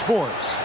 Sports.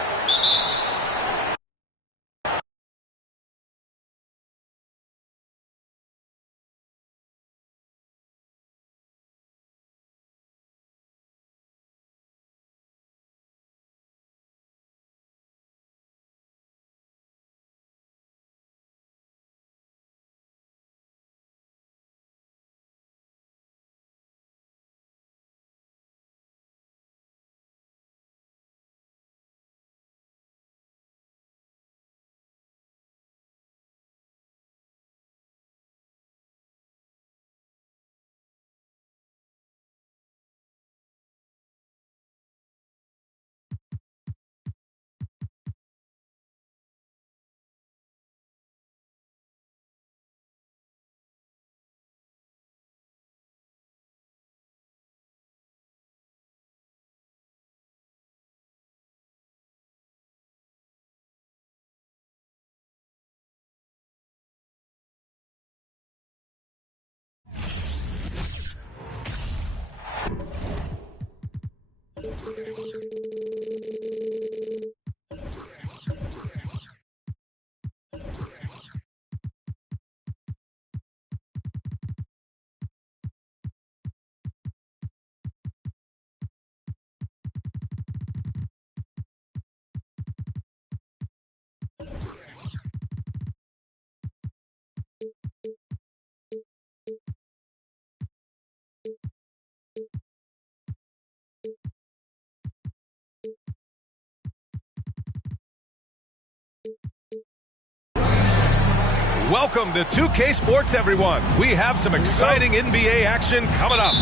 Welcome to 2K Sports, everyone. We have some exciting NBA action coming up.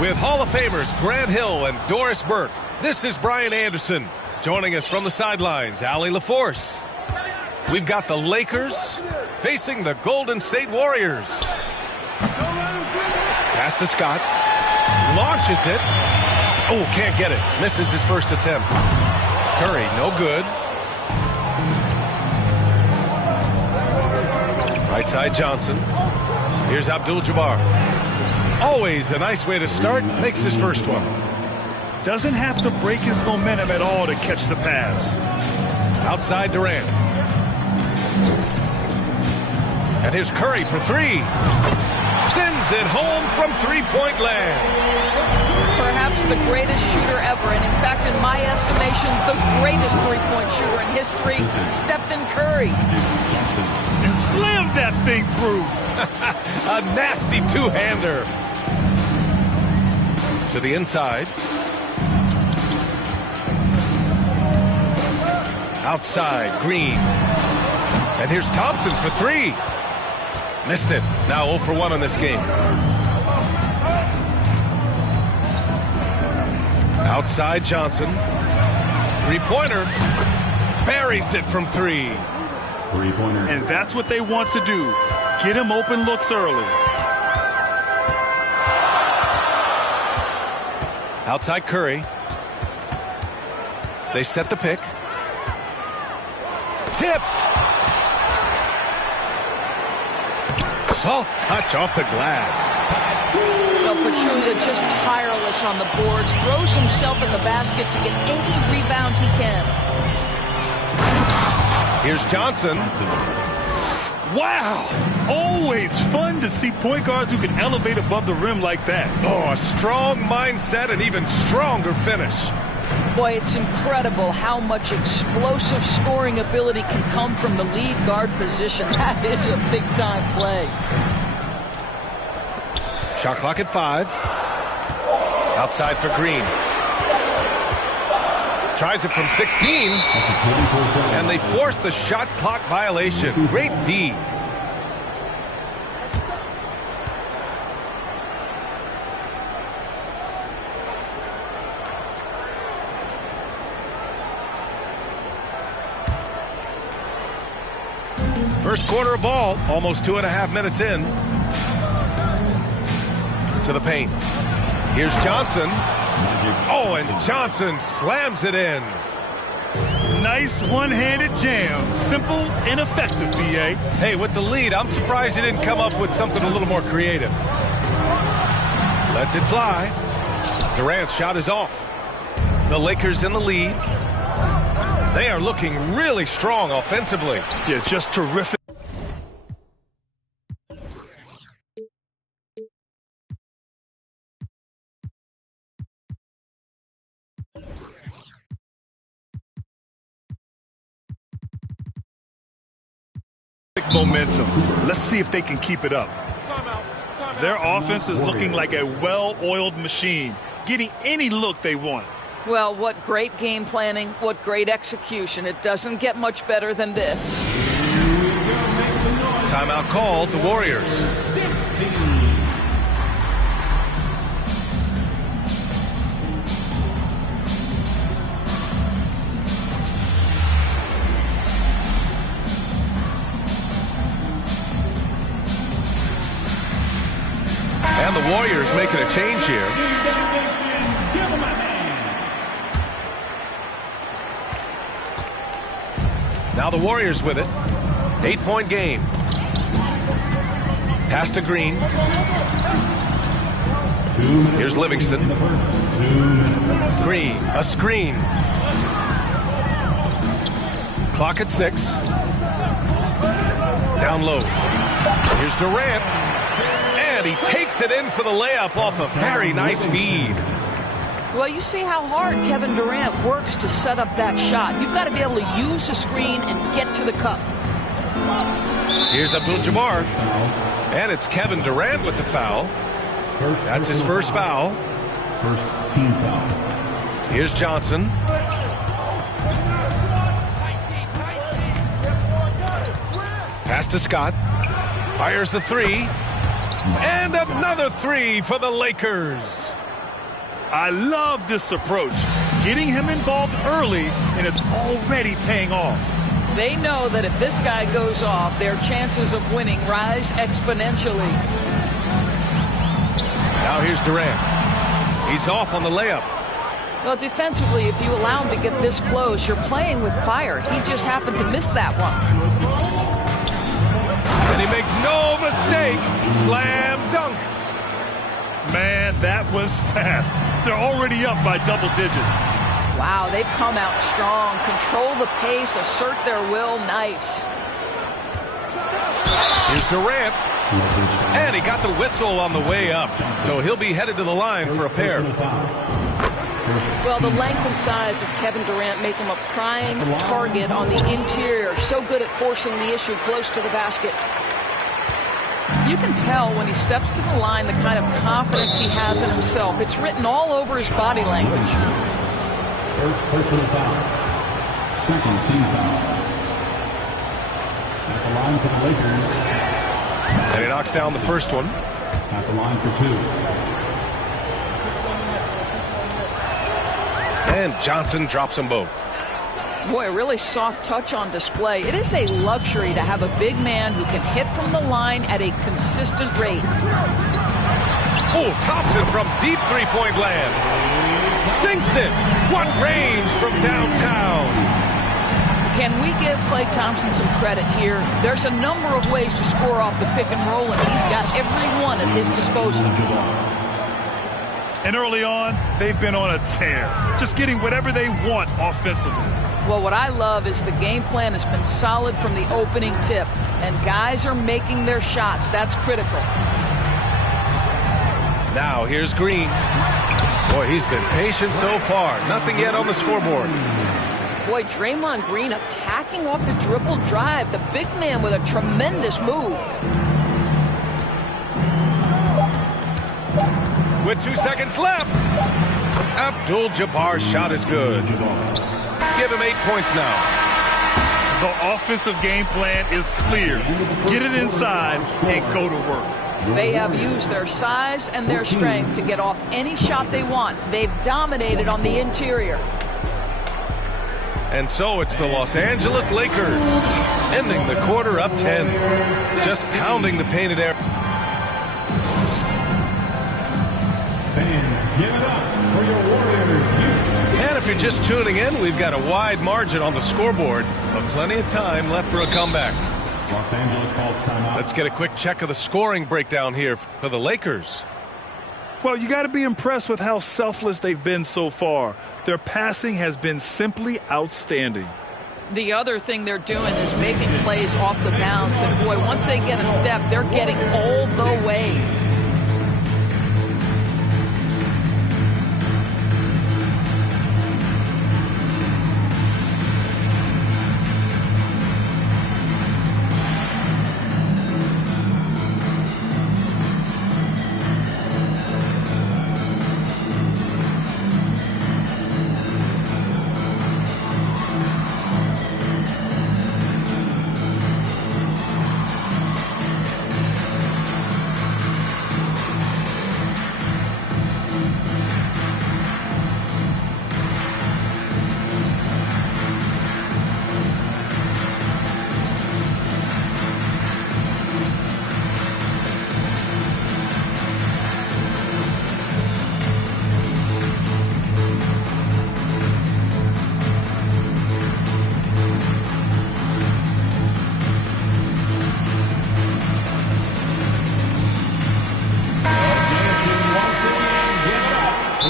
With Hall of Famers Grant Hill and Doris Burke, this is Brian Anderson. Joining us from the sidelines, Allie LaForce. We've got the Lakers facing the Golden State Warriors. Pass to Scott. Launches it. Oh, can't get it. Misses his first attempt. Curry, no good. Right side Johnson. Here's Abdul-Jabbar. Always a nice way to start. Makes his first one. Doesn't have to break his momentum at all to catch the pass. Outside Durant. And here's Curry for three. Sends it home from three-point land. Perhaps the greatest shooter ever, and in fact, in my estimation, the greatest three-point shooter in history, Stephen Curry. And slammed that thing through. A nasty two-hander. To the inside. Outside, Green. And here's Thompson for three. Missed it. Now 0 for 1 in this game. Outside Johnson. Three-pointer. Buries it from three. Three-pointer. And that's what they want to do. Get him open looks early. Outside Curry. They set the pick. Tipped. Soft touch off the glass. Well, Pachulia just tireless on the boards. Throws himself in the basket to get any rebound he can. Here's Johnson. Wow! Always fun to see point guards who can elevate above the rim like that. Oh, a strong mindset and even stronger finish. Boy, it's incredible how much explosive scoring ability can come from the lead guard position. That is a big-time play. Shot clock at 5. Outside for Green. Tries it from 16. And they force the shot clock violation. Great D. First quarter of ball, almost 2.5 minutes in. To the paint. Here's Johnson. Oh, and Johnson slams it in. Nice one-handed jam. Simple and effective, B.A. Hey, with the lead, I'm surprised he didn't come up with something a little more creative. Lets it fly. Durant's shot is off. The Lakers in the lead. They are looking really strong offensively. Yeah, just terrific. Momentum. Let's see if they can keep it up. Their offense is looking like a well-oiled machine, getting any look they want. Well, what great game planning, what great execution. It doesn't get much better than this. Timeout called, the Warriors. And the Warriors making a change here. Now the Warriors with it. 8-point game. Pass to Green. Here's Livingston. Green, a screen. Clock at 6. Down low. Here's Durant. And he takes it in for the layup off a very nice feed. Well, you see how hard Kevin Durant works to set up that shot. You've got to be able to use the screen and get to the cup. Here's Abdul-Jabbar. And it's Kevin Durant with the foul. That's his first foul. First team foul. Here's Johnson. Pass to Scott. Fires the three. And another three for the Lakers. I love this approach. Getting him involved early, and it's already paying off. They know that if this guy goes off, their chances of winning rise exponentially. Now here's Durant. He's off on the layup. Well, defensively, if you allow him to get this close, you're playing with fire. He just happened to miss that one. And he makes no mistake. Slam dunk. Man, that was fast. They're already up by double digits. Wow, they've come out strong. Control the pace, assert their will. Nice. Here's Durant. And he got the whistle on the way up. So he'll be headed to the line for a pair. Well, the length and size of Kevin Durant make him a prime target on the interior. So good at forcing the issue close to the basket. You can tell when he steps to the line the kind of confidence he has in himself. It's written all over his body language. First personal foul. Second team foul. At the line for the Lakers. And he knocks down the first one. At the line for two. And Johnson drops them both. Boy, a really soft touch on display. It is a luxury to have a big man who can hit from the line at a consistent rate. Oh, Thompson from deep three-point land. Sinks it. What range from downtown. Can we give Klay Thompson some credit here? There's a number of ways to score off the pick and roll, and he's got every one at his disposal. And early on, they've been on a tear, just getting whatever they want offensively. Well, what I love is the game plan has been solid from the opening tip, and guys are making their shots. That's critical. Now here's Green. Boy, he's been patient so far. Nothing yet on the scoreboard. Boy, Draymond Green attacking off the dribble drive. The big man with a tremendous move. With 2 seconds left, Abdul-Jabbar's shot is good. Give him 8 points now. The offensive game plan is clear. Get it inside and go to work. They have used their size and their strength to get off any shot they want. They've dominated on the interior. And so it's the Los Angeles Lakers, ending the quarter up 10. Just pounding the painted air. Fans, give it up for your Warriors. And if you're just tuning in, we've got a wide margin on the scoreboard, but plenty of time left for a comeback. Los Angeles calls timeout. Let's get a quick check of the scoring breakdown here for the Lakers. Well, you got to be impressed with how selfless they've been so far. Their passing has been simply outstanding. The other thing they're doing is making plays off the bounce. And, boy, once they get a step, they're getting all the way.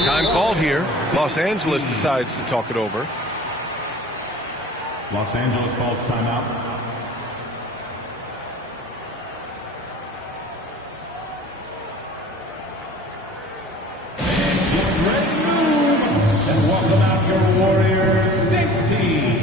Time called here. Los Angeles decides to talk it over. Los Angeles calls timeout. Get ready to move and welcome out your Warriors next team.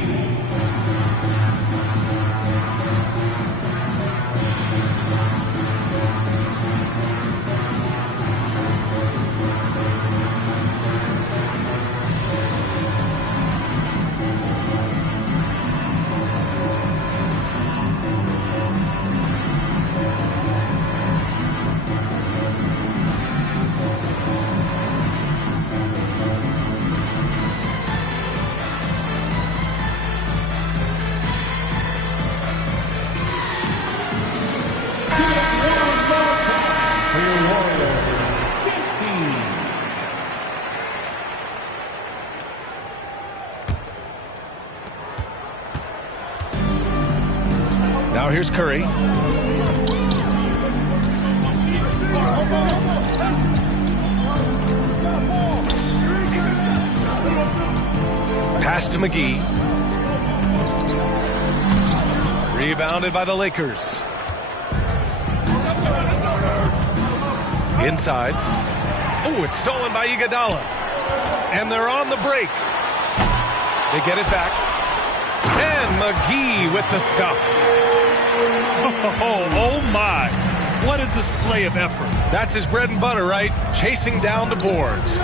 Now here's Curry. Pass to McGee. Rebounded by the Lakers. Inside. Oh, it's stolen by Iguodala. And they're on the break. They get it back. And McGee with the stuff. Oh my. What a display of effort. That's his bread and butter, right? Chasing down the boards.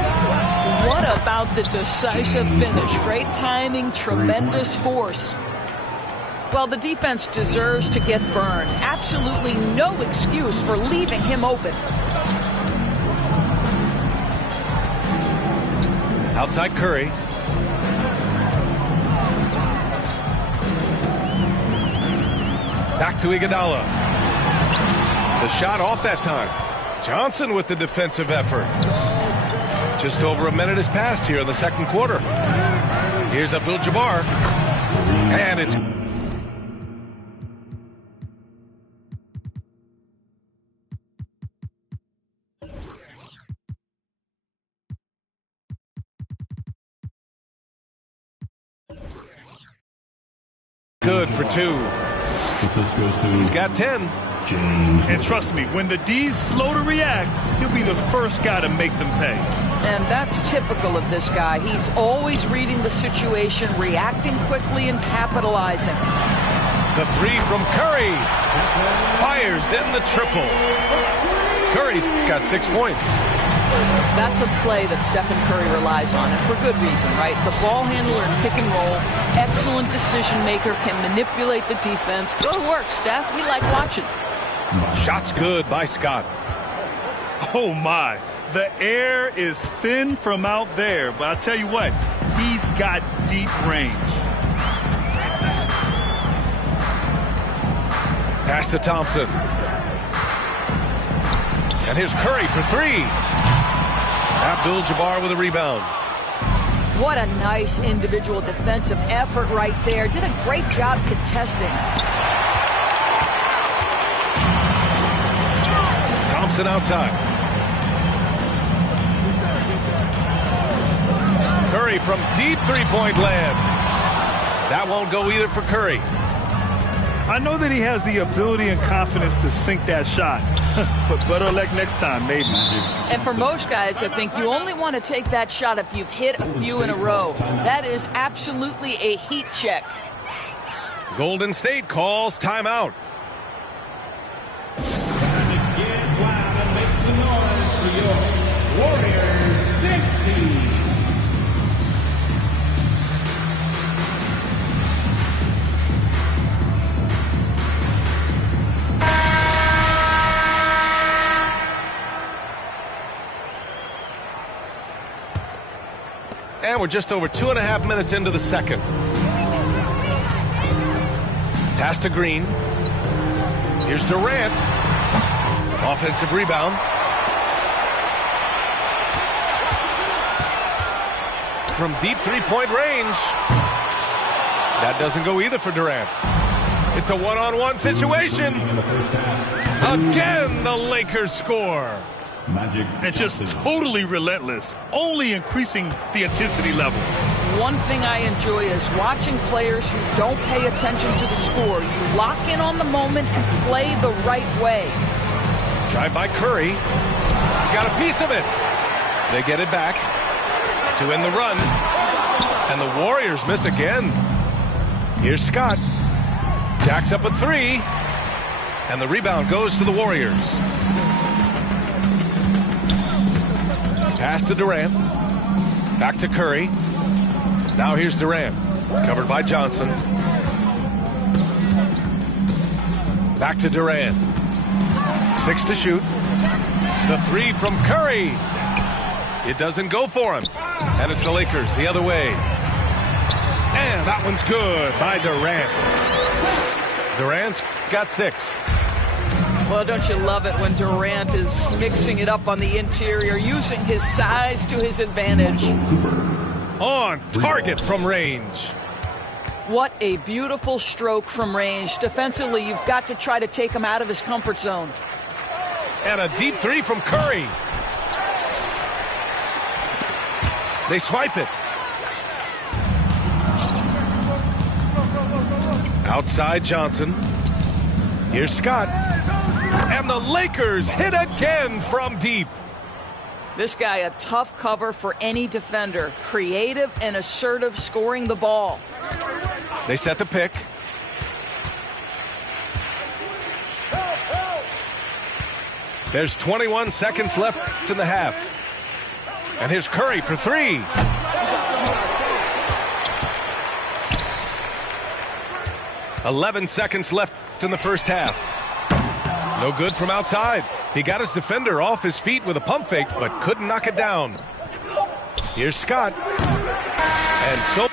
What about the decisive finish? Great timing, tremendous force. Well, the defense deserves to get burned. Absolutely no excuse for leaving him open. Outside Curry. Back to Iguodala. The shot off that time. Johnson with the defensive effort. Just over a minute has passed here in the second quarter. Here's Abdul-Jabbar. And it's... good for two. He's got 10. And trust me, when the D's slow to react, he'll be the first guy to make them pay. And that's typical of this guy. He's always reading the situation, reacting quickly, and capitalizing. The three from Curry. Fires in the triple. Curry's got 6 points. That's a play that Stephen Curry relies on, and for good reason, right? The ball handler in pick and roll, excellent decision maker, can manipulate the defense. Go to work, Steph. We like watching. Shot's good by Scott. Oh my, the air is thin from out there, but I tell you what, he's got deep range. Pass to Thompson. And here's Curry for three. Abdul-Jabbar with a rebound. What a nice individual defensive effort right there. Did a great job contesting. Thompson outside. Curry from deep three-point land. That won't go either for Curry. I know that he has the ability and confidence to sink that shot, but better luck next time, maybe. And for most guys, I think you only want to take that shot if you've hit a few in a row. That is absolutely a heat check. Golden State calls timeout. Get loud and make some noise for your Warriors 60. And we're just over 2.5 minutes into the second. Pass to Green. Here's Durant. Offensive rebound. From deep three-point range. That doesn't go either for Durant. It's a one-on-one situation. Again, the Lakers score. And just totally relentless, only increasing the intensity level. One thing I enjoy is watching players who don't pay attention to the score. You lock in on the moment and play the right way. Drive by Curry. Got a piece of it. They get it back to end the run. And the Warriors miss again. Here's Scott. Jacks up a three. And the rebound goes to the Warriors. Pass to Durant. Back to Curry. Now here's Durant. Covered by Johnson. Back to Durant. 6 to shoot. The three from Curry. It doesn't go for him. And it's the Lakers the other way. And that one's good by Durant. Durant's got 6. Well, don't you love it when Durant is mixing it up on the interior, using his size to his advantage. On target from range. What a beautiful stroke from range. Defensively, you've got to try to take him out of his comfort zone. And a deep three from Curry. They swipe it. Outside Johnson. Here's Scott. And the Lakers hit again from deep. This guy, a tough cover for any defender. Creative and assertive scoring the ball. They set the pick. There's 21 seconds left in the half. And here's Curry for 3. "11 seconds left in the first half. No good from outside. He got his defender off his feet with a pump fake, but couldn't knock it down. Here's Scott. And so...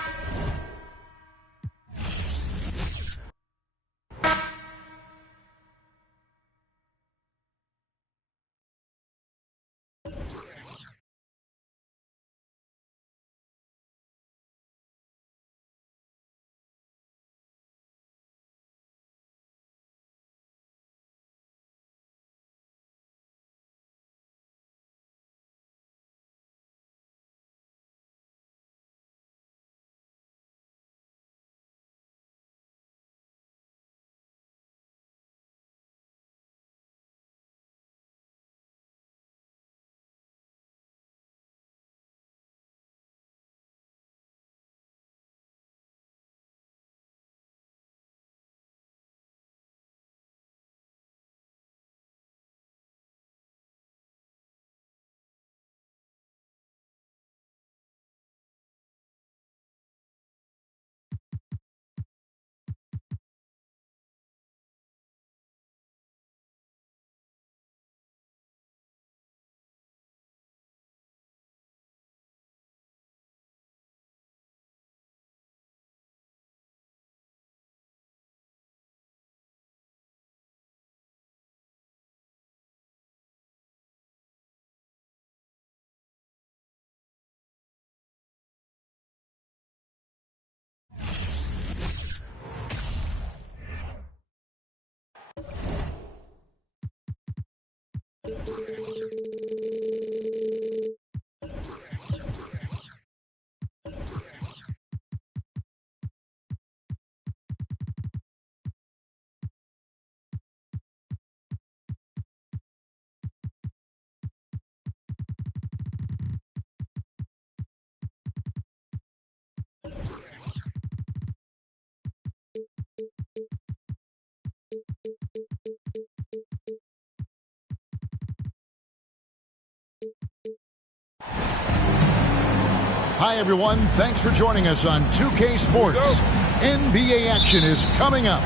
Hi, everyone. Thanks for joining us on 2K Sports. NBA action is coming up.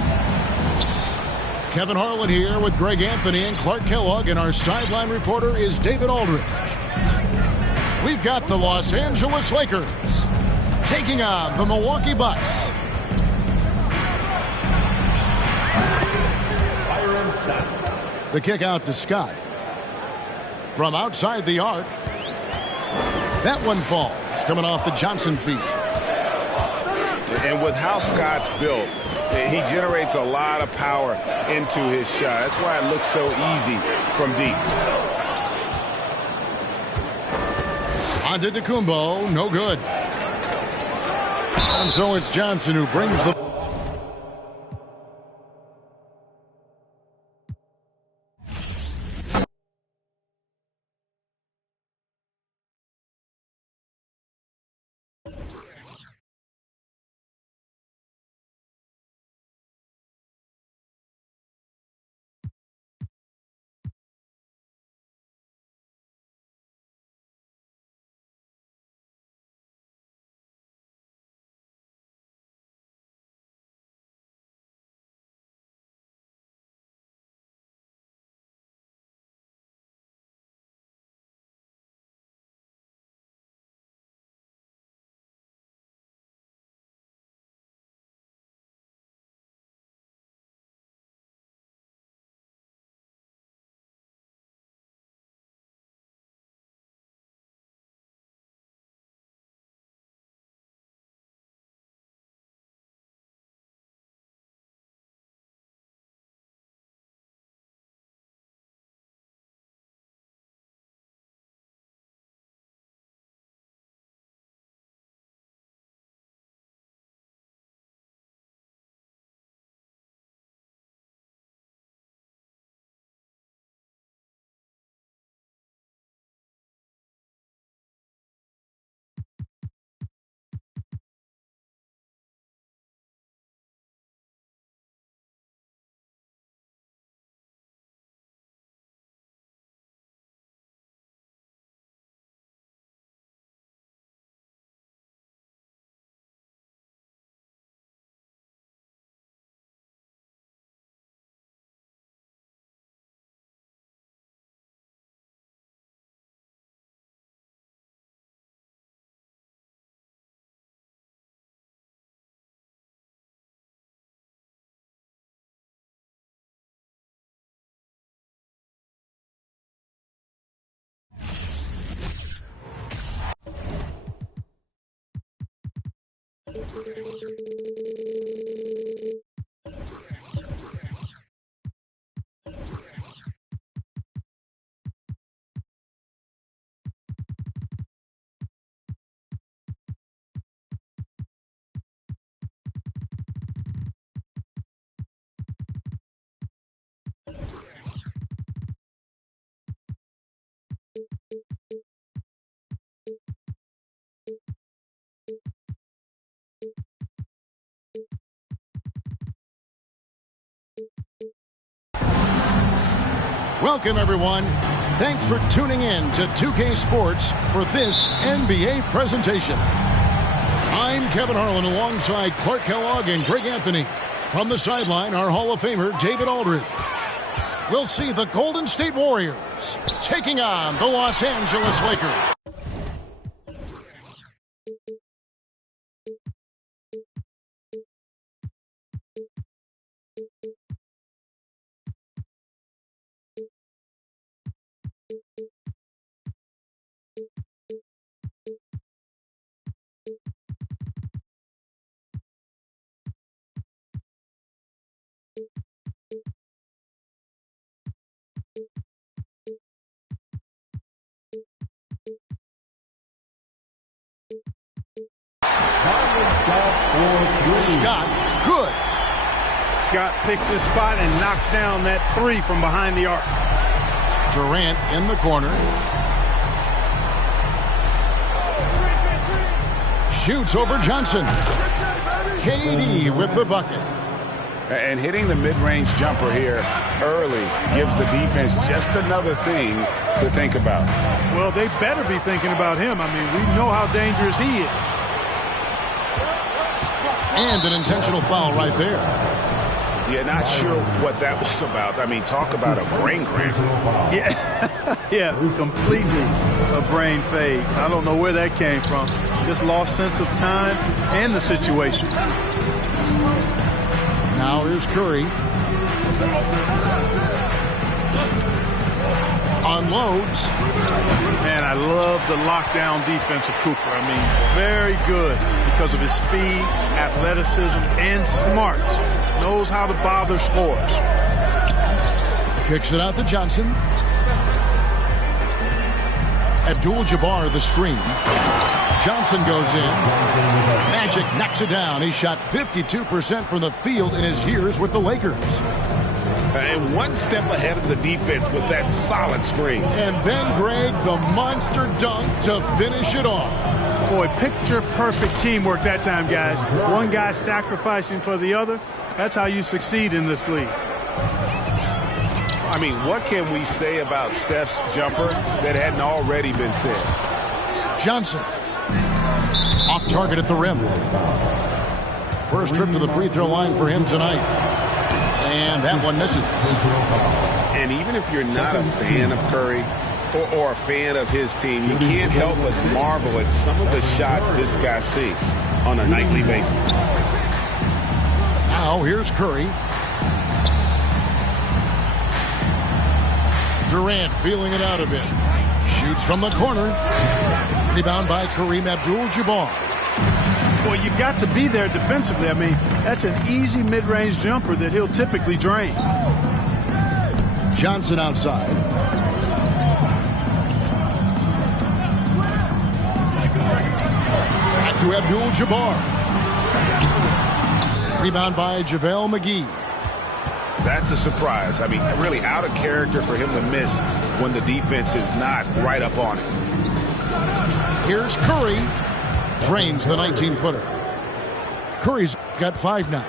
Kevin Harlan here with Greg Anthony and Clark Kellogg, and our sideline reporter is David Aldridge. We've got the Los Angeles Lakers taking on the Milwaukee Bucks. The kick out to Scott. From outside the arc. That one falls, coming off the Johnson feed. And with how Scott's built, he generates a lot of power into his shot. That's why it looks so easy from deep. Antetokounmpo, no good. And so it's Johnson who brings the... Welcome, everyone. Thanks for tuning in to 2K Sports for this NBA presentation. I'm Kevin Harlan alongside Clark Kellogg and Greg Anthony. From the sideline, our Hall of Famer, David Aldridge. We'll see the Golden State Warriors taking on the Los Angeles Lakers. Scott, good. Scott picks his spot and knocks down that three from behind the arc. Durant in the corner. Shoots over Johnson. KD with the bucket. And hitting the mid-range jumper here early gives the defense just another thing to think about. Well, they better be thinking about him. I mean, we know how dangerous he is. And an intentional foul right there. Yeah, not sure what that was about. I mean, talk about a brain cramp. Yeah, yeah, completely a brain fade. I don't know where that came from. Just lost sense of time and the situation. Now here's Curry. Unloads. Man, I love the lockdown defense of Cooper. I mean, very good because of his speed, athleticism, and smarts. Knows how to bother scores. Kicks it out to Johnson. Abdul-Jabbar the screen. Johnson goes in. Magic knocks it down. He shot 52% from the field in his years with the Lakers. And one step ahead of the defense with that solid screen. And then, Greg, the monster dunk to finish it off. Boy, picture-perfect teamwork that time, guys. One guy sacrificing for the other. That's how you succeed in this league. I mean, what can we say about Steph's jumper that hadn't already been said? Johnson. Off target at the rim. First trip to the free throw line for him tonight. And that one misses. And even if you're not a fan of Curry or a fan of his team, you can't help but marvel at some of the shots this guy sinks on a nightly basis. Now here's Curry. Durant feeling it out a bit. Shoots from the corner. Rebound by Kareem Abdul-Jabbar. Boy, you've got to be there defensively. I mean, that's an easy mid-range jumper that he'll typically drain. Johnson outside. Back to Abdul-Jabbar. Rebound by JaVale McGee. That's a surprise. I mean, really out of character for him to miss when the defense is not right up on it. Here's Curry. Drains the 19-footer. Curry's got 5 now.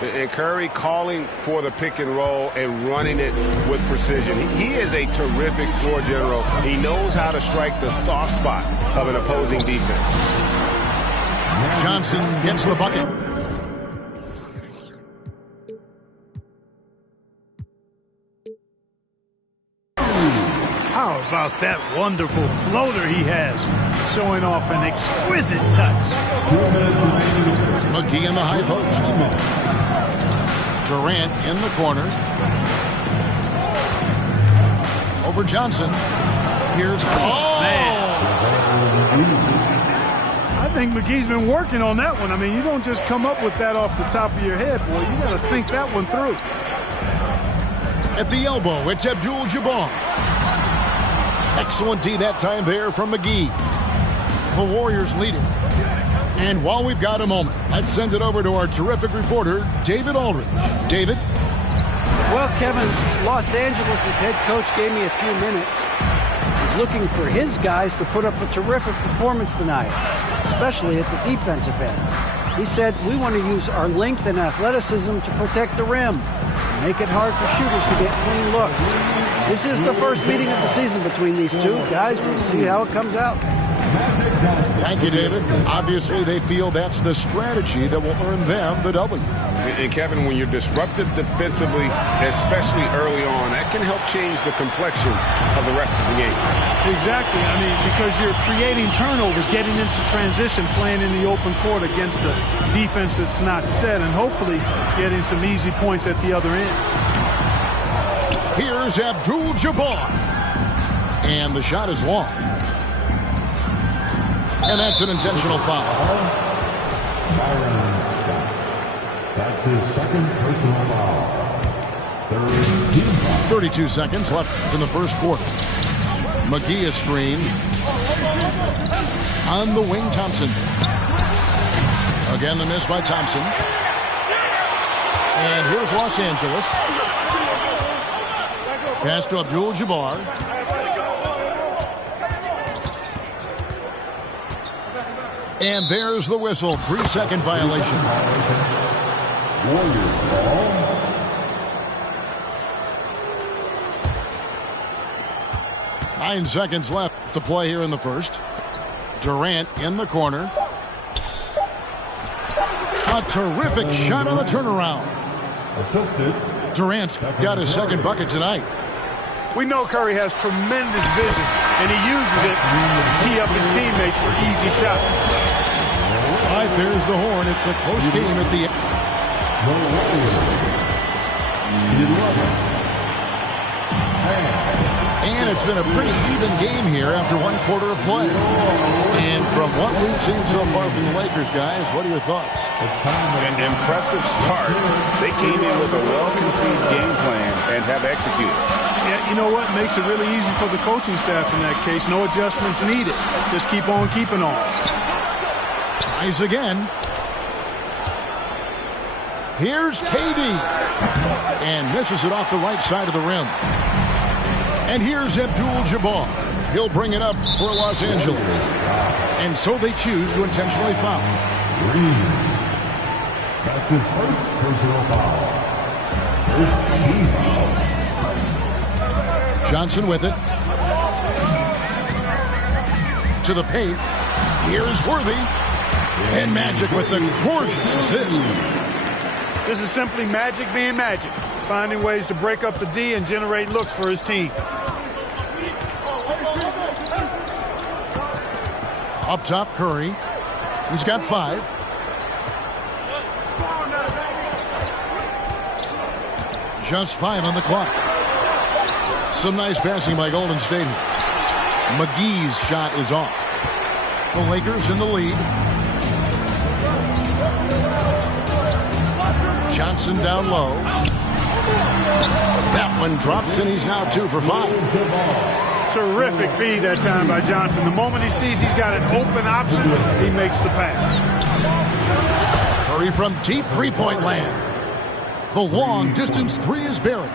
And Curry calling for the pick and roll and running it with precision. He is a terrific floor general. He knows how to strike the soft spot of an opposing defense. Johnson gets the bucket. How about that wonderful floater he has, showing off an exquisite touch. McGee in the high post. Durant in the corner. Over Johnson. Here's I think McGee's been working on that one. I mean, you don't just come up with that off the top of your head, boy. You got to think that one through. At the elbow, it's Abdul-Jabbar. Excellent D that time there from McGee. The Warriors leading. And while we've got a moment, let's send it over to our terrific reporter, David Aldridge. David? Well, Kevin, Los Angeles' head coach gave me a few minutes. He's looking for his guys to put up a terrific performance tonight, especially at the defensive end. He said, we want to use our length and athleticism to protect the rim, make it hard for shooters to get clean looks. This is the first meeting of the season between these two guys. We'll see how it comes out. Thank you, David. Obviously, they feel that's the strategy that will earn them the W. And Kevin, when you're disruptive defensively, especially early on, that can help change the complexion of the rest of the game. Exactly. I mean, because you're creating turnovers, getting into transition, playing in the open court against a defense that's not set, and hopefully getting some easy points at the other end. Here's Abdul-Jabbar. And the shot is long. And that's an intentional foul. That's his second personal foul. 32 seconds left in the first quarter. McGee is screened. On the wing, Thompson. Again, the miss by Thompson. And here's Los Angeles. Pass to Abdul-Jabbar. And there's the whistle. 3-second violation. Warriors ball. 9 seconds left to play here in the first. Durant in the corner. A terrific shot on the turnaround. Assisted. Durant's got his second bucket tonight. We know Curry has tremendous vision, and he uses it to tee up his teammates for easy shots. All right, there's the horn. It's a close game at the end. And it's been a pretty even game here after one quarter of play. And from what we've seen so far from the Lakers, guys, what are your thoughts? An impressive start. They came in with a well-conceived game plan and have executed. Yeah, you know what? Makes it really easy for the coaching staff in that case. No adjustments needed. Just keep on keeping on. Tries again. Here's KD. And misses it off the right side of the rim. And here's Abdul-Jabbar. He'll bring it up for Los Angeles. And so they choose to intentionally foul. That's his first personal foul. First team foul. Johnson with it. To the paint. Here's Worthy. And Magic with the gorgeous assist. This is simply Magic being Magic, finding ways to break up the D and generate looks for his team. Up top, Curry. He's got 5. Just 5 on the clock. Some nice passing by Golden State. McGee's shot is off. The Lakers in the lead. Johnson down low. That one drops, and he's now 2 for 5. Terrific feed that time by Johnson. The moment he sees he's got an open option, he makes the pass. Curry from deep three-point land. The long-distance 3 is buried.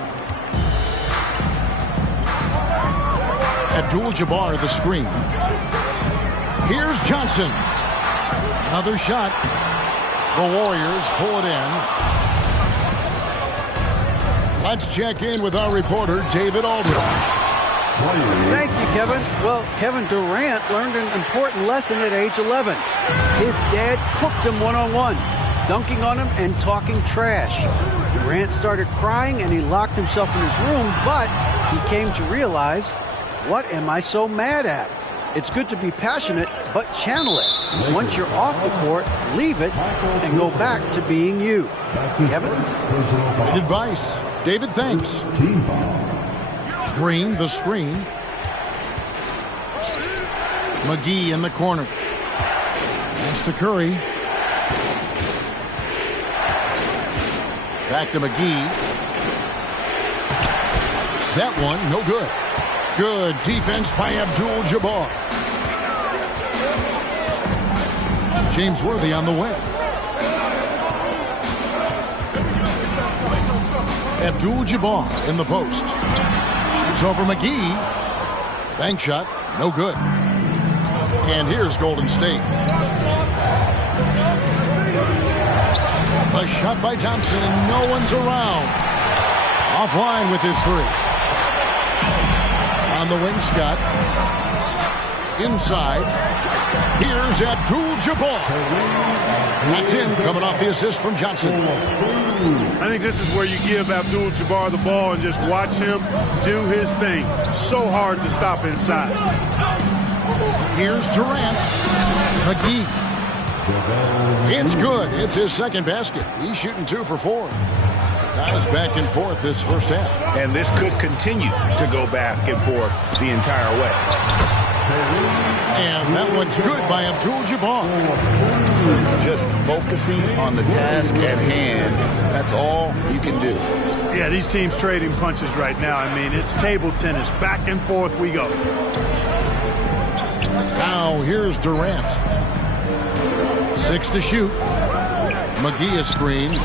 Abdul-Jabbar the screen. Here's Johnson. Another shot. The Warriors pull it in. Let's check in with our reporter, David Aldridge. Thank you, Kevin. Well, Kevin Durant learned an important lesson at age 11. His dad cooked him one-on-one, dunking on him and talking trash. Durant started crying and he locked himself in his room, but he came to realize, what am I so mad at? It's good to be passionate, but channel it. Once you're off the court, leave it and go back to being you. Kevin? Great advice. David, thanks. Team foul. Green, the screen. McGee in the corner. Pass to Curry. Back to McGee. That one, no good. Good defense by Abdul-Jabbar. James Worthy on the wing. Abdul-Jabbar in the post. Shoots over McGee. Bank shot, no good. And here's Golden State. A shot by Thompson, and no one's around. Offline with his 3. On the wing, Scott. Inside. Here's Abdul-Jabbar. That's in, coming off the assist from Johnson. I think this is where you give Abdul-Jabbar the ball and just watch him do his thing. So hard to stop inside. Here's Durant. McGee. It's good. It's his second basket. He's shooting 2 for 4. Guys back and forth this first half. And this could continue to go back and forth the entire way. And that one's good by Abdul-Jabbar. Just focusing on the task at hand. That's all you can do. Yeah, these teams trading punches right now. I mean, it's table tennis. Back and forth we go. Now here's Durant. 6 to shoot. McGee is screened.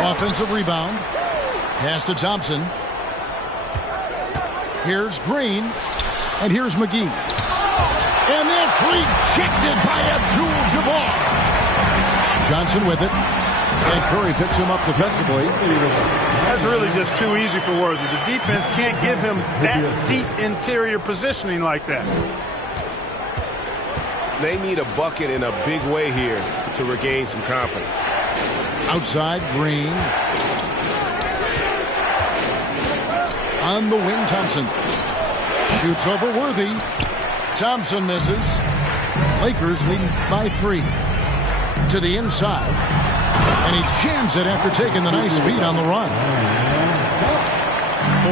Offensive rebound. Pass to Thompson. Here's Green. And here's McGee. And that's rejected by Abdul-Jabbar. Johnson with it. And Curry picks him up defensively. That's really just too easy for Worthy. The defense can't give him that deep interior positioning like that. They need a bucket in a big way here to regain some confidence. Outside, Green. On the wing, Thompson. Shoots over Worthy. Thompson misses. Lakers leading by 3. To the inside. And he jams it after taking the nice feed on the run.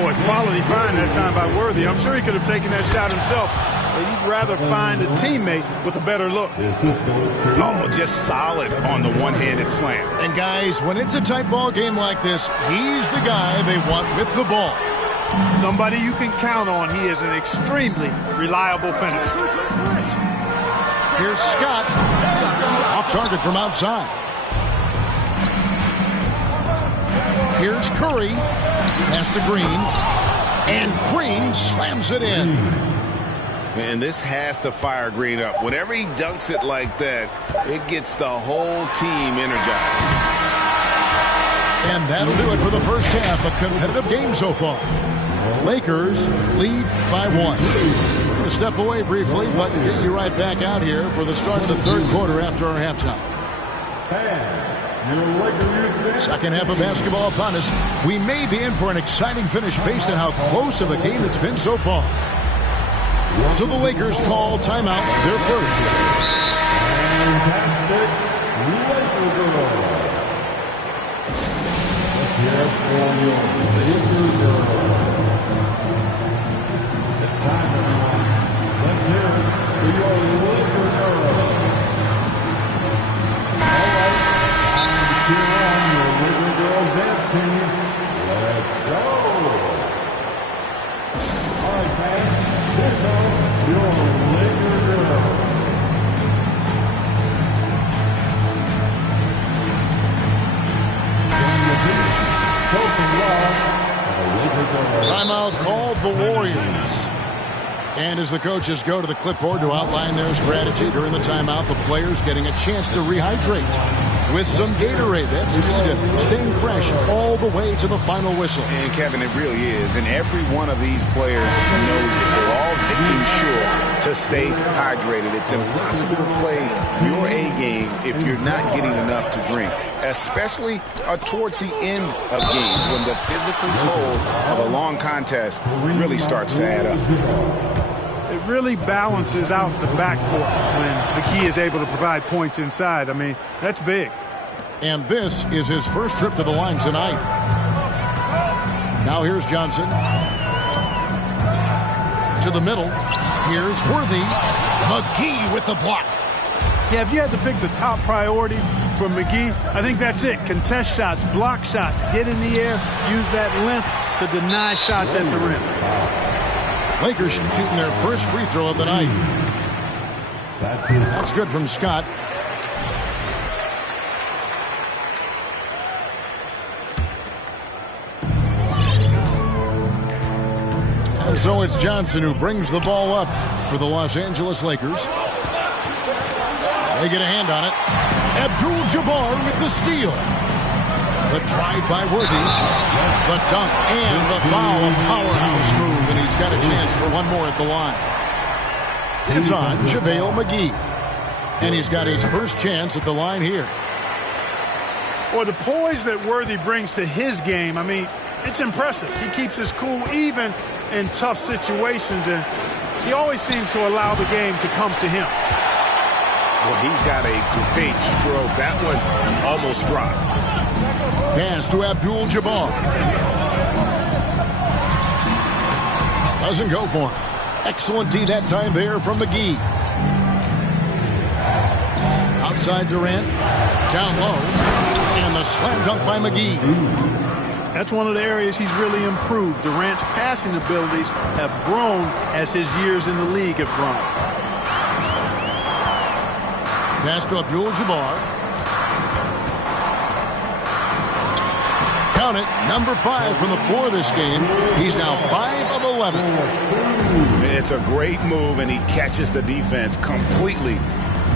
Boy, quality find that time by Worthy. I'm sure he could have taken that shot himself, but he'd rather find a teammate with a better look. Oh, just solid on the one-handed slam. And guys, when it's a tight ball game like this, he's the guy they want with the ball. Somebody you can count on. He is an extremely reliable finisher. Here's Scott. Off target from outside. Here's Curry. Pass to Green. And Green slams it in. And this has to fire Green up. Whenever he dunks it like that, it gets the whole team energized. And that'll do it for the first half. A competitive game so far. Lakers lead by 1. We're going to step away briefly, but get you right back out here for the start of the third quarter after our halftime. Second half of basketball upon us. We may be in for an exciting finish based on how close of a game it's been so far. So the Lakers call timeout, their first. Fantastic Laker girl. Let's hear it for your Laker girl. It's time now. Let's hear it for your Laker girl. All right, cheer on your Laker girls dance team. Let's go. All right, fans. Here comes your Laker girl. Timeout called the Warriors. And as the coaches go to the clipboard to outline their strategy during the timeout, the players getting a chance to rehydrate with some Gatorade. That's key to staying fresh all the way to the final whistle. And Kevin, it really is. And every one of these players knows it. They're all making sure to stay hydrated. It's impossible to play your A game if you're not getting enough to drink, especially towards the end of games when the physical toll of a long contest really starts to add up. It really balances out the backcourt when McGee is able to provide points inside. I mean, that's big. And this is his first trip to the line tonight. Now here's Johnson. To the middle. Here's Worthy. McGee with the block. Yeah, if you had to pick the top priority for McGee, I think that's it. Contest shots, block shots, get in the air, use that length to deny shots at the rim. Lakers shooting their first free throw of the night. That's good from Scott. And so it's Johnson who brings the ball up for the Los Angeles Lakers. They get a hand on it. Abdul-Jabbar with the steal. The drive by Worthy. The dunk and the foul. A powerhouse move, and he's got a chance for one more at the line. It's on JaVale McGee. And he's got his first chance at the line here. Well, the poise that Worthy brings to his game, I mean, it's impressive. He keeps his cool even in tough situations, and he always seems to allow the game to come to him. Well, he's got a great stroke. That one almost dropped. Pass to Abdul-Jabbar. Doesn't go for him. Excellent D that time there from McGee. Outside Durant. Down low. And the slam dunk by McGee. That's one of the areas he's really improved. Durant's passing abilities have grown as his years in the league have grown. Pass to Abdul-Jabbar. Count it, number 5 from the floor this game. He's now 5 of 11. It's a great move, and he catches the defense completely.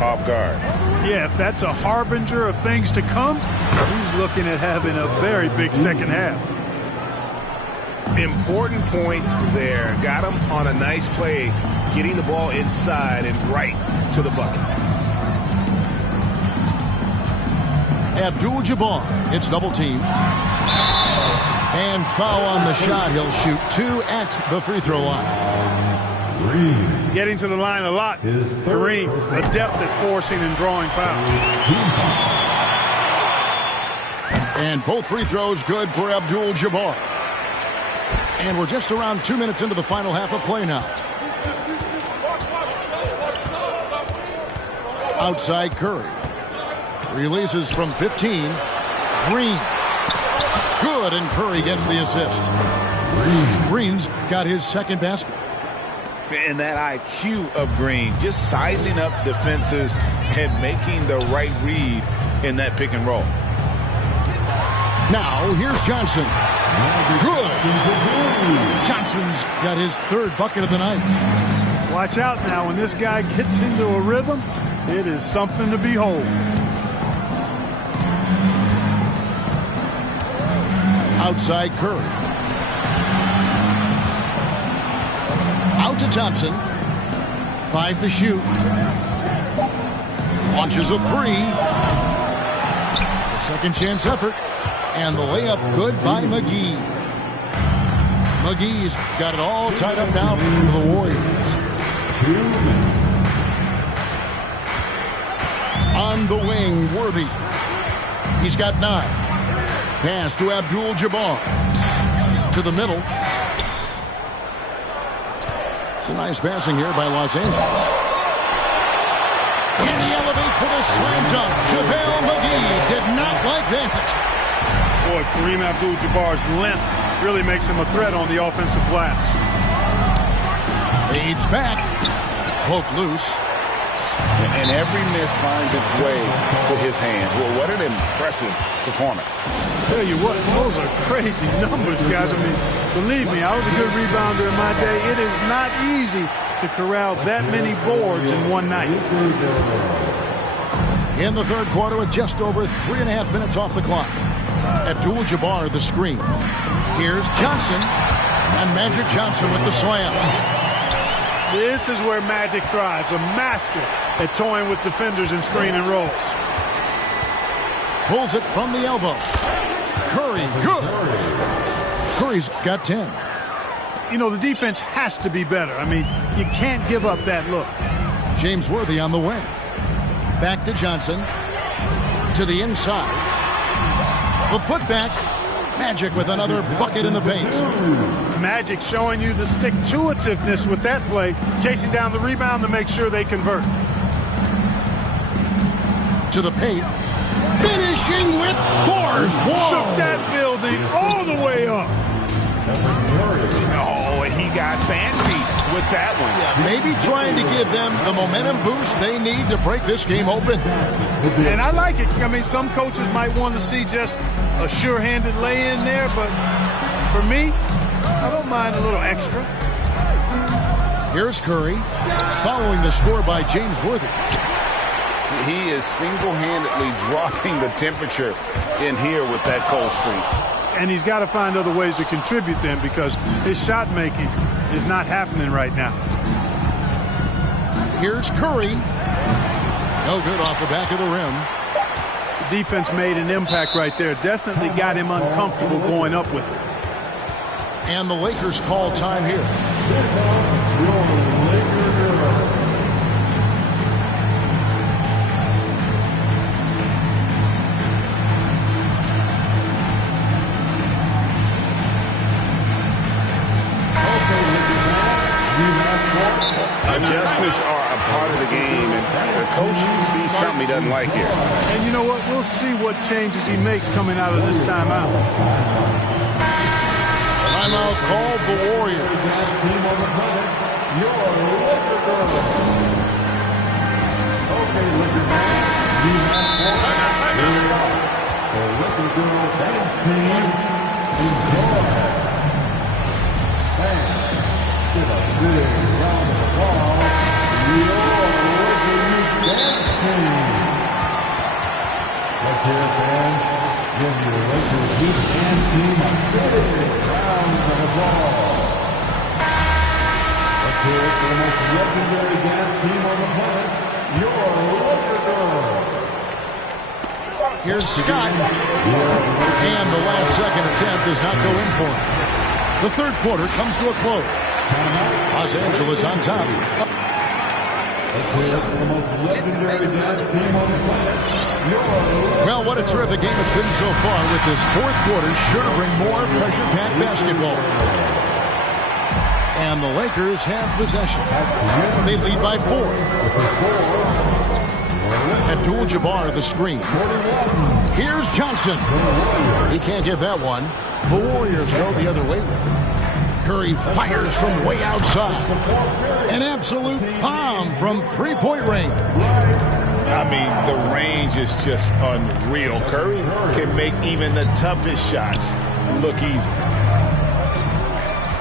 off guard. Yeah, if that's a harbinger of things to come, he's looking at having a very big second half. Important points there. Got him on a nice play, getting the ball inside and right to the bucket. Abdul-Jabbar, it's double team. And foul on the shot. He'll shoot 2 at the free throw line. Getting to the line a lot. Kareem, adept at forcing and drawing fouls. And both free throws good for Abdul-Jabbar. And we're just around 2 minutes into the final half of play now. Outside Curry. Releases from 15. Green. Good, and Curry gets the assist. Green's got his second basket. And that IQ of Green, just sizing up defenses and making the right read in that pick and roll. Now, here's Johnson. Good. Johnson's got his third bucket of the night. Watch out now. When this guy gets into a rhythm, it is something to behold. Outside Curry. Out to Thompson. 5 to shoot. Launches a 3. A second chance effort. And the layup good by McGee. McGee's got it all tied up now for the Warriors. On the wing, Worthy. He's got 9. Pass to Abdul-Jabbar. To the middle. It's a nice passing here by Los Angeles. And he elevates for the slam dunk. JaVale McGee did not like that. Boy, Kareem Abdul-Jabbar's length really makes him a threat on the offensive glass. Fades back. Poke loose. And every miss finds its way to his hands. Well, what an impressive performance. Tell you what, those are crazy numbers, guys. I mean, believe me, I was a good rebounder in my day. It is not easy to corral that many boards in one night. In the third quarter with just over 3.5 minutes off the clock. Abdul-Jabbar the screen. Here's Johnson. And Magic Johnson with the slam. This is where Magic thrives. A master at toying with defenders and screen and rolls. Pulls it from the elbow. Curry, good. Curry's got 10. You know, the defense has to be better. I mean, you can't give up that look. James Worthy on the wing. Back to Johnson. To the inside. The putback. Magic with another bucket in the paint. Magic showing you the stick-to-itiveness with that play, chasing down the rebound to make sure they convert. To the paint. Finishing with force. Shook that building all the way up. Oh, and he got fancy with that one. Yeah, maybe trying to give them the momentum boost they need to break this game open. And I like it. I mean, some coaches might want to see just a sure-handed lay-in there, but for me, I don't mind a little extra. Here's Curry, following the score by James Worthy. He is single-handedly dropping the temperature in here with that cold streak. And he's got to find other ways to contribute then, because his shot making is not happening right now. Here's Curry. No good off the back of the rim. The defense made an impact right there. Definitely got him uncomfortable going up with it. And the Lakers call time here. Adjustments are a part of the game, and the coach sees something he doesn't like here. And you know what? We'll see what changes he makes coming out of this timeout. Timeout called the Warriors. Let's hear it, fans. Give your Lakers Heat and team a big round of applause. Let's hear it for the most legendary dance team on the planet, your Laker Girls. Here's Scott. And the last second attempt does not go in for him. The third quarter comes to a close. Los Angeles on top. Well, what a terrific game it's been so far, with this fourth quarter sure to bring more pressure-packed basketball. And the Lakers have possession. They lead by 4. Abdul-Jabbar the screen. Here's Johnson. He can't get that one. The Warriors go the other way with it. Curry fires from way outside. An absolute bomb from three-point range. I mean, the range is just unreal. Curry can make even the toughest shots look easy.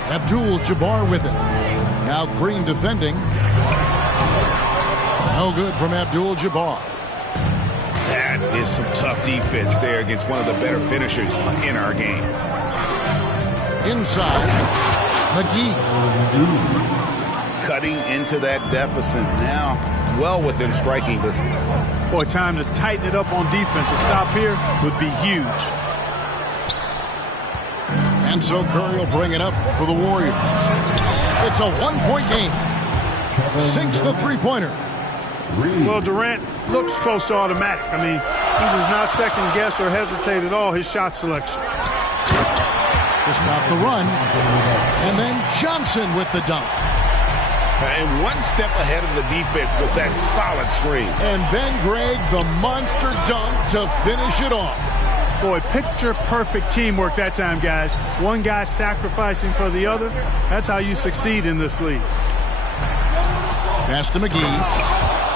Abdul-Jabbar with it. Now Green defending. No good from Abdul-Jabbar. That is some tough defense there against one of the better finishers in our game. Inside, McGee. Cutting into that deficit now, well within striking distance. Boy, time to tighten it up on defense. A stop here would be huge. And so Curry will bring it up for the Warriors. It's a one-point game. Sinks the three-pointer. Well, Durant looks close to automatic. I mean, he does not second guess or hesitate at all his shot selection. To stop the run. And then Johnson with the dunk. And one step ahead of the defense with that solid screen. And then Greg, the monster dunk to finish it off. Boy, picture-perfect teamwork that time, guys. One guy sacrificing for the other. That's how you succeed in this league. Pass to McGee.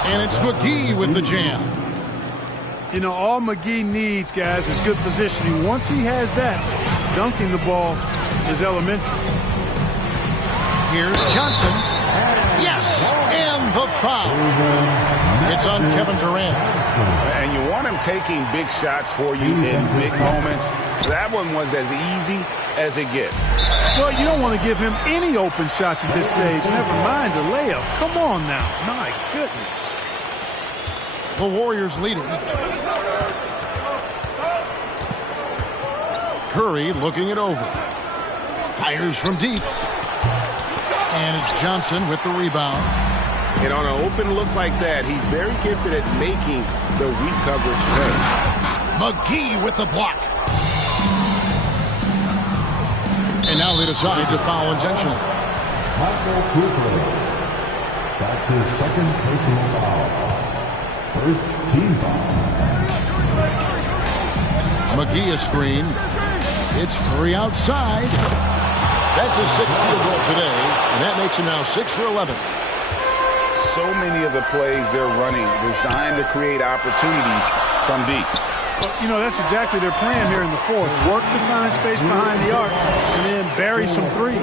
And it's McGee with the jam. You know, all McGee needs, guys, is good positioning. Once he has that, dunking the ball is elementary. Here's Johnson. Yes! And the foul. It's on Kevin Durant. And you want him taking big shots for you in big moments. That one was as easy as it gets. Well, you don't want to give him any open shots at this stage. Never mind a layup. Come on now. My goodness. The Warriors lead it. Curry looking it over. Fires from deep. And it's Johnson with the rebound. And on an open look like that, he's very gifted at making the weak coverage pay. McGee with the block. And now they decide to foul intentionally. That's his second personal foul. First team foul. McGee a screen. It's Curry outside. That's his 6th field goal today, and that makes him now 6 for 11. So many of the plays they're running designed to create opportunities from deep. Well, you know, that's exactly their plan here in the fourth. Work to find space behind the arc and then bury some threes.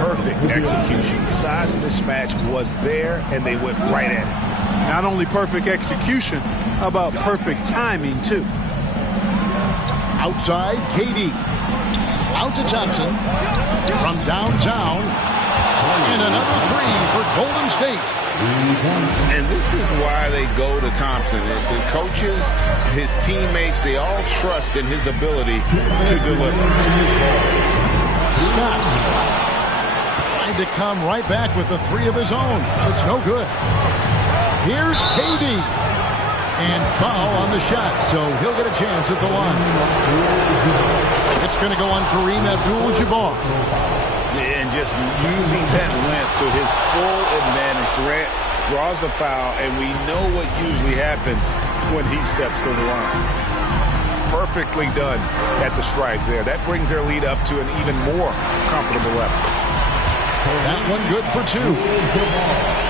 Perfect execution. The size mismatch was there, and they went right at it. Not only perfect execution, how about perfect timing, too? Outside, KD. Out to Thompson. From downtown. And another three for Golden State. And this is why they go to Thompson. The coaches, his teammates, they all trust in his ability to deliver. Scott trying to come right back with the three of his own. It's no good. Here's KD. And foul on the shot, so he'll get a chance at the line. It's going to go on Kareem Abdul-Jabbar. And just using that length to his full advantage. Durant draws the foul, and we know what usually happens when he steps to the line. Perfectly done at the stripe there. That brings their lead up to an even more comfortable level. That one good for 2.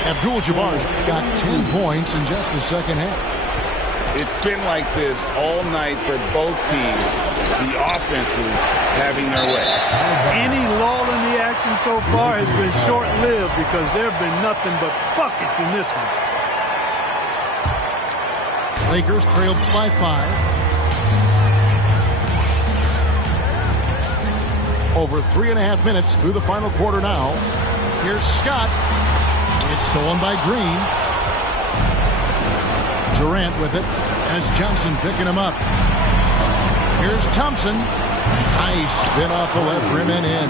Abdul-Jabbar's got 10 points in just the second half. It's been like this all night for both teams. The offenses having their way. Any lull in the action so far has been short-lived because there have been nothing but buckets in this one. The Lakers trailed by 5. Over 3.5 minutes through the final quarter now. Here's Scott. It's stolen by Green. Durant with it. And it's Johnson picking him up. Here's Thompson. Nice spin off the left rim and in.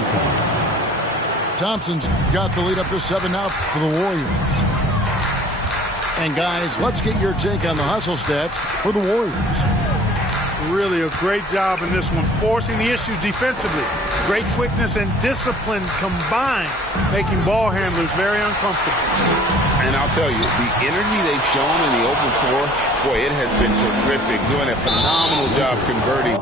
Thompson's got the lead up to 7 now for the Warriors. And guys, let's get your take on the hustle stats for the Warriors. Really a great job in this one, forcing the issues defensively. Great quickness and discipline combined, making ball handlers very uncomfortable. And I'll tell you, the energy they've shown in the open floor, boy, it has been terrific, doing a phenomenal job converting.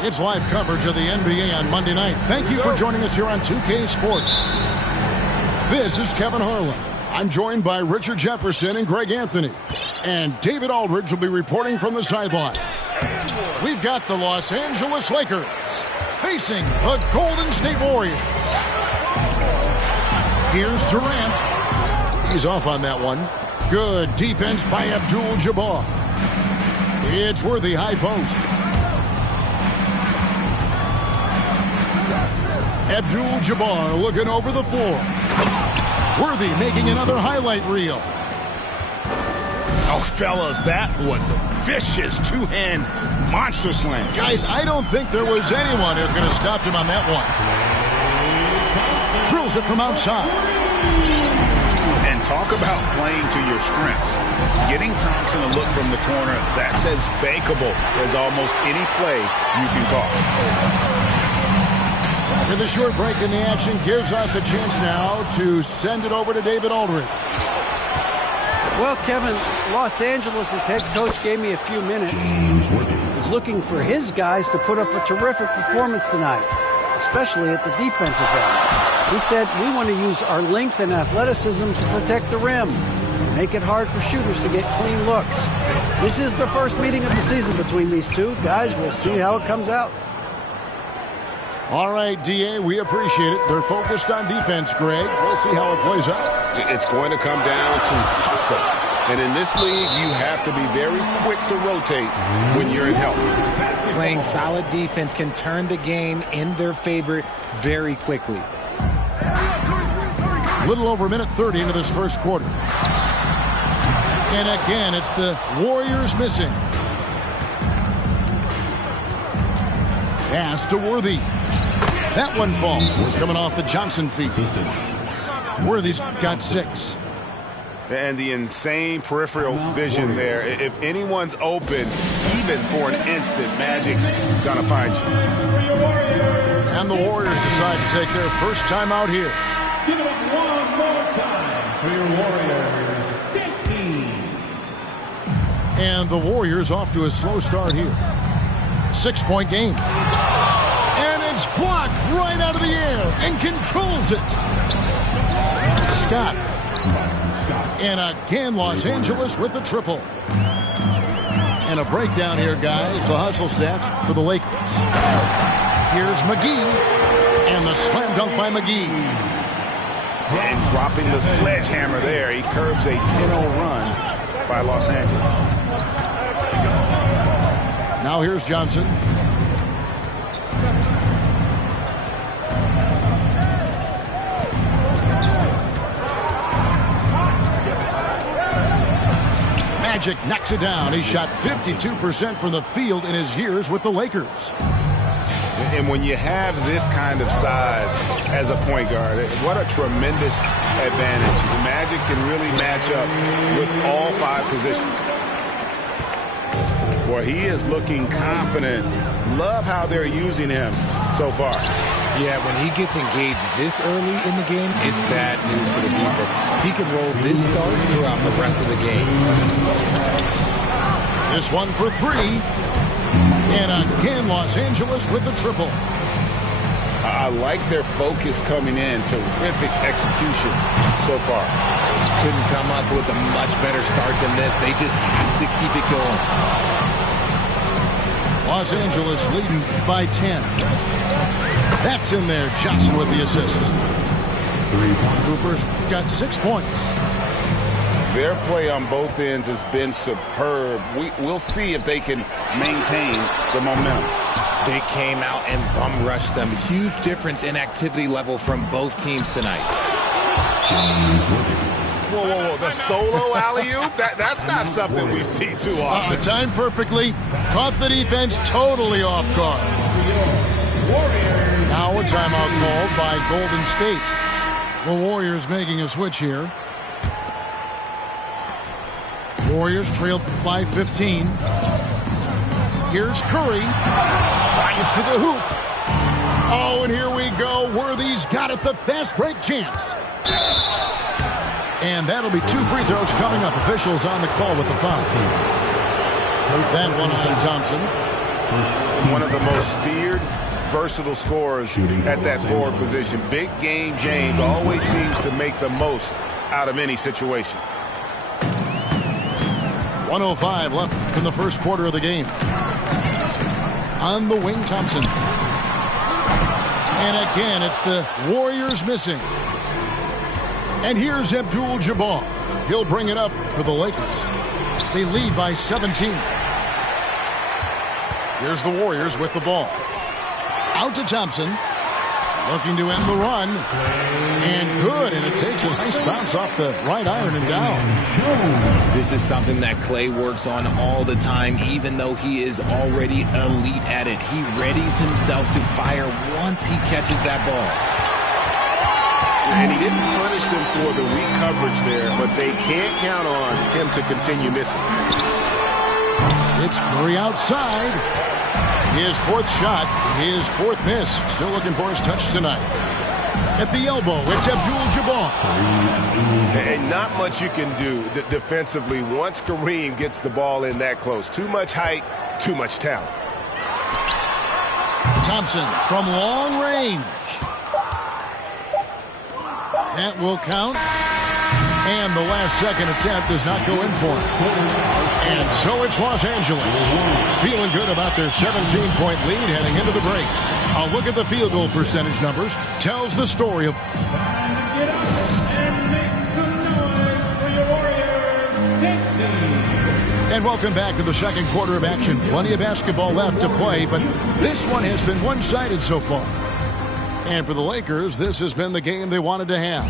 It's live coverage of the NBA on Monday night. Thank you for joining us here on 2K Sports. This is Kevin Harlan. I'm joined by Richard Jefferson and Greg Anthony. And David Aldridge will be reporting from the sideline. We've got the Los Angeles Lakers facing the Golden State Warriors. Here's Durant. He's off on that one. Good defense by Abdul-Jabbar. It's Worthy high post. Abdul-Jabbar looking over the floor. Worthy making another highlight reel. Oh, fellas, that was a vicious two-hand monster slam. Guys, I don't think there was anyone who could have stopped him on that one. Drills it from outside. And talk about playing to your strengths. Getting Thompson a look from the corner, that's as bankable as almost any play you can call. And the short break in the action gives us a chance now to send it over to David Aldridge. Well, Kevin, Los Angeles' head coach gave me a few minutes. He's looking for his guys to put up a terrific performance tonight, especially at the defensive end. He said, we want to use our length and athleticism to protect the rim, make it hard for shooters to get clean looks. This is the first meeting of the season between these two. Guys, we'll see how it comes out. All right, D.A., we appreciate it. They're focused on defense, Greg. We'll see how it plays out. It's going to come down to hustle. And in this league, you have to be very quick to rotate when you're in health. Playing solid defense can turn the game in their favor very quickly. Little over a minute 30 into this first quarter. And again, it's the Warriors missing. Pass to Worthy. That one falls. Coming off the Johnson feet. Worthy's got 6. And the insane peripheral vision there. If anyone's open, even for an instant, Magic's gonna find you. And the Warriors decide to take their first time out here. Give it up one more time for your Warriors. 15. And the Warriors off to a slow start here. 6-point game. And it's blocked right out of the air and controls it. Scott. And again, Los Angeles with the triple. And a breakdown here, guys. The hustle stats for the Lakers. Here's McGee. And the slam dunk by McGee. And dropping the sledgehammer there. He curbs a 10-0 run by Los Angeles. Now here's Johnson. Magic knocks it down. He shot 52% from the field in his years with the Lakers. And when you have this kind of size as a point guard, what a tremendous advantage. The Magic can really match up with all 5 positions. Well, he is looking confident. Love how they're using him so far. Yeah, when he gets engaged this early in the game, it's bad news for the defense. He can roll this start throughout the rest of the game. This one for 3. And again, Los Angeles with the triple. I like their focus coming in. Terrific execution so far. Couldn't come up with a much better start than this. They just have to keep it going. Los Angeles leading by 10. That's in there. Johnson with the assist. Cooper's got 6 points. Their play on both ends has been superb. We'll see if they can maintain the momentum. They came out and bum rushed them. Huge difference in activity level from both teams tonight. Whoa, whoa, whoa. The solo alley-oop? That's not something we see too often. Timed perfectly. Caught the defense totally off guard. Now a timeout called by Golden State. The Warriors making a switch here. Warriors trailed by 15. Here's Curry. Drives to the hoop. Oh, and here we go. Worthy's got it. The fast break chance. And that'll be 2 free throws coming up. Officials on the call with the foul. That one on Thompson. One of the most feared, versatile scorers at that forward position. Big game James always seems to make the most out of any situation. 1:05 left from the first quarter of the game. On the wing, Thompson. And again, it's the Warriors missing. And here's Abdul-Jabbar. He'll bring it up for the Lakers. They lead by 17. Here's the Warriors with the ball. Out to Thompson. Looking to end the run. And good. And it takes a nice bounce off the right iron and down. This is something that Clay works on all the time, even though he is already elite at it. He readies himself to fire once he catches that ball. And he didn't punish them for the weak coverage there, but they can't count on him to continue missing. It's Curry outside. His 4th shot, his 4th miss. Still looking for his touch tonight. At the elbow, it's Abdul-Jabbar. And not much you can do defensively once Kareem gets the ball in that close. Too much height, too much talent. Thompson from long range. That will count. And the last second attempt does not go in for him. And so it's Los Angeles. Feeling good about their 17-point lead heading into the break. A look at the field goal percentage numbers tells the story of... Get up and make some noise for your Warriors. 16. And welcome back to the second quarter of action. Plenty of basketball left to play, but this one has been one-sided so far. And for the Lakers, this has been the game they wanted to have.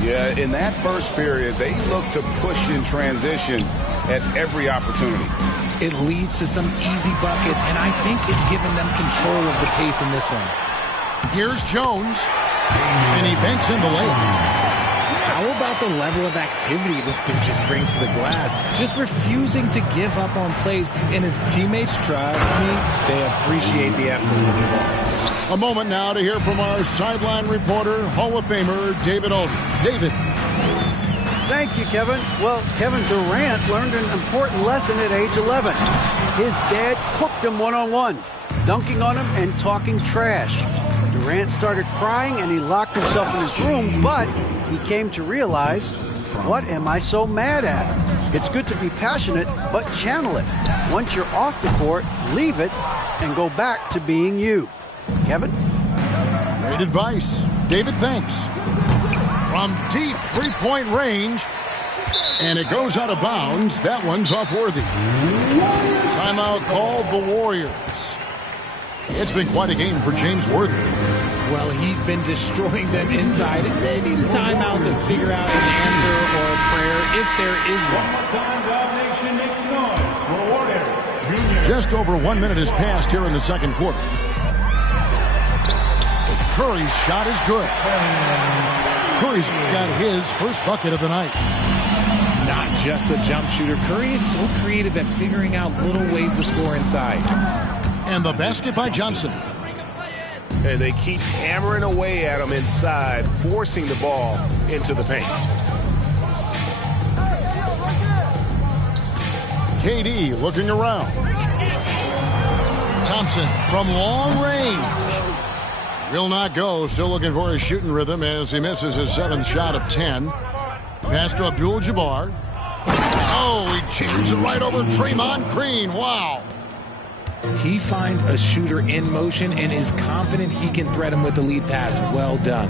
Yeah, in that first period, they looked to push in transition at every opportunity. It leads to some easy buckets, and I think it's given them control of the pace in this one. Here's Jones, and he banks in the layup. How How about the level of activity this dude just brings to the glass? Just refusing to give up on plays, and his teammates, trust me, they appreciate the effort with the ball. A moment now to hear from our sideline reporter, Hall of Famer David Aldridge. David. Thank you, Kevin. Well, Kevin Durant learned an important lesson at age 11. His dad cooked him one-on-one, dunking on him and talking trash. Durant started crying and he locked himself in his room, but he came to realize, what am I so mad at? It's good to be passionate, but channel it. Once you're off the court, leave it and go back to being you. Kevin? Great advice. David, thanks. From deep three-point range, and it goes out of bounds. That one's off Worthy. Timeout called the Warriors. It's been quite a game for James Worthy. Well, he's been destroying them inside, and they need a timeout to figure out an answer or a prayer if there is one. Just over 1 minute has passed here in the second quarter. Curry's shot is good. Curry's got his first bucket of the night. Not just a jump shooter. Curry is so creative at figuring out little ways to score inside. And the basket by Johnson. And they keep hammering away at him inside, forcing the ball into the paint. KD looking around. Thompson from long range. Will not go. Still looking for his shooting rhythm as he misses his 7th shot of 10. Pass to Abdul-Jabbar. Oh, he jams it right over Draymond Green. Wow. He finds a shooter in motion and is confident he can thread him with the lead pass. Well done.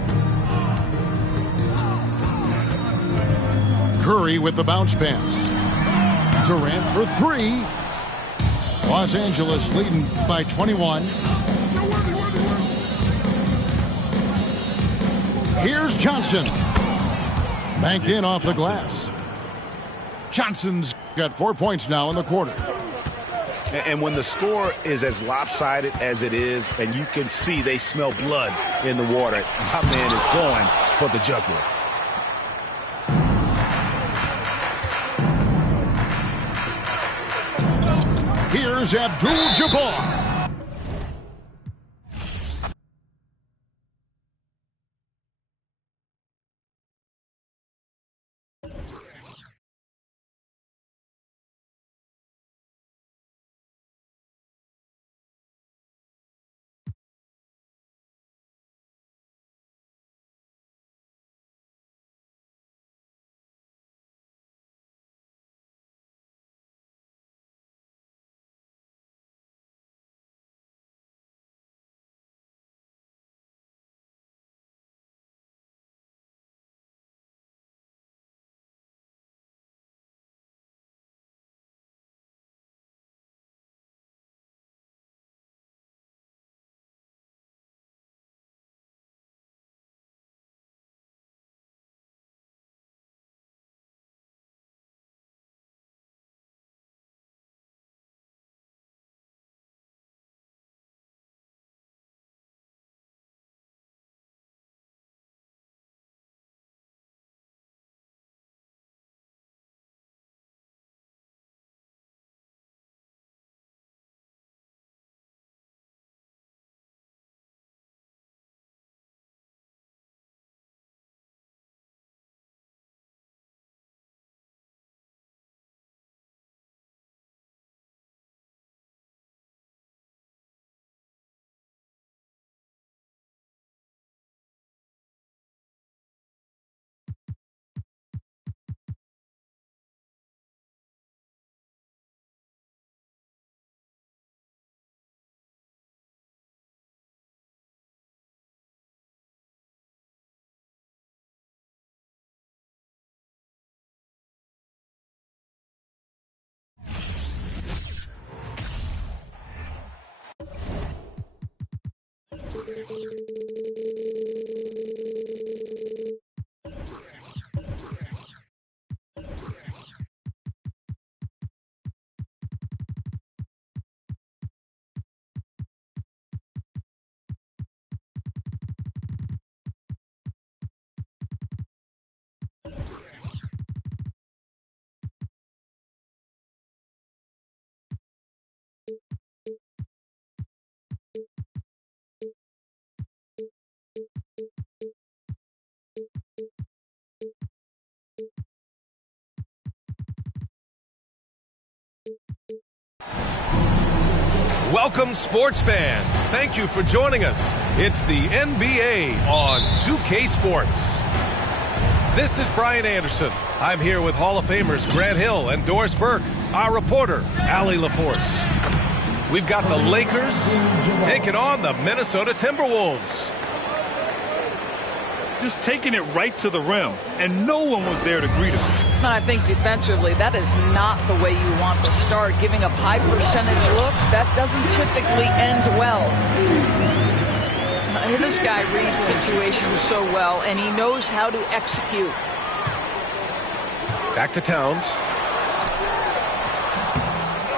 Curry with the bounce pass. Durant for 3. Los Angeles leading by 21. Here's Johnson. Banked in off the glass. Johnson's got 4 points now in the quarter. And when the score is as lopsided as it is, and you can see they smell blood in the water, my man is going for the jugular. Here's Abdul-Jabbar. Welcome, sports fans. Thank you for joining us. It's the NBA on 2K Sports. This is Brian Anderson. I'm here with Hall of Famers Grant Hill and Doris Burke, our reporter, Allie LaForce. We've got the Lakers taking on the Minnesota Timberwolves. Just taking it right to the rim, and no one was there to greet him. I think defensively, that is not the way you want to start. Giving up high percentage looks, that doesn't typically end well. This guy reads situations so well, and he knows how to execute. Back to Towns.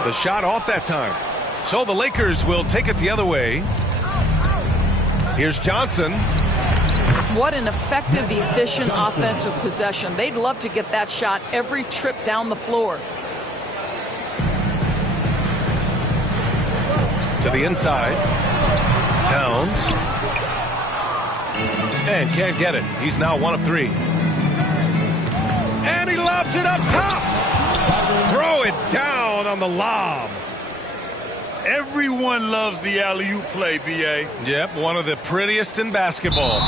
The shot off that time. So the Lakers will take it the other way. Here's Johnson. What an effective, efficient offensive possession. They'd love to get that shot every trip down the floor. To the inside. Towns. And can't get it. He's now 1 of 3. And he lobs it up top. Throw it down on the lob. Everyone loves the alley-oop play, B.A. Yep, one of the prettiest in basketball.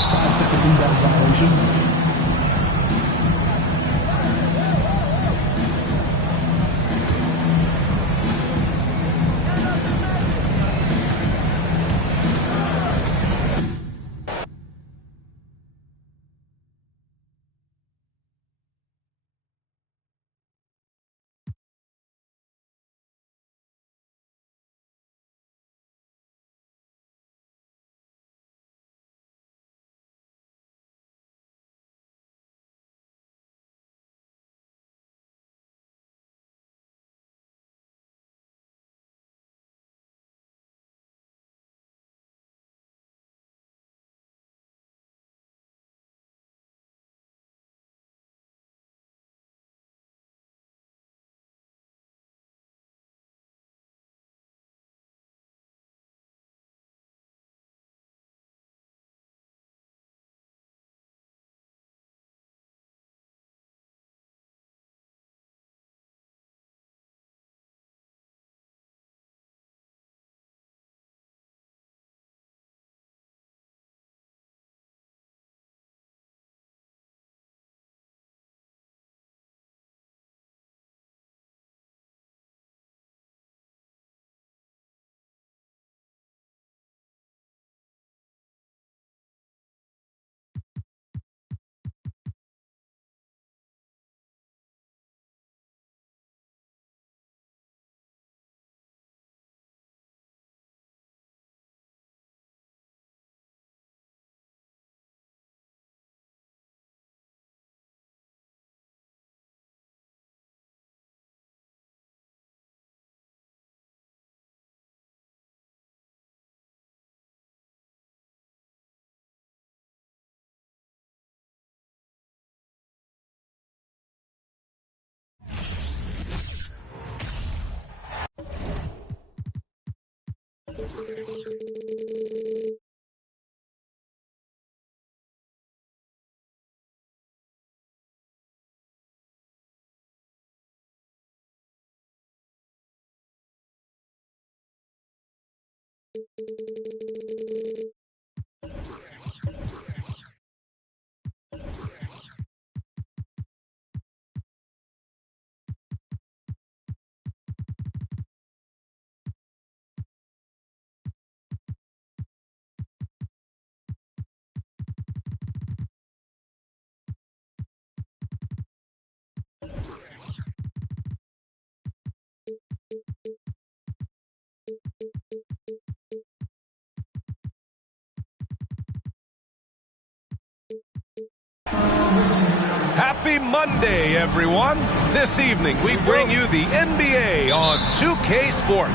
Happy Monday, everyone. This evening, we bring you the NBA on 2K Sports.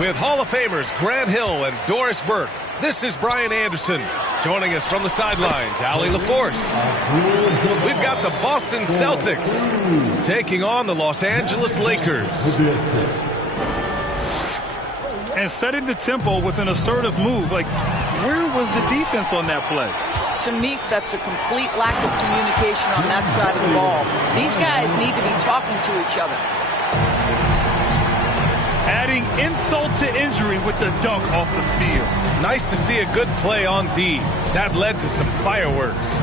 With Hall of Famers Grant Hill and Doris Burke, this is Brian Anderson. Joining us from the sidelines, Allie LaForce. We've got the Boston Celtics taking on the Los Angeles Lakers. And setting the tempo with an assertive move. Like, where was the defense on that play? To me, that's a complete lack of communication on that side of the ball. These guys need to be talking to each other. Adding insult to injury with the dunk off the steal. Nice to see a good play on D. That led to some fireworks.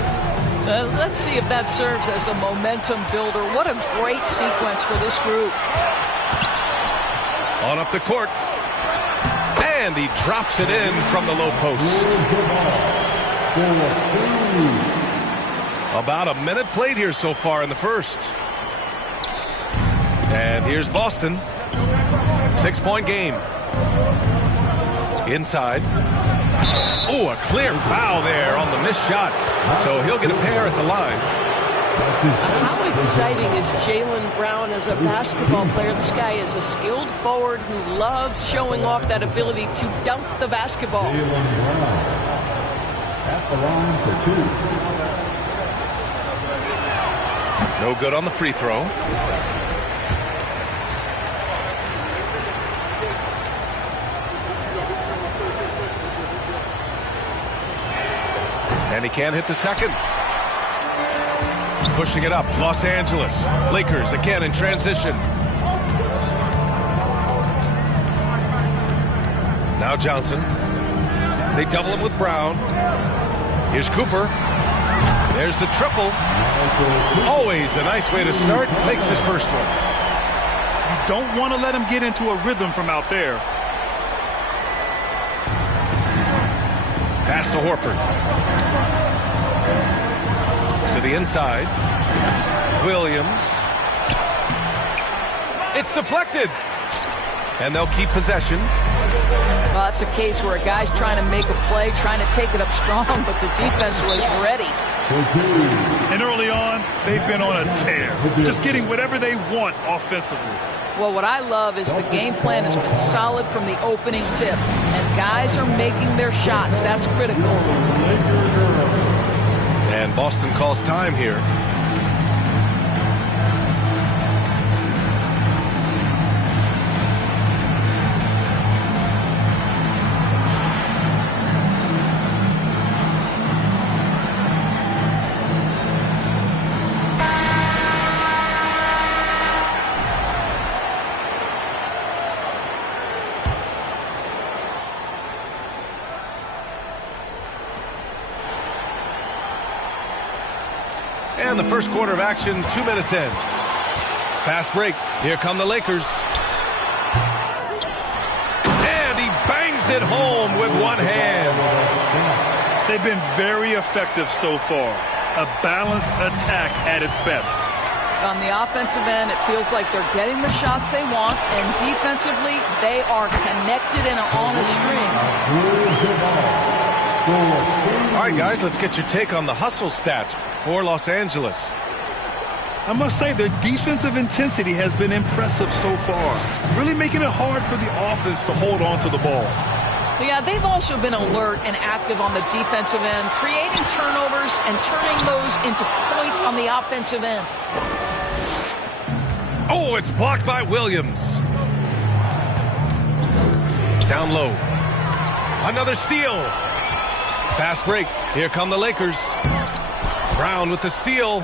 Let's see if that serves as a momentum builder. What a great sequence for this group. On up the court. And he drops it in from the low post. About a minute played here so far in the first. And here's Boston. 6-point game. Inside. Oh, a clear foul there on the missed shot. So he'll get a pair at the line. How exciting is Jaylen Brown as a basketball player? This guy is a skilled forward who loves showing off that ability to dunk the basketball. Jaylen Brown at the line for 2. No good on the free throw. And he can't hit the second. Pushing it up, Los Angeles. Lakers again in transition. Now Johnson. They double him with Brown. Here's Cooper. There's the triple. Always a nice way to start. Makes his first one. You don't want to let him get into a rhythm from out there. Pass to Horford. To the inside. Williams. It's deflected. And they'll keep possession. Well, that's a case where a guy's trying to make a play, trying to take it up strong, but the defense was ready. And early on, they've been on a tear. Just getting whatever they want offensively. Well, what I love is the game plan has been solid from the opening tip. And guys are making their shots. That's critical. And Boston calls time here. And the first quarter of action, 2 minutes in. Fast break. Here come the Lakers. And he bangs it home with one hand. They've been very effective so far. A balanced attack at its best. On the offensive end, it feels like they're getting the shots they want, and defensively, they are connected and on a string. All right, guys, let's get your take on the hustle stats for Los Angeles. I must say their defensive intensity has been impressive so far, really making it hard for the offense to hold on to the ball. Yeah, they've also been alert and active on the defensive end, creating turnovers and turning those into points on the offensive end. Oh, it's blocked by Williams. Down low. Another steal. Fast break. Here come the Lakers. Brown with the steal.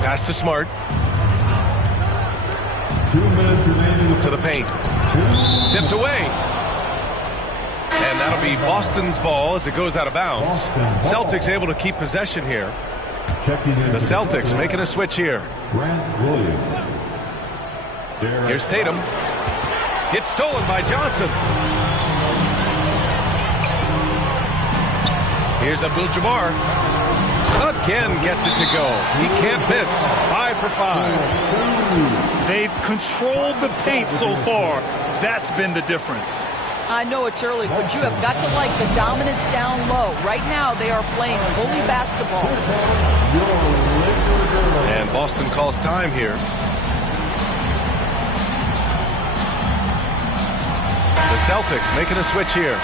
Pass to Smart. 2 minutes remaining. To the paint. Tipped away. And that'll be Boston's ball as it goes out of bounds. Celtics able to keep possession here. The Celtics making a switch here. Grant Williams. Here's Tatum. It's stolen by Johnson. Here's Abdul-Jabbar. Again gets it to go. He can't miss. 5 for 5. They've controlled the paint so far. That's been the difference. I know it's early, but you have got to like the dominance down low. Right now, they are playing bully basketball. And Boston calls time here. The Celtics making a switch here.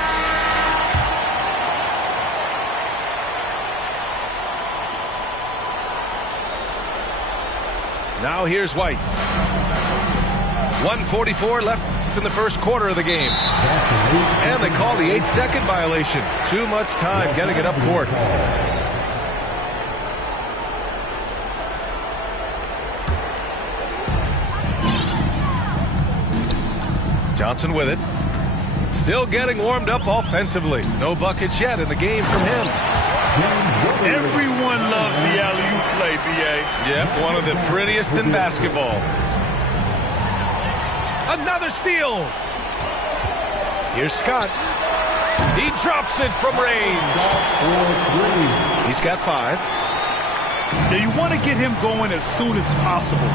Now here's White. 1:44 left in the first quarter of the game. And they call the 8-second violation. Too much time getting it up court. Johnson with it. Still getting warmed up offensively. No buckets yet in the game from him. Everyone loves the alley-oop play, B.A. Yep, one of the prettiest in basketball. Another steal. Here's Scott. He drops it from range. He's got 5. Now you want to get him going as soon as possible.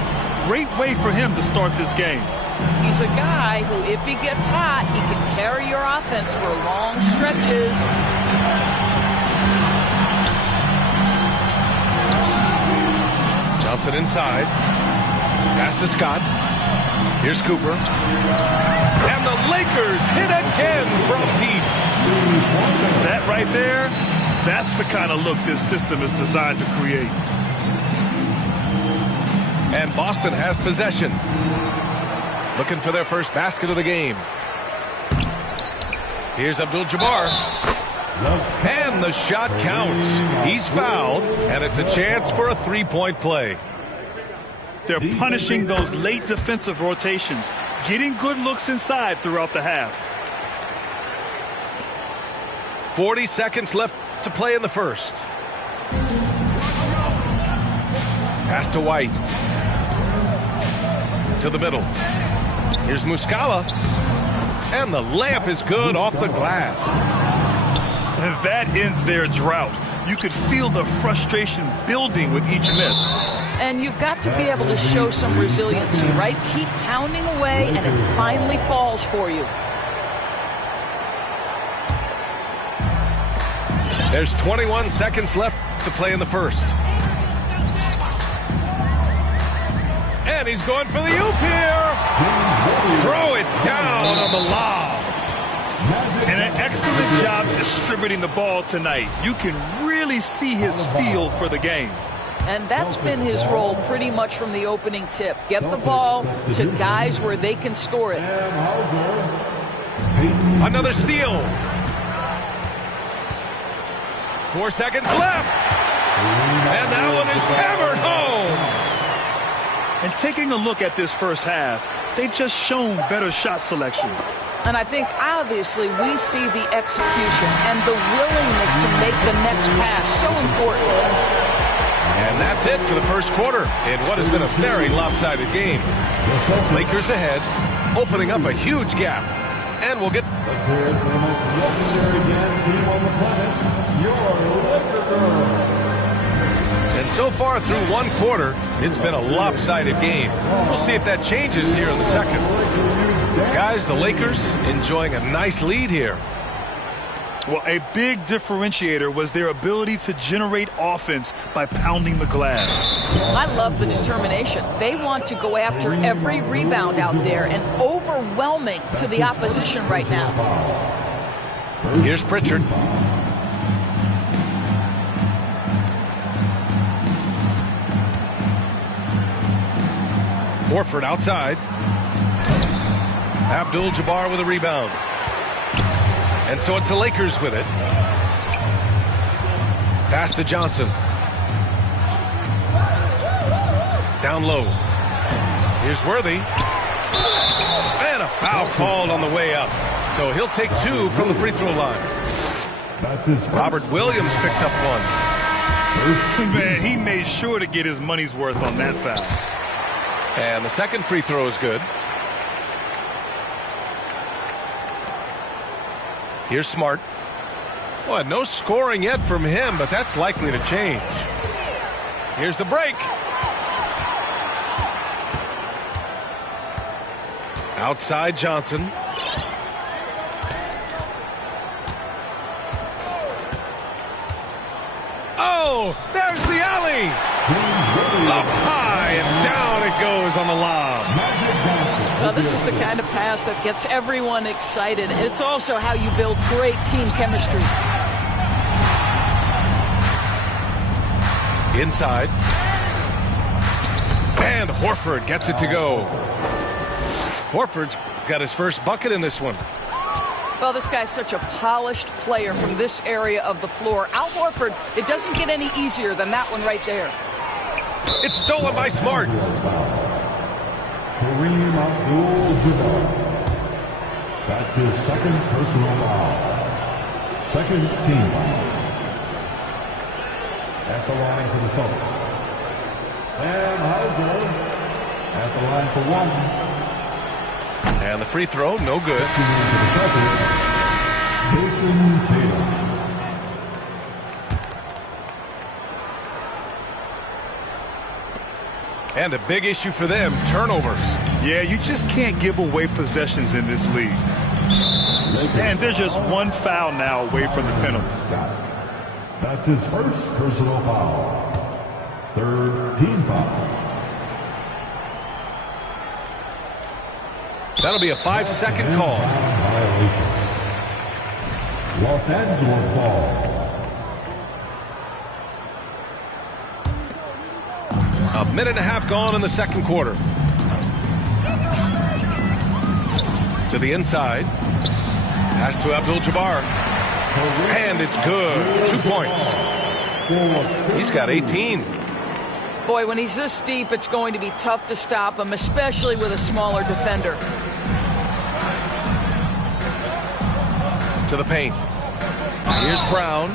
Great way for him to start this game. He's a guy who, if he gets hot, he can carry your offense for long stretches. Johnson inside. Pass to Scott. Here's Cooper. And the Lakers hit again from deep. That right there, that's the kind of look this system is designed to create. And Boston has possession. Looking for their first basket of the game. Here's Abdul-Jabbar. And the shot counts. He's fouled, and it's a chance for a three-point play. They're punishing those late defensive rotations, getting good looks inside throughout the half. 40 seconds left to play in the first. Pass to White. To the middle. Here's Muscala. And the layup is good off the glass. And that ends their drought. You could feel the frustration building with each miss. And you've got to be able to show some resiliency, right? Keep pounding away, and it finally falls for you. There's 21 seconds left to play in the first. And he's going for the oop here. Throw it down on the lob. And an excellent job distributing the ball tonight. You can really see his feel for the game. And that's been his role pretty much from the opening tip. Get the ball to guys where they can score it. Another steal. 4 seconds left. And that one is hammered home. And taking a look at this first half, they've just shown better shot selection. And I think, obviously, we see the execution and the willingness to make the next pass so important. And that's it for the first quarter in what has been a very lopsided game. Lakers ahead, opening up a huge gap. And we'll get... And so far through one quarter, it's been a lopsided game. We'll see if that changes here in the second. Guys, the Lakers enjoying a nice lead here. Well, a big differentiator was their ability to generate offense by pounding the glass. I love the determination. They want to go after every rebound out there, and overwhelming to the opposition right now. Here's Pritchard. Horford outside. Abdul-Jabbar with a rebound. And so it's the Lakers with it. Pass to Johnson. Down low. Here's Worthy. And a foul called on the way up. So he'll take 2 from the free throw line. Robert Williams picks up 1. Man, he made sure to get his money's worth on that foul. And the second free throw is good. Here's Smart. Well, no scoring yet from him, but that's likely to change. Here's the break. Outside Johnson. Oh, there's the alley. Up high and down it goes on the lob. Well, this is the kind of pass that gets everyone excited. It's also how you build great team chemistry. Inside. And Horford gets it to go. Horford's got his first bucket in this one. Well, this guy's such a polished player from this area of the floor. Al Horford, it doesn't get any easier than that one right there. It's stolen by Smart. That's his second personal foul. Second team foul. At the line for the Celtics. Sam Hauser at the line for one. And the free throw, no good. For the Celtics, Jason Tatum. And a big issue for them, turnovers. Yeah, you just can't give away possessions in this league. And they're just one foul now away from the penalty. That's his first personal foul. Third team foul. That'll be a 5-second call. Los Angeles ball. A minute and a half gone in the second quarter. To the inside. Pass to Abdul-Jabbar. And it's good. 2 points. He's got 18. Boy, when he's this deep, it's going to be tough to stop him, especially with a smaller defender. To the paint. Here's Brown.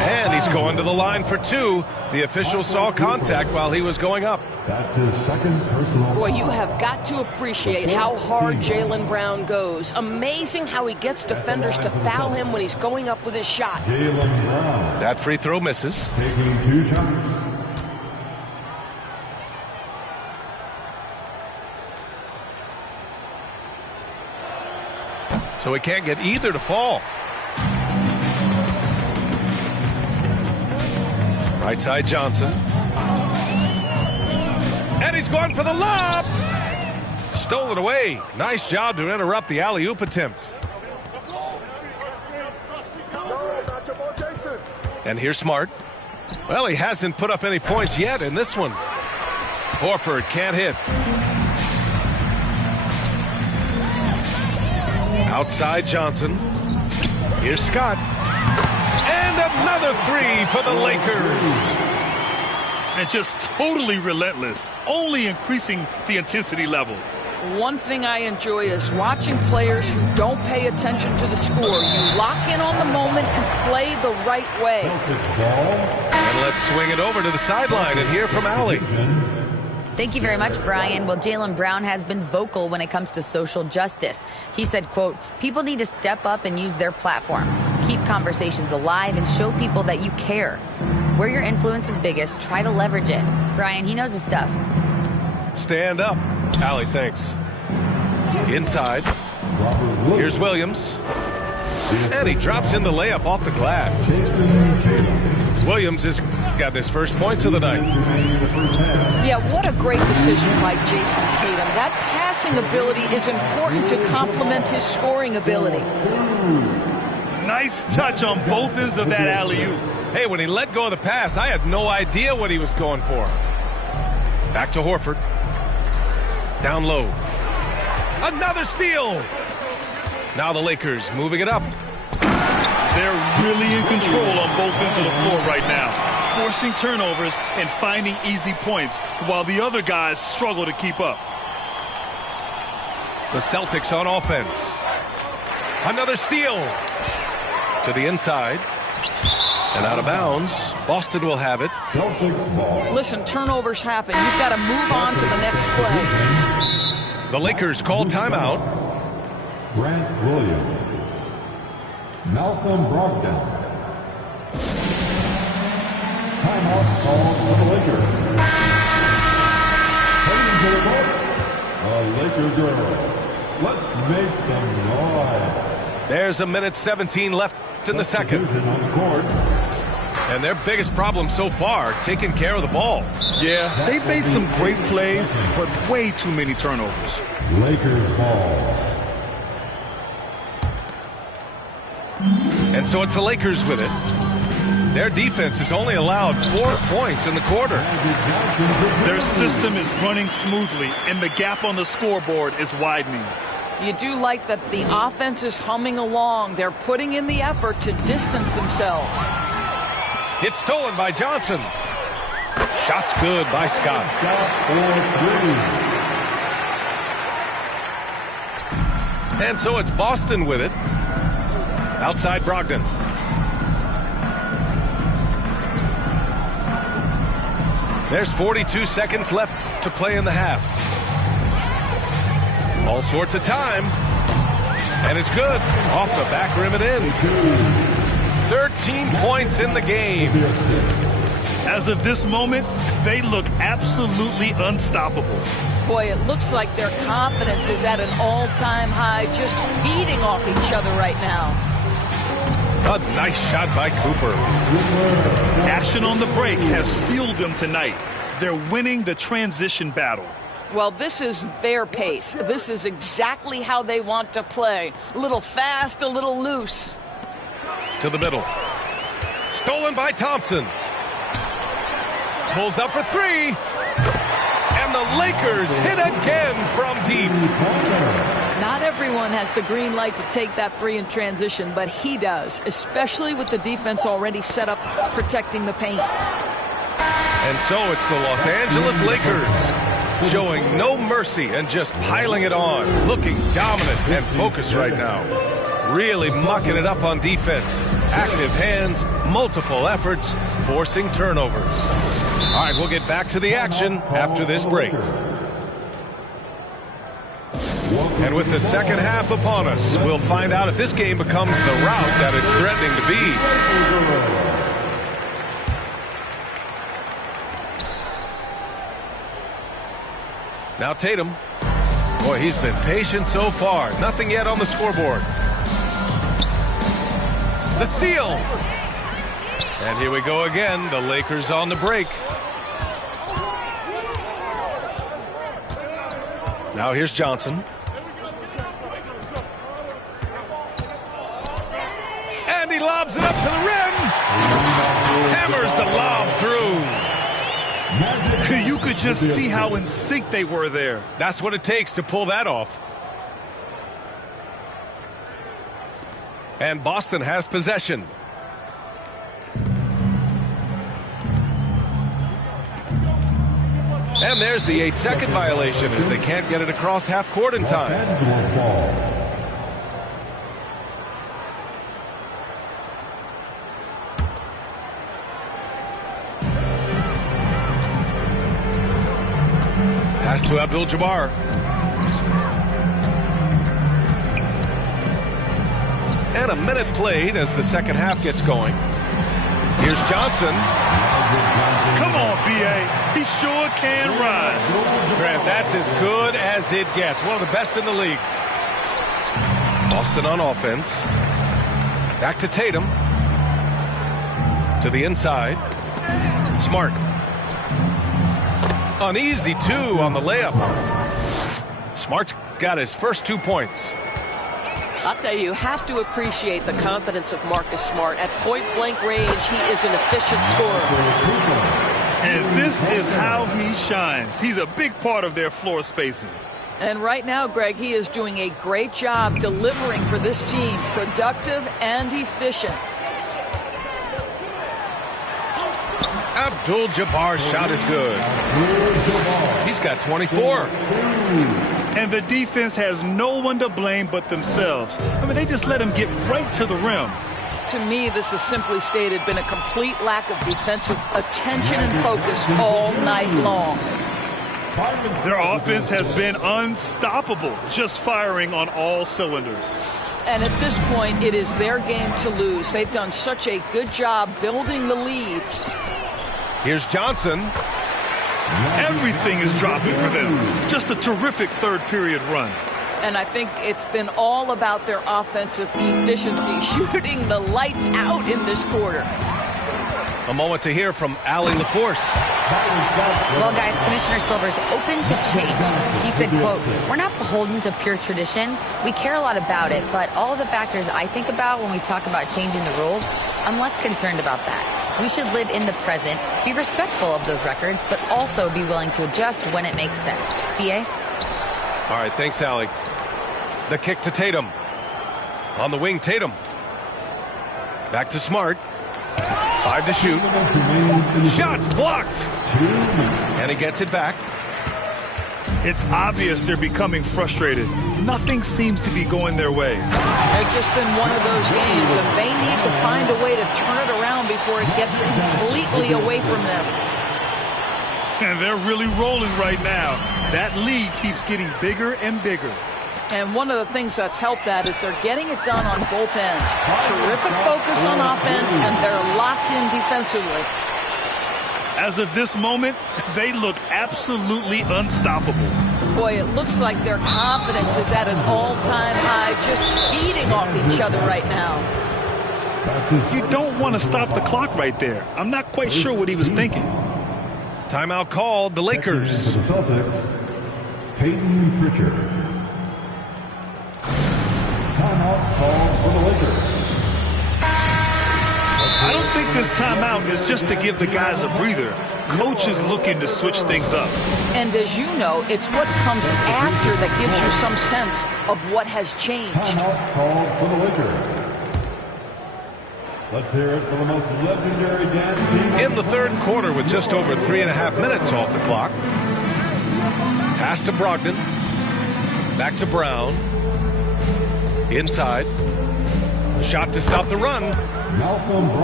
And he's going to the line for two. The official saw contact while he was going up. That's his second personal. Boy, you have got to appreciate how hard Jaylen Brown goes. Amazing how he gets defenders to foul him when he's going up with his shot. Jaylen Brown. That free throw misses. Taking 2 shots. So he can't get either to fall. Right side Johnson. And he's going for the lob. Stole it away. Nice job to interrupt the alley-oop attempt. And here's Smart. Well, he hasn't put up any points yet in this one. Horford can't hit. Outside Johnson. Here's Scott. And another three for the Lakers. And just totally relentless, only increasing the intensity level. One thing I enjoy is watching players who don't pay attention to the score. You lock in on the moment and play the right way. And let's swing it over to the sideline and hear from Allie. Thank you very much, Brian. Well, Jaylen Brown has been vocal when it comes to social justice. He said, quote, people need to step up and use their platform. Keep conversations alive and show people that you care. Where your influence is biggest, try to leverage it. Brian, he knows his stuff. Stand up. Allie, thanks. Inside. Here's Williams. And he drops in the layup off the glass. Williams has got his first points of the night. Yeah, what a great decision by Jason Tatum. That passing ability is important to complement his scoring ability. Nice touch on both ends of that alley-oop. Hey, when he let go of the pass, I had no idea what he was going for. Back to Horford. Down low. Another steal. Now the Lakers moving it up. They're really in control on both ends of the floor right now, forcing turnovers and finding easy points while the other guys struggle to keep up. The Celtics on offense. Another steal. To the inside. And out of bounds. Boston will have it. Celtics ball. Listen, turnovers happen. You've got to move on to the next play. The Lakers call timeout. Grant Williams. Malcolm Brogdon. Timeout called for the Lakers. Heading to the court, the Laker girls. Let's make some noise. There's a minute 17 left in the second. On the court. And their biggest problem so far, taking care of the ball. Yeah, they've made some great plays, but way too many turnovers. Lakers ball. And so it's the Lakers with it. Their defense has only allowed 4 points in the quarter. Their system is running smoothly, and the gap on the scoreboard is widening. You do like that the offense is humming along. They're putting in the effort to distance themselves. It's stolen by Johnson. Shot's good by Scott. And so it's Boston with it. Outside Brogdon. There's 42 seconds left to play in the half. All sorts of time. And it's good. Off the back rim and in. 13 points in the game. As of this moment, they look absolutely unstoppable. Boy, it looks like their confidence is at an all-time high, just feeding off each other right now. A nice shot by Cooper. Action on the break has fueled them tonight. They're winning the transition battle. Well, this is their pace. This is exactly how they want to play. A little fast, a little loose. To the middle. Stolen by Thompson. Pulls up for three. And the Lakers hit again from deep. Not everyone has the green light to take that three in transition, but he does, especially with the defense already set up protecting the paint. And so it's the Los Angeles Lakers showing no mercy and just piling it on, looking dominant and focused right now. Really mucking it up on defense. Active hands, multiple efforts, forcing turnovers. All right, we'll get back to the action after this break. And with the second half upon us, we'll find out if this game becomes the rout that it's threatening to be. Now Tatum. Boy, he's been patient so far. Nothing yet on the scoreboard. The steal. And here we go again. The Lakers on the break. Now here's Johnson. And he lobs it up to the rim. Hammers the lob through. You could just see how in sync they were there. That's what it takes to pull that off. And Boston has possession. And there's the 8-second violation as they can't get it across half court in time. Pass to Abdul-Jabbar. And a minute played as the second half gets going. Here's Johnson. Come on, B.A. He sure can rise. Grant, that's as good as it gets. One of the best in the league. Boston on offense. Back to Tatum. To the inside. Smart. An easy two on the layup. Smart's got his first 2 points. I'll tell you have to appreciate the confidence of Marcus Smart. At point-blank range, he is an efficient scorer. And this is how he shines. He's a big part of their floor spacing. And right now, Greg, he is doing a great job delivering for this team. Productive and efficient. Abdul-Jabbar's shot is good. He's got 24. And the defense has no one to blame but themselves. I mean, they just let him get right to the rim. To me, this has simply stated been a complete lack of defensive attention and focus all night long. Their offense has been unstoppable, just firing on all cylinders. And at this point, it is their game to lose. They've done such a good job building the lead. Here's Johnson. Everything is dropping for them. Just a terrific third period run. And I think it's been all about their offensive efficiency, shooting the lights out in this quarter. A moment to hear from Allie LaForce. Well, guys, Commissioner Silver's open to change. He said, quote, "We're not beholden to pure tradition. We care a lot about it, but all of the factors I think about when we talk about changing the rules, I'm less concerned about that. We should live in the present, be respectful of those records, but also be willing to adjust when it makes sense." B.A.? All right, thanks, Allie. The kick to Tatum. On the wing, Tatum. Back to Smart. 5 to shoot. Shots blocked. And he gets it back. It's obvious they're becoming frustrated. Nothing seems to be going their way. It's just been one of those games, and they need to find a way to turn it around before it gets completely away from them. And they're really rolling right now. That lead keeps getting bigger and bigger. And one of the things that's helped that is they're getting it done on both ends. Terrific focus on offense, and they're locked in defensively. As of this moment, they look absolutely unstoppable. Boy, it looks like their confidence is at an all-time high, just feeding off each other right now. You don't want to stop the clock right there. I'm not quite sure what he was thinking. Timeout called, the Lakers. For the Celtics, Peyton Pritchard. Timeout called for the Lakers. I don't think this timeout is just to give the guys a breather. Coach is looking to switch things up. And as you know, it's what comes after that gives you some sense of what has changed. Timeout called for the Lakers. Let's hear it for the most legendary dance team. In the third quarter with just over 3.5 minutes off the clock. Pass to Brogdon. Back to Brown. Inside. Shot to stop the run.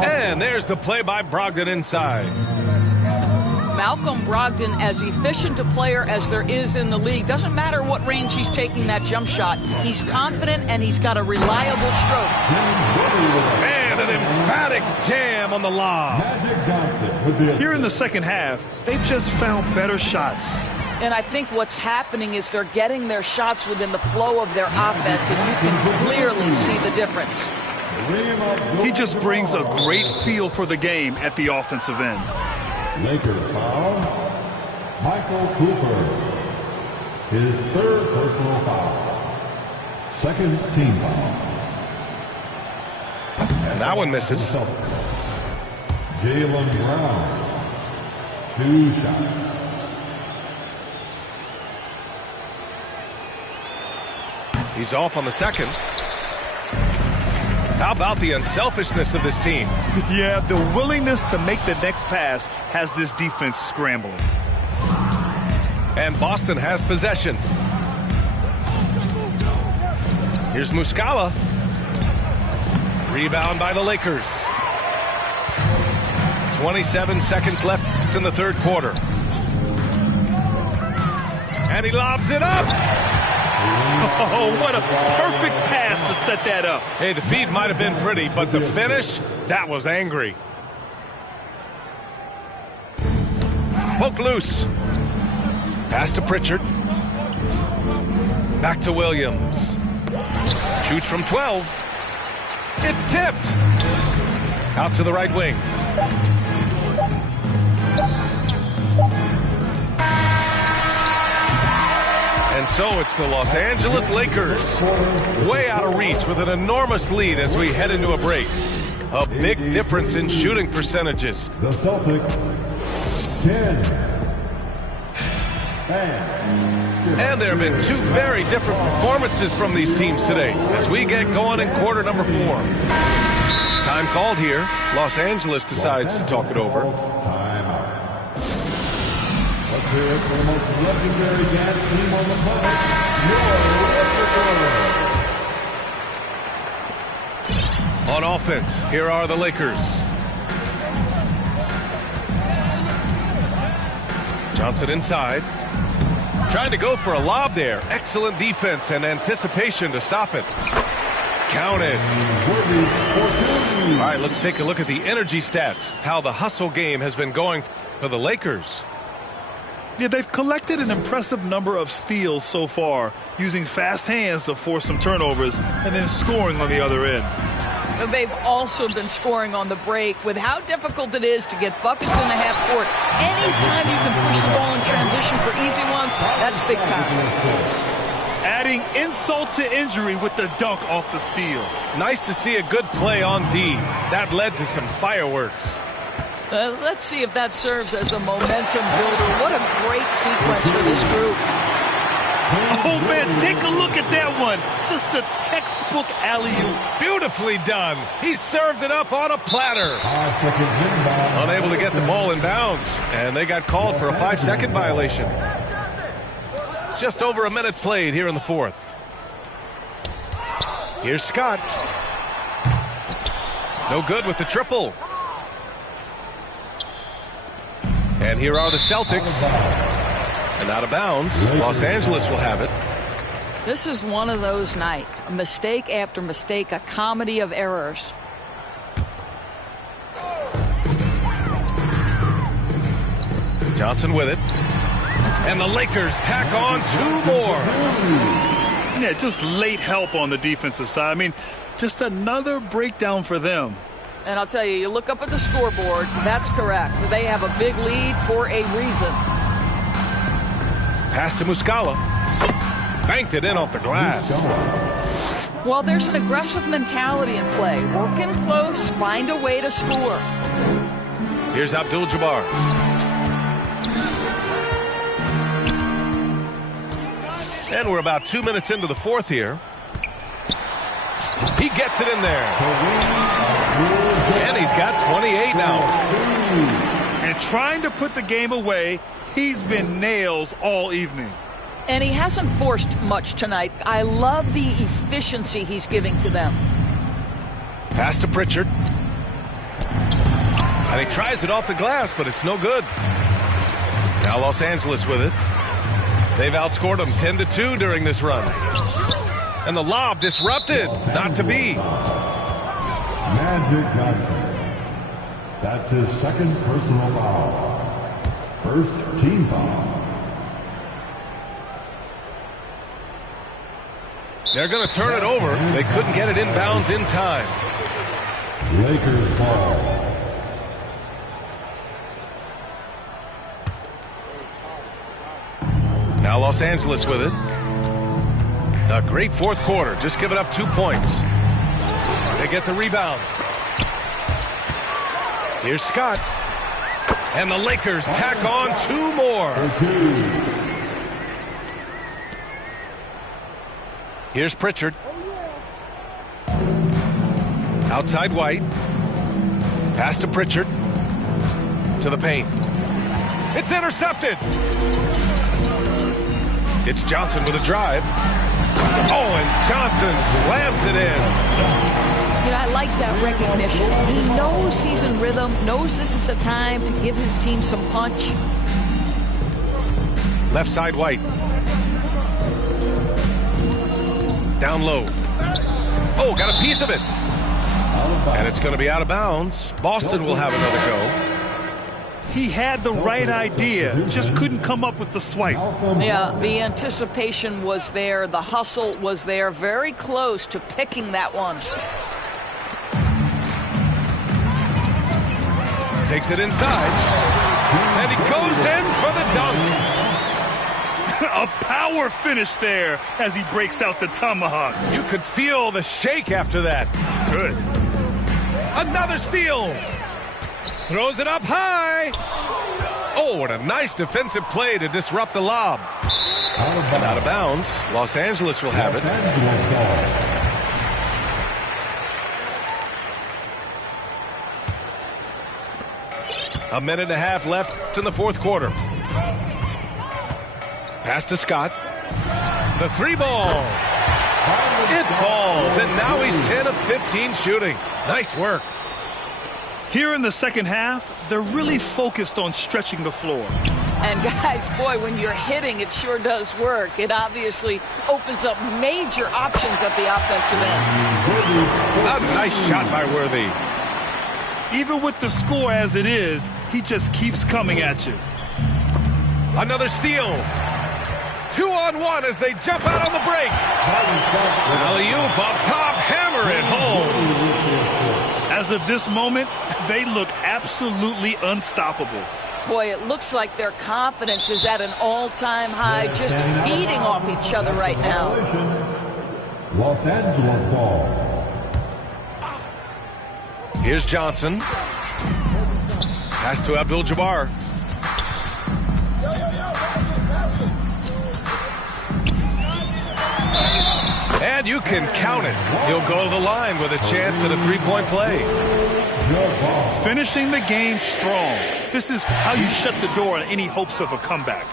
And there's the play by Brogdon inside. Malcolm Brogdon, as efficient a player as there is in the league, doesn't matter what range he's taking that jump shot. He's confident and he's got a reliable stroke. And an emphatic jam on the lob. Here in the second half, they've just found better shots. And I think what's happening is they're getting their shots within the flow of their offense, and you can clearly see the difference. He just brings a great feel for the game at the offensive end. Lakers foul, Michael Cooper. His third personal foul. Second team foul. And that one misses. Jaylen Brown. 2 shots. He's off on the second. How about the unselfishness of this team? Yeah, the willingness to make the next pass has this defense scrambling. And Boston has possession. Here's Muscala. Rebound by the Lakers. 27 seconds left in the third quarter. And he lobs it up. Oh, what a perfect pass to set that up. Hey, the feed might have been pretty, but the finish, that was angry. Poke loose. Pass to Pritchard. Back to Williams. Shoots from 12. It's tipped. Out to the right wing. And so it's the Los Angeles Lakers, way out of reach with an enormous lead as we head into a break. A big difference in shooting percentages. The Celtics, 10. And there have been 2 very different performances from these teams today as we get going in quarter number 4. Time called here. Los Angeles decides to talk it over. Let's hear it for the most legendary dance team on the planet, your On offense, here are the Lakers. Johnson inside. Trying to go for a lob there. Excellent defense and anticipation to stop it. Counted. All right, let's take a look at the energy stats. How the hustle game has been going for the Lakers. Yeah, they've collected an impressive number of steals so far, using fast hands to force some turnovers and then scoring on the other end. They've also been scoring on the break with how difficult it is to get buckets in the half court. Anytime you can push the ball in transition for easy ones, that's big time. Adding insult to injury with the dunk off the steal. Nice to see a good play on D. That led to some fireworks. Let's see if that serves as a momentum builder. What a great sequence for this group. Oh, man, take a look at that one. Just a textbook alley-oop. Beautifully done. He served it up on a platter. Unable to get the ball in bounds, and they got called for a 5-second violation. Just over a minute played here in the fourth. Here's Scott. No good with the triple. And here are the Celtics. And out of bounds. Los Angeles will have it. This is one of those nights. Mistake after mistake, a comedy of errors. Johnson with it. And the Lakers tack on 2 more. Yeah, just late help on the defensive side. I mean, just another breakdown for them. And I'll tell you, you look up at the scoreboard, that's correct. They have a big lead for a reason. Pass to Muscala. Banked it in off the glass. Well, there's an aggressive mentality in play. Working close, find a way to score. Here's Abdul-Jabbar. And we're about 2 minutes into the fourth here. He gets it in there. And he's got 28 now. And trying to put the game away, he's been nails all evening. And he hasn't forced much tonight. I love the efficiency he's giving to them. Pass to Pritchard. And he tries it off the glass, but it's no good. Now Los Angeles with it. They've outscored them 10-2 during this run. And the lob disrupted. Not to be. Magic Johnson. That's his second personal foul. First team foul. They're going to turn it over. They couldn't get it inbounds in time. Lakers ball. Now Los Angeles with it. A great fourth quarter. Just giving up 2 points. They get the rebound. Here's Scott. And the Lakers tack on 2 more. Here's Pritchard. Outside White. Pass to Pritchard. To the paint. It's intercepted. It's Johnson with a drive. Oh, and Johnson slams it in. You know, I like that recognition. He knows he's in rhythm, knows this is the time to give his team some punch. Left side White. Down low. Oh, got a piece of it. And it's going to be out of bounds. Boston will have another go. He had the right idea, just couldn't come up with the swipe. Yeah, the anticipation was there. The hustle was there. Very close to picking that one. Takes it inside. And he goes in for the dunk. A power finish there as he breaks out the tomahawk. You could feel the shake after that. Good. Another steal. Throws it up high. Oh, what a nice defensive play to disrupt the lob. And out of bounds. Los Angeles will have it. A minute and a half left in the fourth quarter. Pass to Scott. The 3 ball. It falls, and now he's 10 of 15 shooting. Nice work. Here in the second half, they're really focused on stretching the floor. And guys, boy, when you're hitting, it sure does work. It obviously opens up major options at the offensive end. A nice shot by Worthy. Even with the score as it is, he just keeps coming at you. Another steal. 2-on-1 as they jump out on the break. Alley-oop up top, hammer it home. As of this moment, they look absolutely unstoppable. Boy, it looks like their confidence is at an all-time high, just feeding off each other right now. Los Angeles ball. Here's Johnson. Pass to Abdul-Jabbar. And you can count it. He'll go to the line with a chance at a 3-point play. Finishing the game strong. This is how you shut the door on any hopes of a comeback.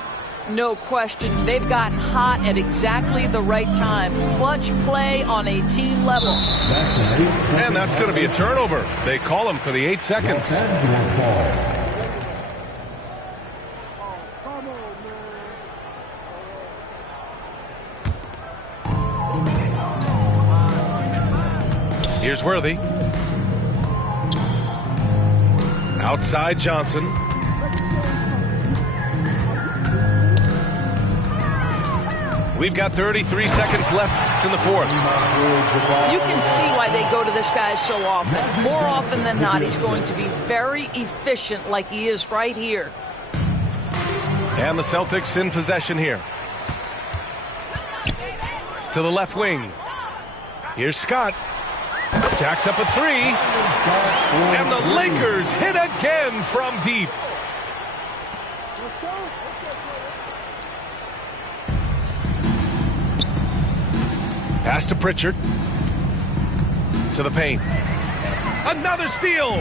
No question. They've gotten hot at exactly the right time. Clutch play on a team level. And that's going to be a turnover. They call him for the 8 seconds. Here's Worthy. Outside Johnson. We've got 33 seconds left in the fourth. You can see why they go to this guy so often. More often than not, he's going to be very efficient like he is right here. And the Celtics in possession here. To the left wing. Here's Scott. Jacks up a three. And the Lakers hit again from deep. Pass to Pritchard. To the paint. Another steal.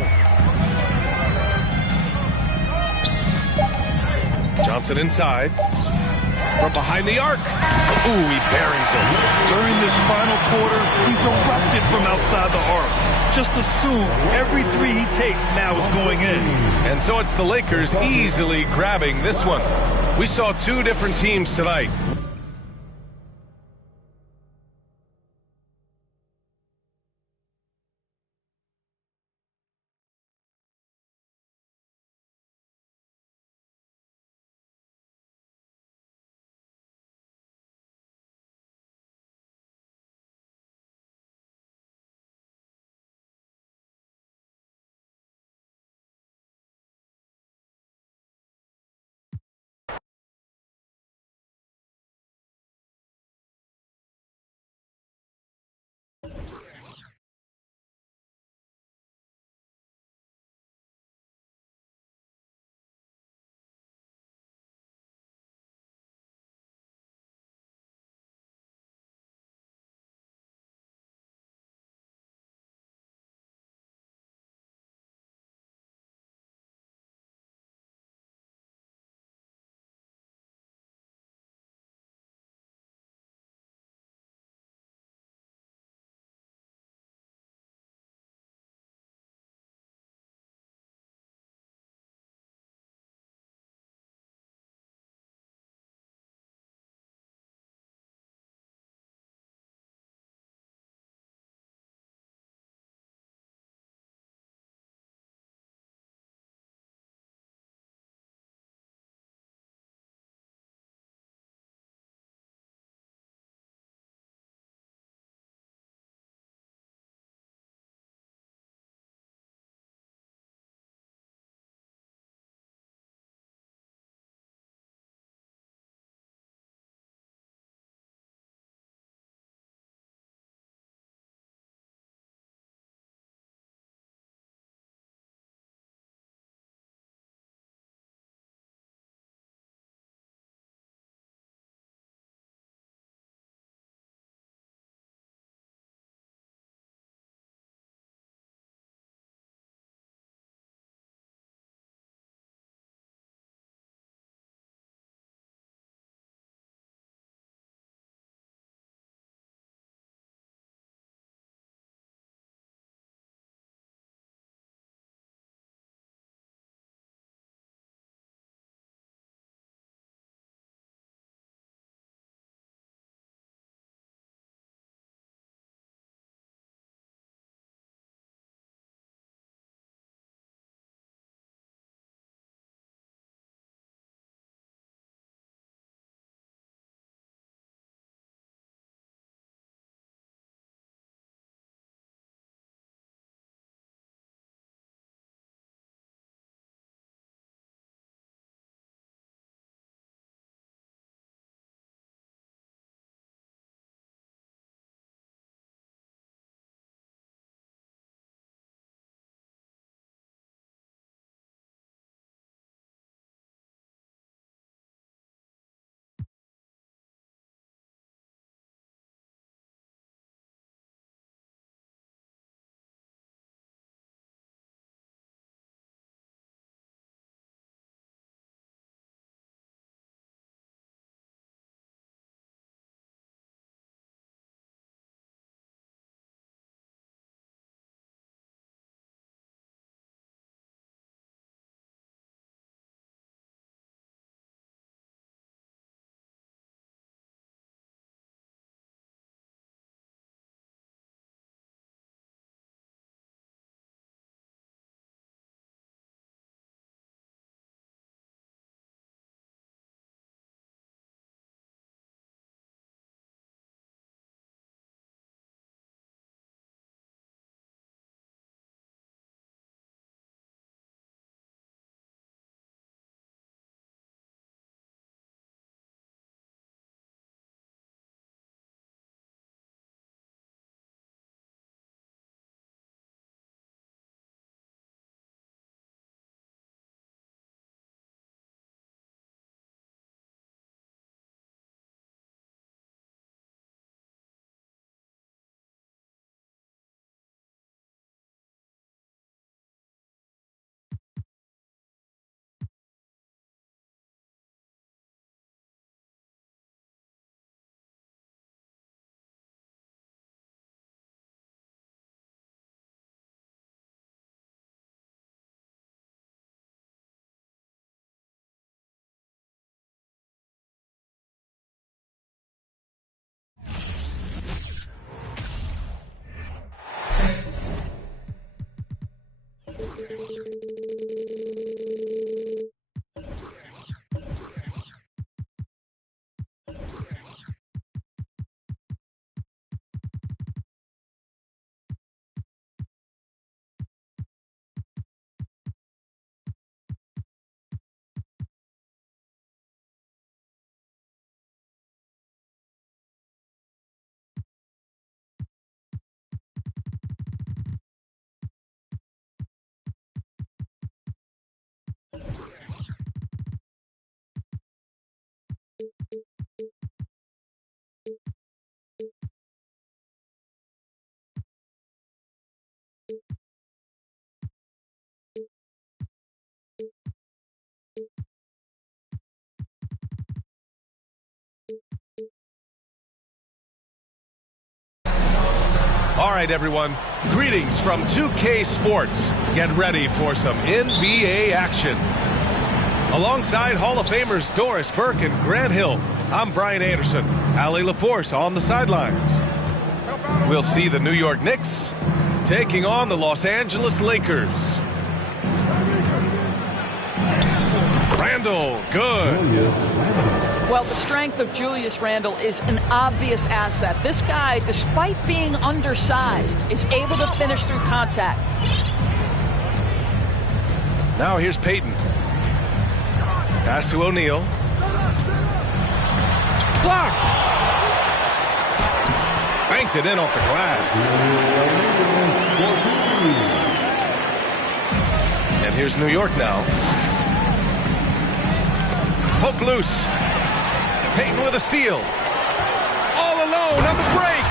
Johnson inside. From behind the arc. Ooh, he buries him. During this final quarter, he's erupted from outside the arc. Just assume every three he takes now is going in. And so it's the Lakers easily grabbing this one. We saw two different teams tonight. All right, everyone. Greetings from 2K Sports. Get ready for some NBA action. Alongside Hall of Famers Doris Burke and Grant Hill, I'm Brian Anderson. Allie LaForce on the sidelines. We'll see the New York Knicks taking on the Los Angeles Lakers. Randle, good. Well, the strength of Julius Randle is an obvious asset. This guy, despite being undersized, is able to finish through contact. Now here's Payton. Pass to O'Neal. Blocked. Banked it in off the glass. And here's New York now. Poke loose. Payton with a steal. All alone on the break.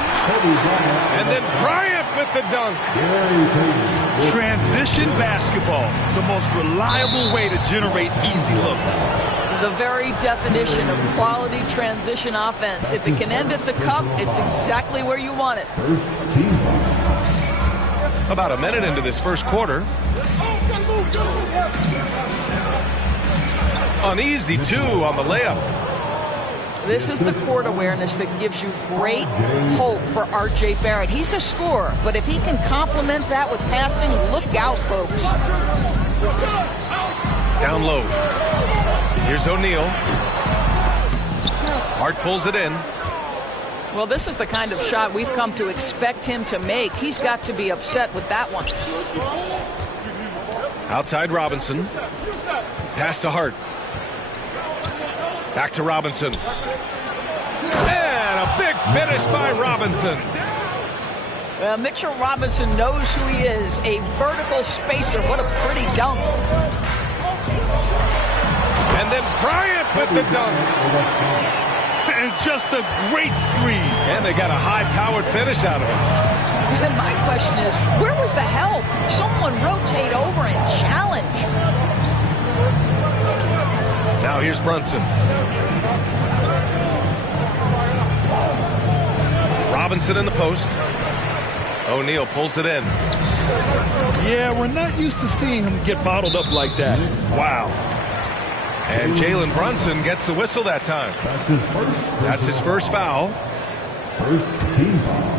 And then Bryant with the dunk. Transition basketball, the most reliable way to generate easy looks. The very definition of quality transition offense. If it can end at the cup, it's exactly where you want it. About a minute into this first quarter. Uneasy, too, on the layup. This is the court awareness that gives you great hope for R.J. Barrett. He's a scorer, but if he can complement that with passing, look out, folks. Down low. Here's O'Neal. Hart pulls it in. Well, this is the kind of shot we've come to expect him to make. He's got to be upset with that one. Outside Robinson. Pass to Hart. Back to Robinson. And a big finish by Robinson. Well, Mitchell Robinson knows who he is. A vertical spacer. What a pretty dunk. And then Bryant with the dunk. And just a great screen. And they got a high-powered finish out of it. And my question is, where was the help? Someone rotate over and challenge. Now here's Brunson. Robinson in the post. O'Neal pulls it in. Yeah, we're not used to seeing him get bottled up like that. Wow. And Jalen Brunson gets the whistle that time. That's his first foul. First team foul.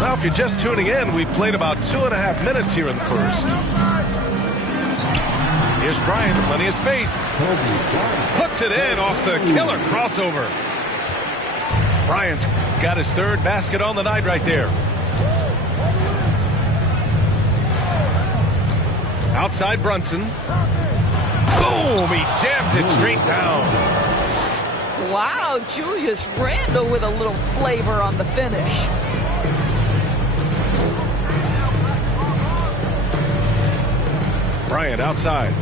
Now, if you're just tuning in, we've played about 2.5 minutes here in the first. Here's Bryant, plenty of space. Puts it in off the killer crossover. Bryant's got his third basket on the night right there. Outside Brunson. Boom! He jams it straight down. Wow, Julius Randle with a little flavor on the finish. Bryant outside.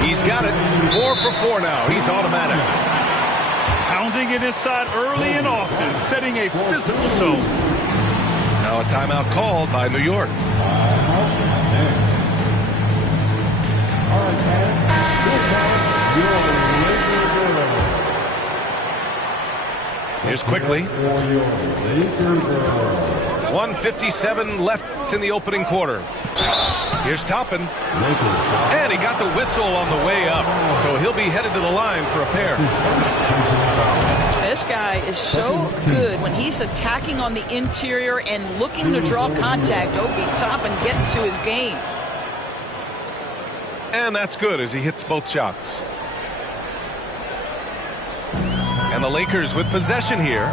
He's got it. 4 for 4 now. He's automatic. Pounding it inside early and often, setting a physical tone. Now a timeout called by New York. Here's quickly. 1:57 left in the opening quarter. Here's Toppin. And he got the whistle on the way up. So he'll be headed to the line for a pair. This guy is so good when he's attacking on the interior and looking to draw contact. Obi Toppin getting to his game. And that's good as he hits both shots. And the Lakers with possession here.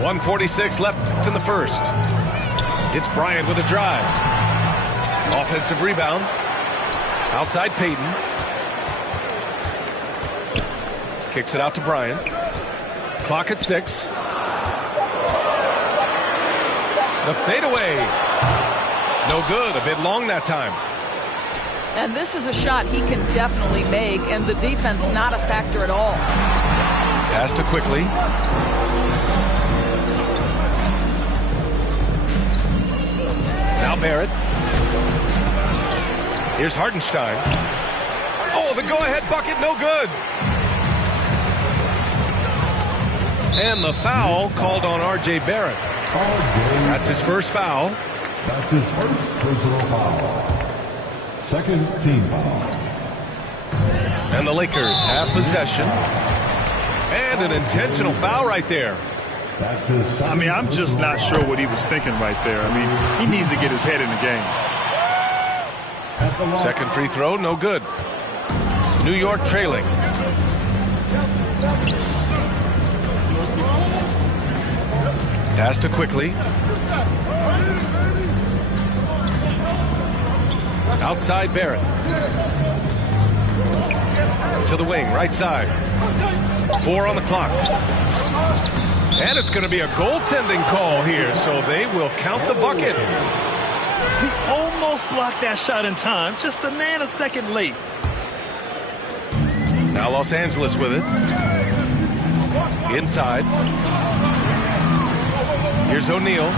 .146 left in the first. It's Bryant with a drive. Offensive rebound. Outside Payton. Kicks it out to Bryant. Clock at 6. The fadeaway. No good. A bit long that time. And this is a shot he can definitely make, and the defense not a factor at all. Pass to quickly. Now Barrett. Here's Hartenstein. Oh, the go-ahead bucket, no good. And the foul called on R.J. Barrett. That's his first foul. That's his first personal foul. Second team foul. And the Lakers have possession. And an intentional foul right there. I mean, I'm just not sure what he was thinking right there. I mean, he needs to get his head in the game. Second free throw, no good. New York trailing. Pass to Quickly. Outside Barrett. To the wing, right side. 4 on the clock. And it's going to be a goaltending call here, so they will count the bucket. He almost blocked that shot in time, just a nanosecond late. Now Los Angeles with it. Inside. Here's O'Neal.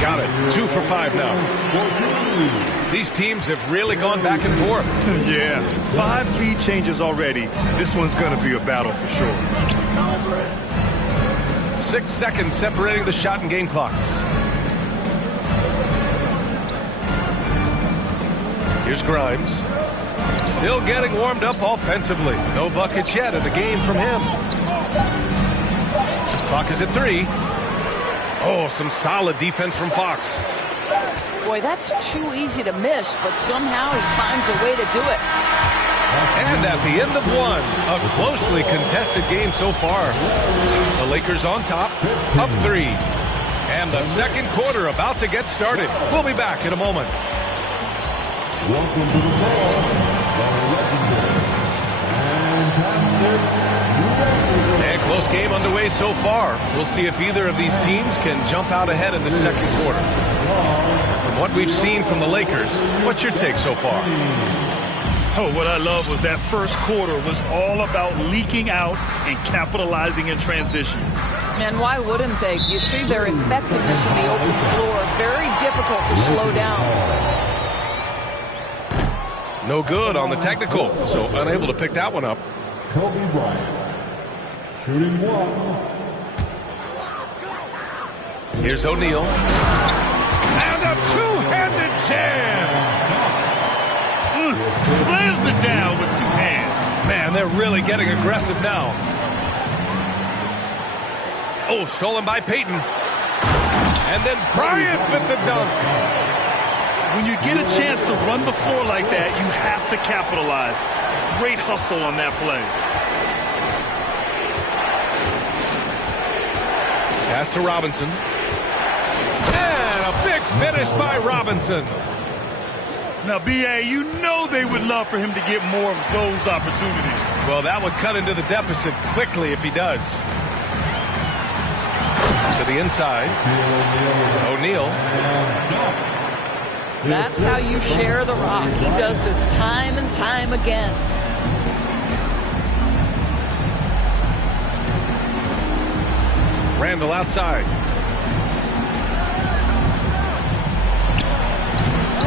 Got it. 2 for 5 now. These teams have really gone back and forth. Yeah. 5 lead changes already. This one's going to be a battle for sure. 6 seconds separating the shot and game clocks. Here's Grimes. Still getting warmed up offensively. No buckets yet in the game from him. Clock is at 3. Oh, some solid defense from Fox. Boy, that's too easy to miss, but somehow he finds a way to do it. And at the end of 1, a closely contested game so far. The Lakers on top, up 3. And the second quarter about to get started. We'll be back in a moment. Welcome to the ball, the legendary, fantastic, and close game underway so far. We'll see if either of these teams can jump out ahead in the second quarter. From what we've seen from the Lakers, what's your take so far? Oh, what I love was that first quarter was all about leaking out and capitalizing in transition. Man, why wouldn't they? You see their effectiveness in the open floor. Very difficult to slow down. No good on the technical, so unable to pick that one up. Kobe Bryant, shooting 1. Here's O'Neal. And a two-handed jam! Slams it down with 2 hands. Man, they're really getting aggressive now. Oh, stolen by Payton. And then Bryant with the dunk. When you get a chance to run the floor like that, you have to capitalize. Great hustle on that play. Pass to Robinson. And a big finish by Robinson. Now, B.A., you know they would love for him to get more of those opportunities. Well, that would cut into the deficit quickly if he does. To the inside. O'Neal. That's how you share the rock. He does this time and time again. Randall outside.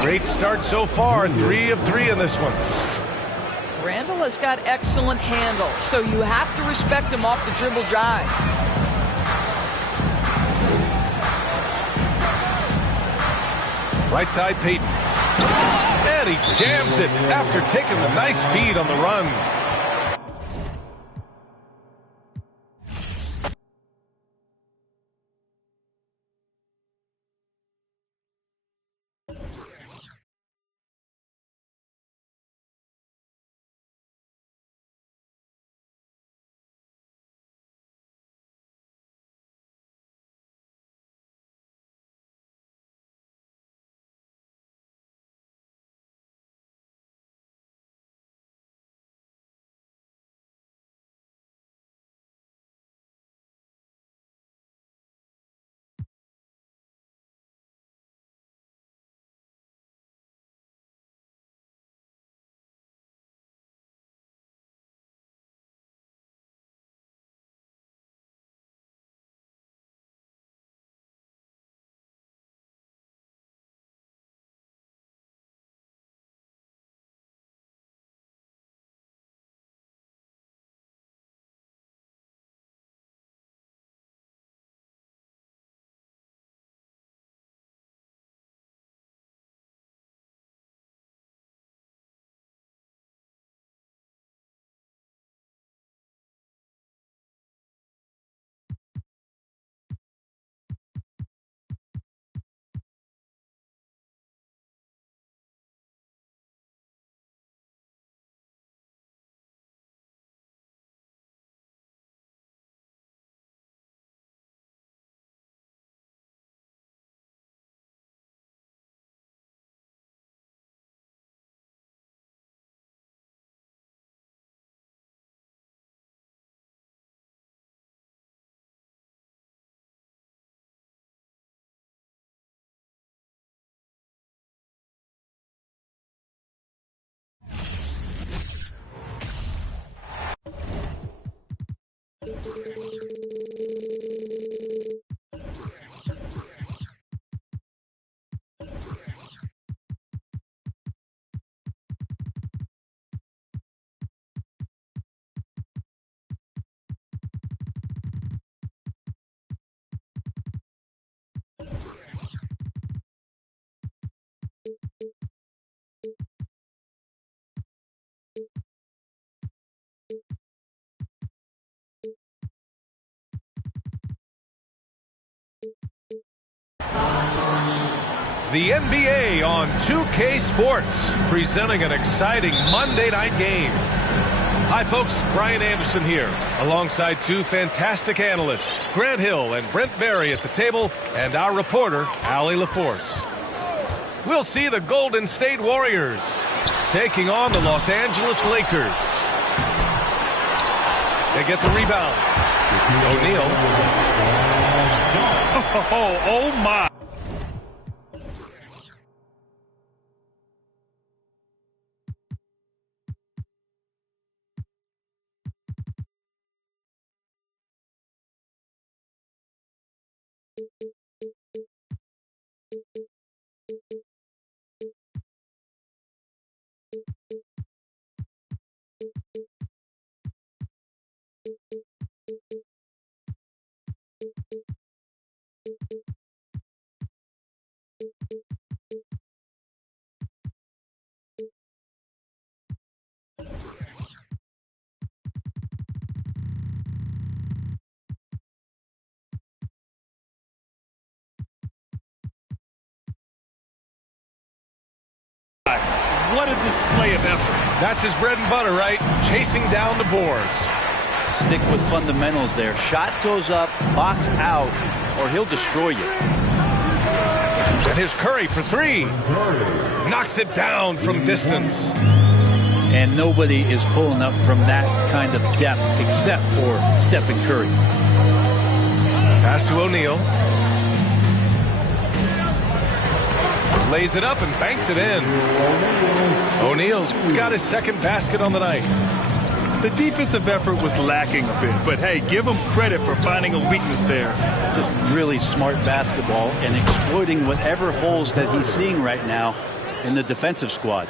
Great start so far. 3 of 3 in this one. Randall has got excellent handle, so you have to respect him off the dribble drive. Right side, Payton. And he jams it after taking the nice feed on the run. The NBA on 2K Sports, presenting an exciting Monday night game. Hi, folks. Brian Anderson here, alongside two fantastic analysts, Grant Hill and Brent Berry at the table, and our reporter, Allie LaForce. We'll see the Golden State Warriors taking on the Los Angeles Lakers. They get the rebound. O'Neal. Oh my. What a display of effort. That's his bread and butter, right? Chasing down the boards. Stick with fundamentals there. Shot goes up, box out, or he'll destroy you. And here's Curry for three. Knocks it down from distance. And nobody is pulling up from that kind of depth except for Stephen Curry. Pass to O'Neal. Lays it up and banks it in. O'Neal's got his second basket on the night. The defensive effort was lacking a bit, but hey, give him credit for finding a weakness there. Just really smart basketball and exploiting whatever holes that he's seeing right now in the defensive squad.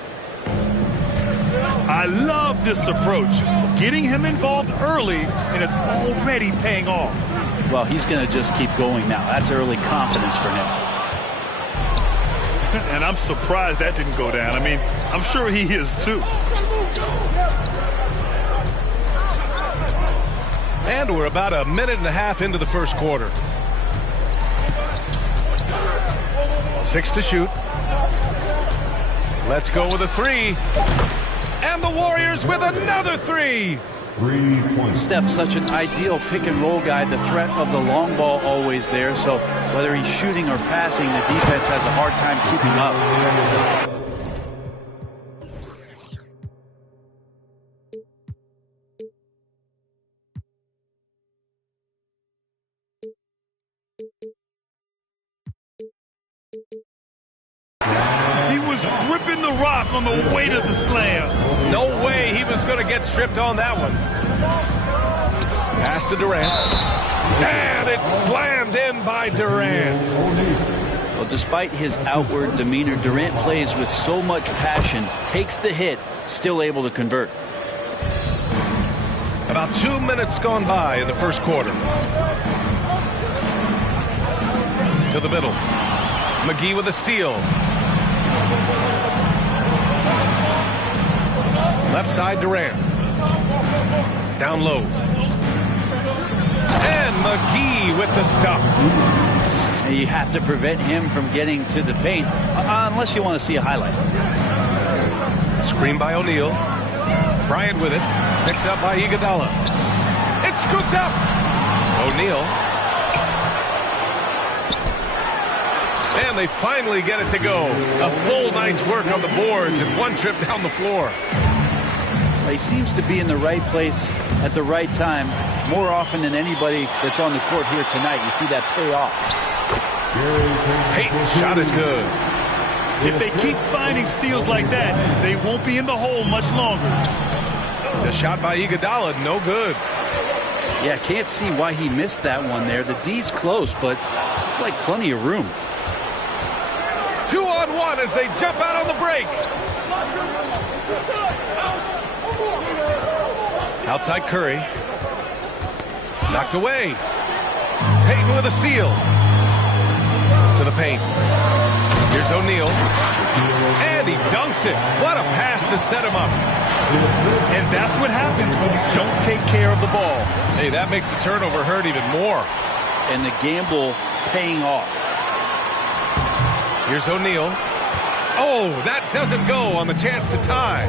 I love this approach. Getting him involved early, and it's already paying off. Well, he's going to just keep going now. That's early confidence for him. And I'm surprised that didn't go down. I mean, I'm sure he is too. And we're about a minute and a half into the first quarter. 6 to shoot. Let's go with a three. And the Warriors with another three. 3 points. Steph's such an ideal pick and roll guy. The threat of the long ball always there. So whether he's shooting or passing, the defense has a hard time keeping up. He was gripping the rock on the weight of the slam. No way he was going to get stripped on that one. Pass to Durant. And it's slammed in by Durant. Well, despite his outward demeanor, Durant plays with so much passion, takes the hit, still able to convert. About 2 minutes gone by in the first quarter. To the middle. McGee with a steal. Left side Durant. Down low. And McGee with the stuff. And you have to prevent him from getting to the paint, unless you want to see a highlight. Screen by O'Neal. Bryant with it. Picked up by Iguodala. It's scooped up. O'Neal. And they finally get it to go. A full night's work on the boards and one trip down the floor. He seems to be in the right place at the right time more often than anybody that's on the court here tonight. You see that pay off. Payton's shot is good. If they keep finding steals like that, they won't be in the hole much longer. The shot by Iguodala, no good. Yeah, can't see why he missed that one there. The D's close, but like plenty of room. 2-on-1 as they jump out on the break. Outside Curry. Knocked away. Payton with a steal. To the paint. Here's O'Neal. And he dunks it. What a pass to set him up. And that's what happens when you don't take care of the ball. Hey, that makes the turnover hurt even more. And the gamble paying off. Here's O'Neal. Oh, that doesn't go on the chance to tie.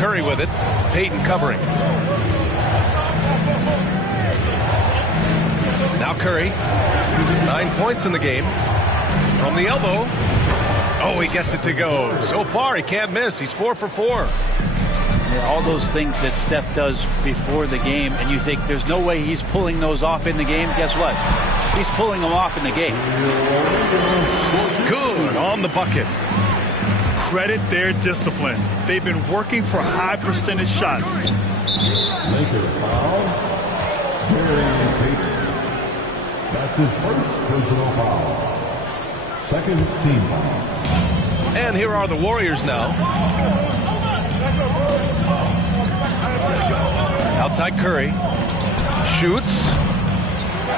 Curry with it. Payton covering. Now Curry. 9 points in the game. From the elbow. Oh, he gets it to go. So far, he can't miss. He's 4 for 4. Yeah, all those things that Steph does before the game, and you think there's no way he's pulling those off in the game. Guess what? He's pulling them off in the game. Good on the bucket. Credit their discipline. They've been working for high percentage shots. Lakers foul. Gary Payton. That's his first personal foul. Second team foul. And here are the Warriors now. Outside Curry. Shoots.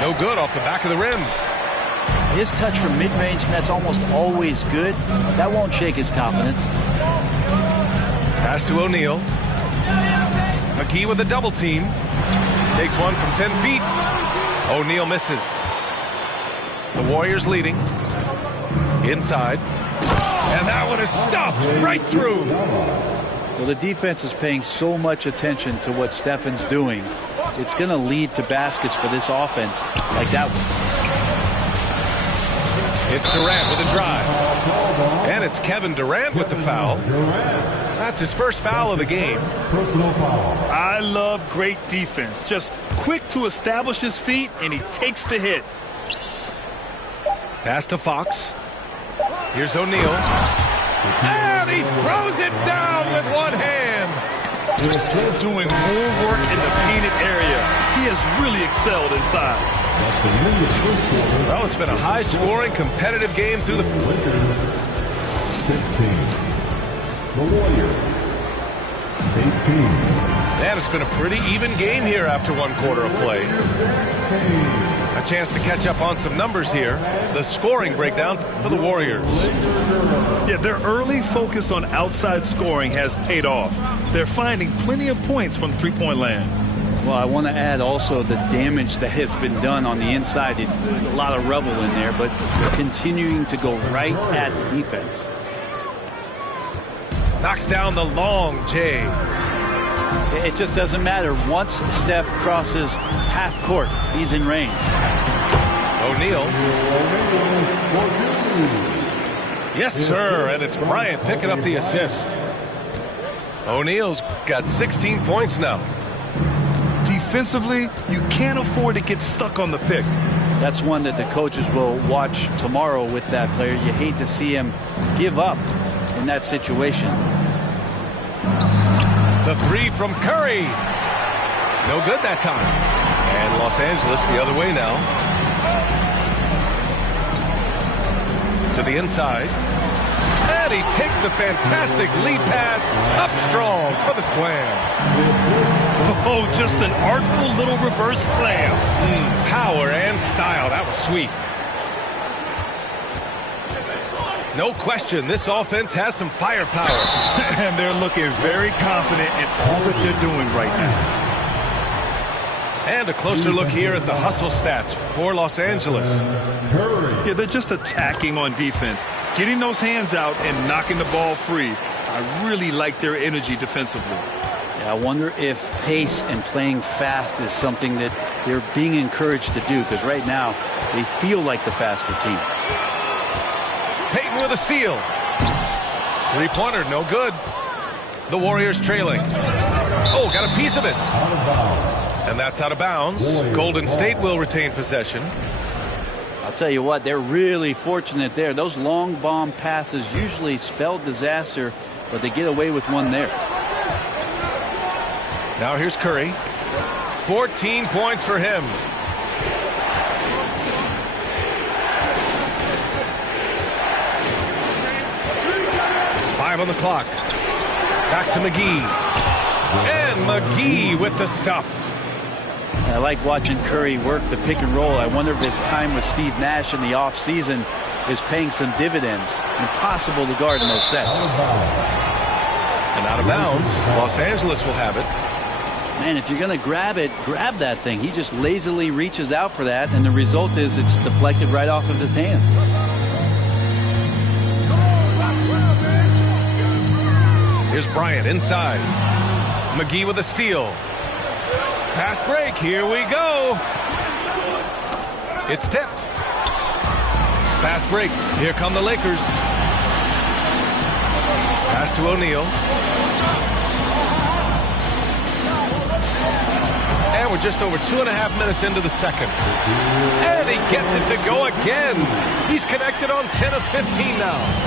No good off the back of the rim. His touch from mid-range, and that's almost always good. That won't shake his confidence. Pass to O'Neal. McGee with a double team. Takes one from 10 feet. O'Neal misses. The Warriors leading. Inside. And that one is stuffed right through. Well, the defense is paying so much attention to what Stefan's doing. It's going to lead to baskets for this offense like that one. It's Durant with a drive. And it's Kevin Durant with the foul. That's his first foul of the game. Personal foul. I love great defense. Just quick to establish his feet, and he takes the hit. Pass to Fox. Here's O'Neal. And he throws it down with one hand. Doing more work in the painted area. He has really excelled inside. Well, it's been a high-scoring, competitive game through the... Lakers 16. The Warriors 18. And it's been a pretty even game here after one quarter of play. A chance to catch up on some numbers here. The scoring breakdown for the Warriors. Yeah, their early focus on outside scoring has paid off. They're finding plenty of points from three-point land. Well, I want to add also the damage that has been done on the inside. It's a lot of rubble in there, but they're continuing to go right at the defense. Knocks down the long J. It just doesn't matter. Once Steph crosses half court, he's in range. O'Neal. Yes, sir. And it's Bryant picking up the assist. O'Neal's got 16 points now. Defensively, you can't afford to get stuck on the pick. That's one that the coaches will watch tomorrow with that player. You hate to see him give up in that situation. The three from Curry. No good that time. And Los Angeles the other way now. To the inside. And he takes the fantastic lead pass up strong for the slam. Oh, just an artful little reverse slam. Power and style. That was sweet. No question, this offense has some firepower. And they're looking very confident in all that they're doing right now. And a closer look here at the hustle stats for Los Angeles. Yeah, they're just attacking on defense, getting those hands out and knocking the ball free. I really like their energy defensively. Yeah, I wonder if pace and playing fast is something that they're being encouraged to do, because right now they feel like the faster team. Payton with a steal. Three-pointer, no good. The Warriors trailing. Oh, got a piece of it. And that's out of bounds. Golden State will retain possession. I'll tell you what, they're really fortunate there. Those long bomb passes usually spell disaster, but they get away with one there. Now here's Curry. 14 points for him. On the clock. Back to McGee. And McGee with the stuff. I like watching Curry work the pick and roll. I wonder if his time with Steve Nash in the offseason is paying some dividends. Impossible to guard in those sets. And out of bounds. Los Angeles will have it. Man, if you're going to grab it, grab that thing. He just lazily reaches out for that, and the result is it's deflected right off of his hand. Here's Bryant inside. McGee with a steal. Fast break. Here we go. It's tipped. Fast break. Here come the Lakers. Pass to O'Neal. And we're just over 2.5 minutes into the second. And he gets it to go again. He's connected on 10 of 15 now.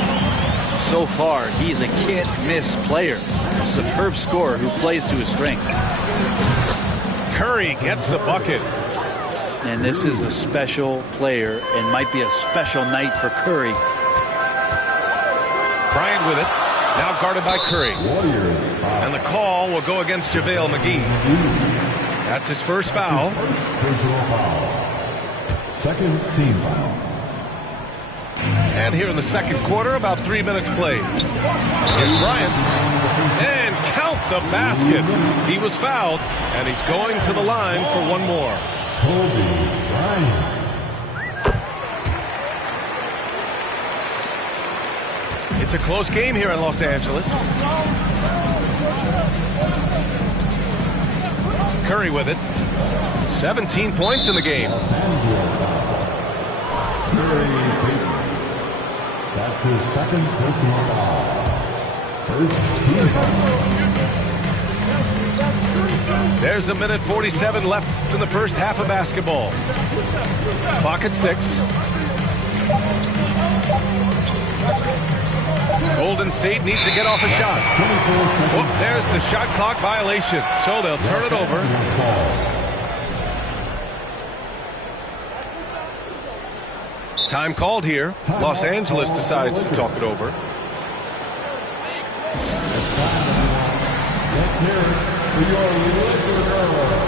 So far, he's a can't-miss player. A superb scorer who plays to his strength. Curry gets the bucket. And this is a special player and might be a special night for Curry. Bryant with it. Now guarded by Curry. And the call will go against JaVale McGee. That's his first foul. Second team foul. And here in the second quarter, about 3 minutes played. Here's Bryant. And count the basket. He was fouled, and he's going to the line for one more. Kobe Bryant. It's a close game here in Los Angeles. Curry with it. 17 points in the game. That's his second personal foul. First team foul. There's a minute 47 left in the first half of basketball. Clock at 6. Golden State needs to get off a shot. Oh, there's the shot clock violation. So they'll turn it over. Time called here. Los Angeles decides to talk it over. Let's hear it for your Laker girls.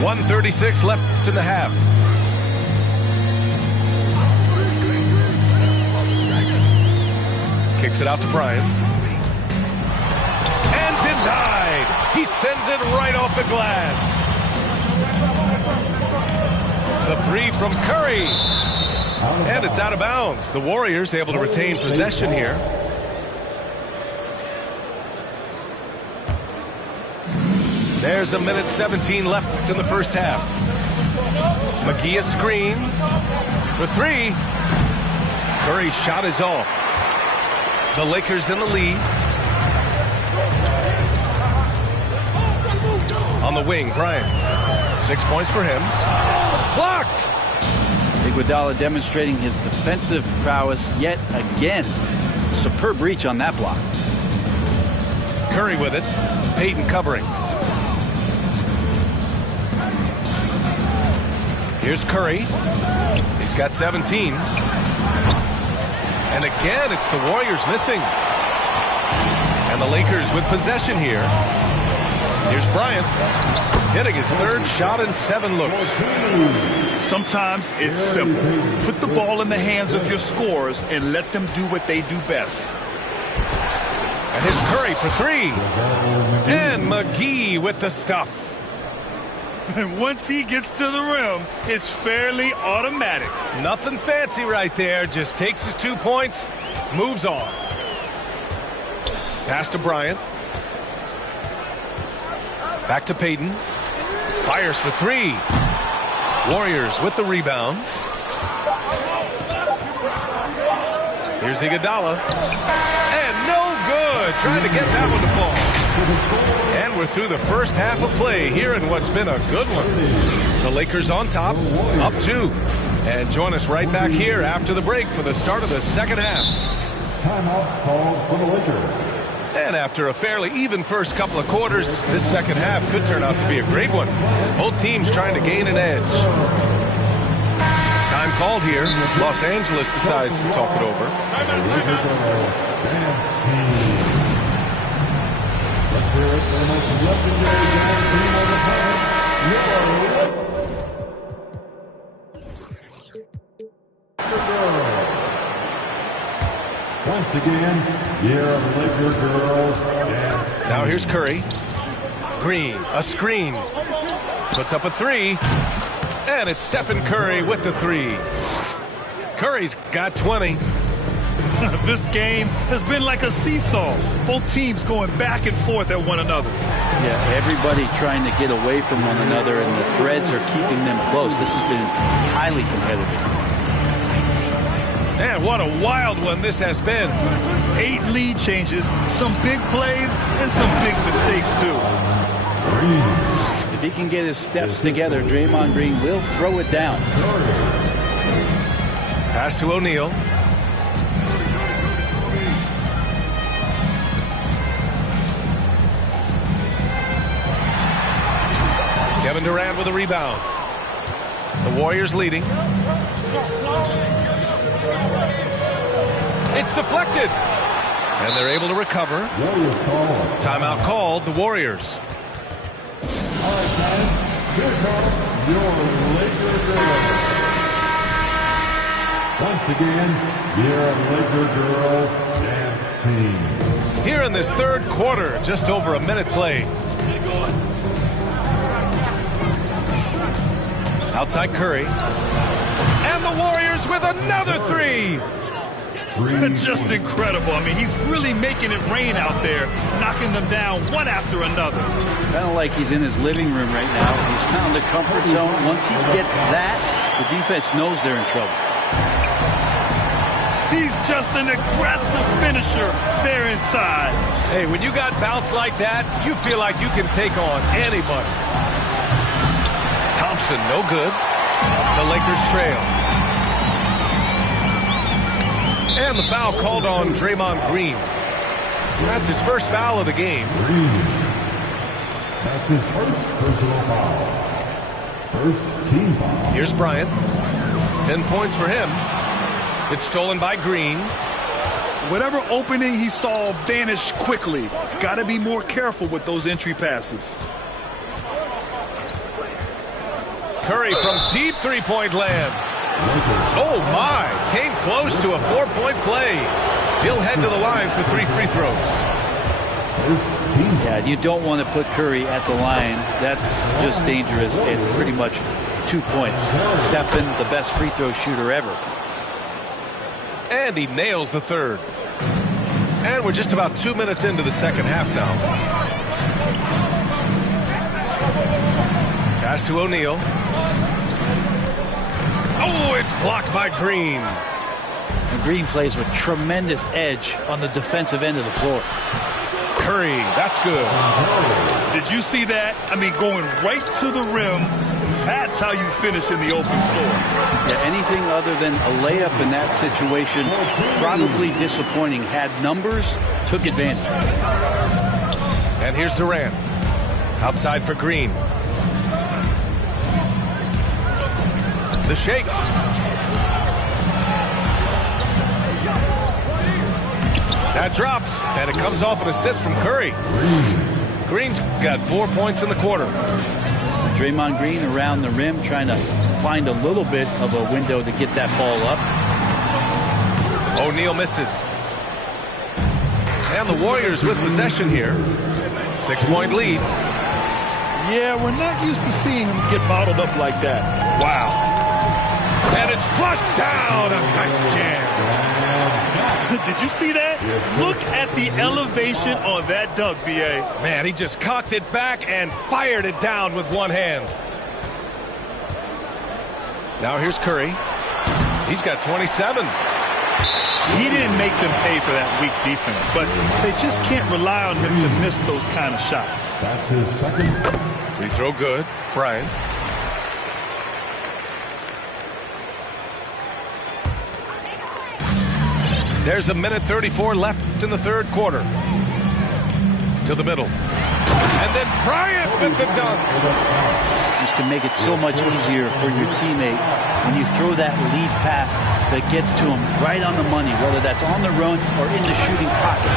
.136 left in the half. Kicks it out to Bryant. And denied. He sends it right off the glass. The three from Curry. And it's out of bounds. The Warriors able to retain possession here. There's a minute 17 left in the first half. McGee a screen for three. Curry's shot is off. The Lakers in the lead. On the wing, Bryant. 6 points for him. Blocked! Iguodala demonstrating his defensive prowess yet again. Superb reach on that block. Curry with it. Payton covering. Here's Curry. He's got 17. And again, it's the Warriors missing. And the Lakers with possession here. Here's Bryant. Hitting his third shot in 7 looks. Sometimes it's simple. Put the ball in the hands of your scorers and let them do what they do best. And here's Curry for three. And McGee with the stuff. And once he gets to the rim, it's fairly automatic. Nothing fancy right there. Just takes his 2 points, moves on. Pass to Bryant. Back to Payton. Fires for three. Warriors with the rebound. Here's Iguodala. And no good. Trying to get that one to fall. And we're through the first half of play here in what's been a good one. The Lakers on top, up 2. And join us right back here after the break for the start of the second half. Timeout called for the Lakers. And after a fairly even first couple of quarters, this second half could turn out to be a great one, as both teams trying to gain an edge. Time called here. Los Angeles decides to talk it over. Let's hear it for the most legendary dance team on the planet. Once again, year of Laker girls dance. Now here's Curry. Green, a screen. Puts up a three. And it's Stephen Curry with the three. Curry's got 20. This game has been like a seesaw. Both teams going back and forth at one another. Yeah, everybody trying to get away from one another, and the threads are keeping them close. This has been highly competitive. And what a wild one this has been. 8 lead changes, some big plays, and some big mistakes, too. If he can get his steps together, Draymond Green will throw it down. Pass to O'Neal. Kevin Durant with a rebound. The Warriors leading. It's deflected. And they're able to recover. Timeout called, the Warriors. All right, guys, here comes your Laker girls. Once again, year of Laker girls dance team. Here in this third quarter, just over a minute played. Outside Curry. And the Warriors with another three. Just incredible. I mean, he's really making it rain out there, knocking them down one after another. Kind of like he's in his living room right now. He's found a comfort zone. Once he gets that, the defense knows they're in trouble. He's just an aggressive finisher there inside. Hey, when you got bounce like that, you feel like you can take on anybody. Thompson, no good. The Lakers trail. And the foul called on Draymond Green. That's his first foul of the game. That's his first personal foul. First team foul. Here's Bryant. 10 points for him. It's stolen by Green. Whatever opening he saw vanished quickly. Got to be more careful with those entry passes. Curry from deep three-point land. Oh, my. Came close to a 4-point play. He'll head to the line for 3 free throws. Yeah, you don't want to put Curry at the line. That's just dangerous and pretty much 2 points. Stephen, the best free throw shooter ever. And he nails the third. And we're just about 2 minutes into the second half now. Pass to O'Neal. Oh, it's blocked by Green. And Green plays with tremendous edge on the defensive end of the floor. Curry, that's good. Did you see that? I mean, going right to the rim. That's how you finish in the open floor. Yeah, anything other than a layup in that situation, probably disappointing. Had numbers, took advantage. And here's Durant. Outside for Green. The shake. That drops, and it comes off an assist from Curry. Green's got 4 points in the quarter. Draymond Green around the rim trying to find a little bit of a window to get that ball up. O'Neal misses. And the Warriors with possession here. 6-point lead. Yeah, we're not used to seeing him get bottled up like that. Wow. And it's flushed down. A nice jam. Did you see that? Look at the elevation on that dunk, B.A. Man, he just cocked it back and fired it down with one hand. Now here's Curry. He's got 27. He didn't make them pay for that weak defense, but they just can't rely on him to miss those kind of shots. That's his second. Free throw good. Bryant. There's 1:34 left in the third quarter. To the middle. And then Bryant with the dunk. Just to make it so much easier for your teammate when you throw that lead pass that gets to him right on the money, whether that's on the run or in the shooting pocket.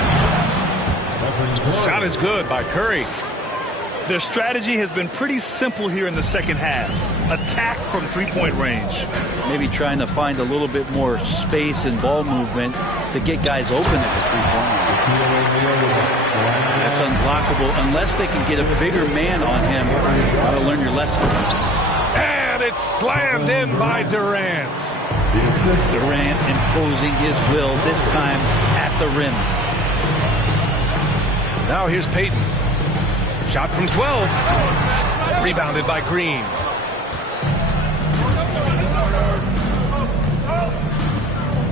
Shot is good by Curry. Their strategy has been pretty simple here in the second half. Attack from three-point range. Maybe trying to find a little bit more space and ball movement to get guys open at the three-point line. That's unblockable unless they can get a bigger man on him. Got to learn your lesson. And it's slammed in by Durant. Durant imposing his will, this time at the rim. Now here's Payton. Shot from 12. Rebounded by Green.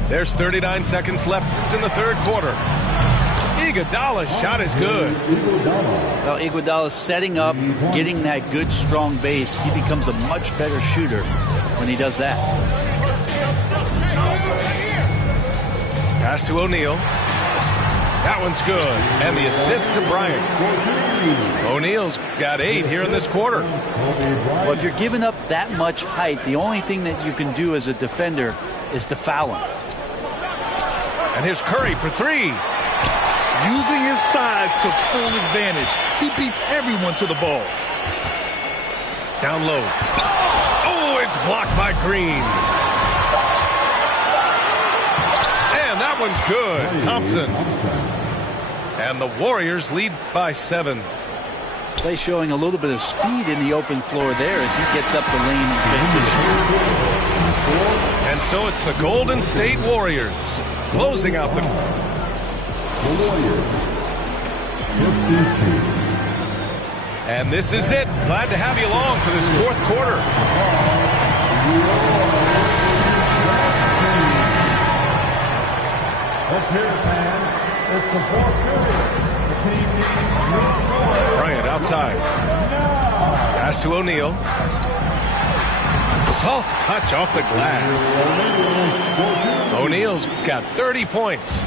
There's 39 seconds left in the third quarter. Iguodala's shot is good. Well, Iguodala setting up, getting that good, strong base. He becomes a much better shooter when he does that. Pass to O'Neal. That one's good. And the assist to Bryant. O'Neal's got 8 here in this quarter. Well, if you're giving up that much height, the only thing that you can do as a defender is to foul him. And here's Curry for 3. Using his size to full advantage. He beats everyone to the ball. Down low. Oh, it's blocked by Green. And that one's good. Thompson. And the Warriors lead by 7. Play showing a little bit of speed in the open floor there as he gets up the lane in transition. And so it's the Golden State Warriors closing out the Warriors. And this is it. Glad to have you along for this fourth quarter. Let's hear it, man. It's the fourth period. The team needs your goal. Bryant outside. Pass to O'Neal. Soft touch off the glass. O'Neal's got 30 points.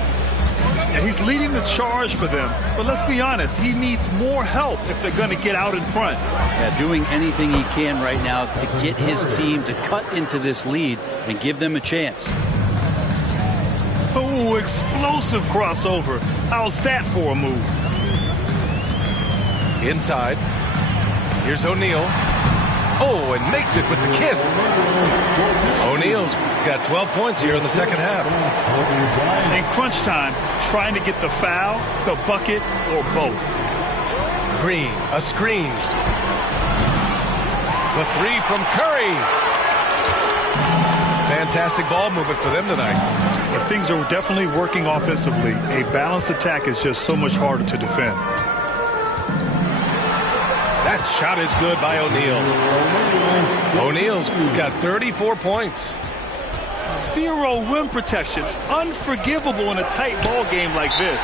And he's leading the charge for them. But let's be honest, he needs more help if they're going to get out in front. Yeah, doing anything he can right now to get his team to cut into this lead and give them a chance. Oh, explosive crossover. How's that for a move? Inside. Here's O'Neal. Oh, and makes it with the kiss. O'Neal's got 12 points here in the second half. In crunch time, trying to get the foul, the bucket, or both. Green, a screen. The 3 from Curry. Fantastic ball movement for them tonight. But things are definitely working offensively. A balanced attack is just so much harder to defend. That shot is good by O'Neal. O'Neal's got 34 points. 0 rim protection. Unforgivable in a tight ball game like this.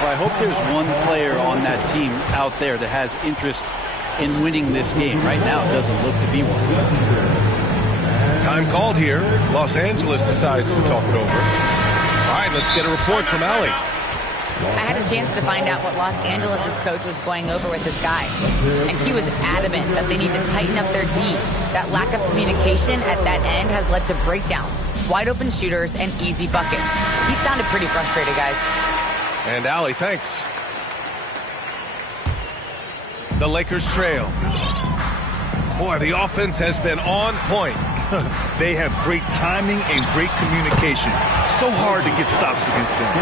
Well, I hope there's one player on that team out there that has interest in winning this game. Right now, it doesn't look to be one. Time called here. Los Angeles decides to talk it over. All right, let's get a report from Allie. I had a chance to find out what Los Angeles' coach was going over with his guys. And he was adamant that they need to tighten up their D. That lack of communication at that end has led to breakdowns, wide open shooters, and easy buckets. He sounded pretty frustrated, guys. And Allie, thanks. The Lakers trail. Boy, the offense has been on point. They have great timing and great communication. So hard to get stops against them.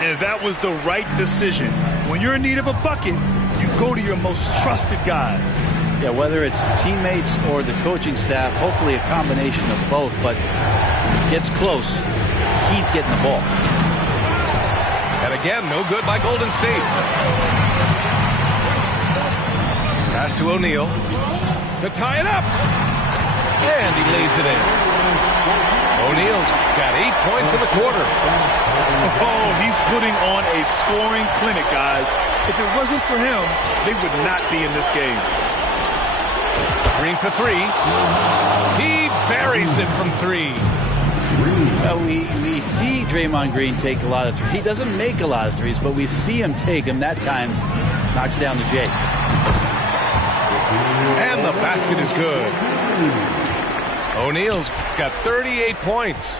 And that was the right decision. When you're in need of a bucket, you go to your most trusted guys. Yeah, whether it's teammates or the coaching staff, hopefully a combination of both. But when it gets close, he's getting the ball. And again, no good by Golden State. Pass to O'Neal to tie it up. And he lays it in. O'Neal's got 8 points in the quarter. Oh, he's putting on a scoring clinic, guys. If it wasn't for him, they would not be in this game. Green for 3. He buries it from 3. Well, we see Draymond Green take a lot of threes. He doesn't make a lot of threes, but we see him take them. That time, knocks down the J. And the basket is good. O'Neal's got 38 points.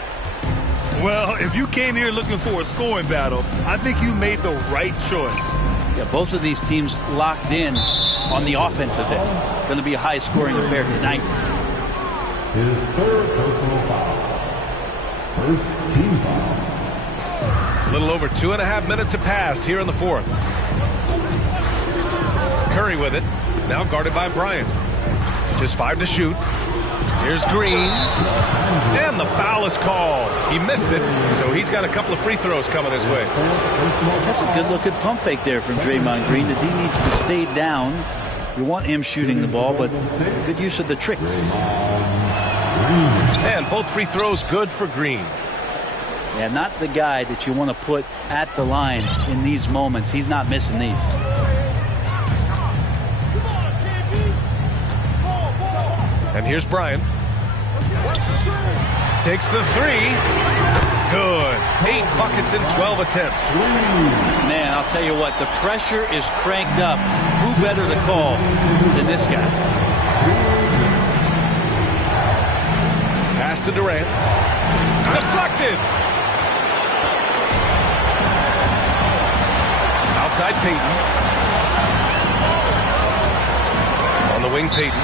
Well, if you came here looking for a scoring battle, I think you made the right choice. Yeah, both of these teams locked in on the offensive end. Going to be a high-scoring affair tonight. His third personal foul. First team foul. A little over 2.5 minutes have passed here in the fourth. Curry with it. Now guarded by Bryant. Just 5 to shoot. Here's Green. And the foul is called. He missed it, so he's got a couple of free throws coming his way. That's a good-looking pump fake there from Draymond Green. The D needs to stay down. You want him shooting the ball, but good use of the tricks. And both free throws good for Green. Yeah, not the guy that you want to put at the line in these moments. He's not missing these. And here's Bryant. Takes the three. Good. 8 buckets in 12 attempts. Man, I'll tell you what, the pressure is cranked up. Who better to call than this guy? Pass to Durant. Deflected. Outside Payton. On the wing, Payton.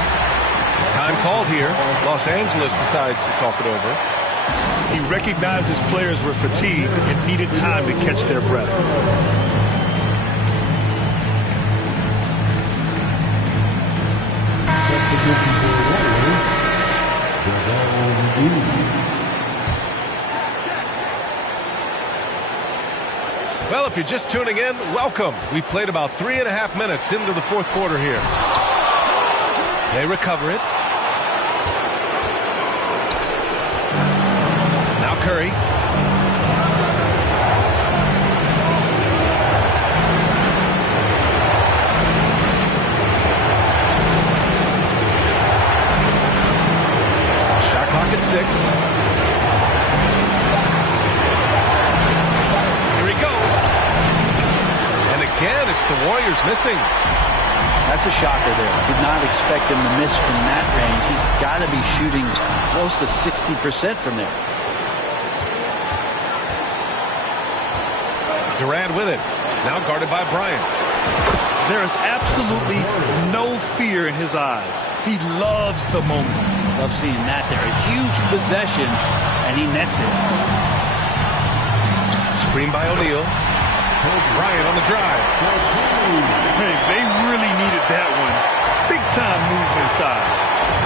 Time called here. Los Angeles decides to talk it over. He recognized his players were fatigued and needed time to catch their breath. Well, if you're just tuning in, welcome. We played about 3.5 minutes into the fourth quarter here. They recover it. Now Curry. Shot clock at 6. Here he goes. And again, it's the Warriors missing. That's a shocker there. Did not expect him to miss from that range. He's got to be shooting close to 60% from there. Durant with it. Now guarded by Bryant. There is absolutely no fear in his eyes. He loves the moment. Love seeing that there. A huge possession, and he nets it. Screen by O'Neal. Bryant on the drive. Hey, they really needed that one. Big time move inside.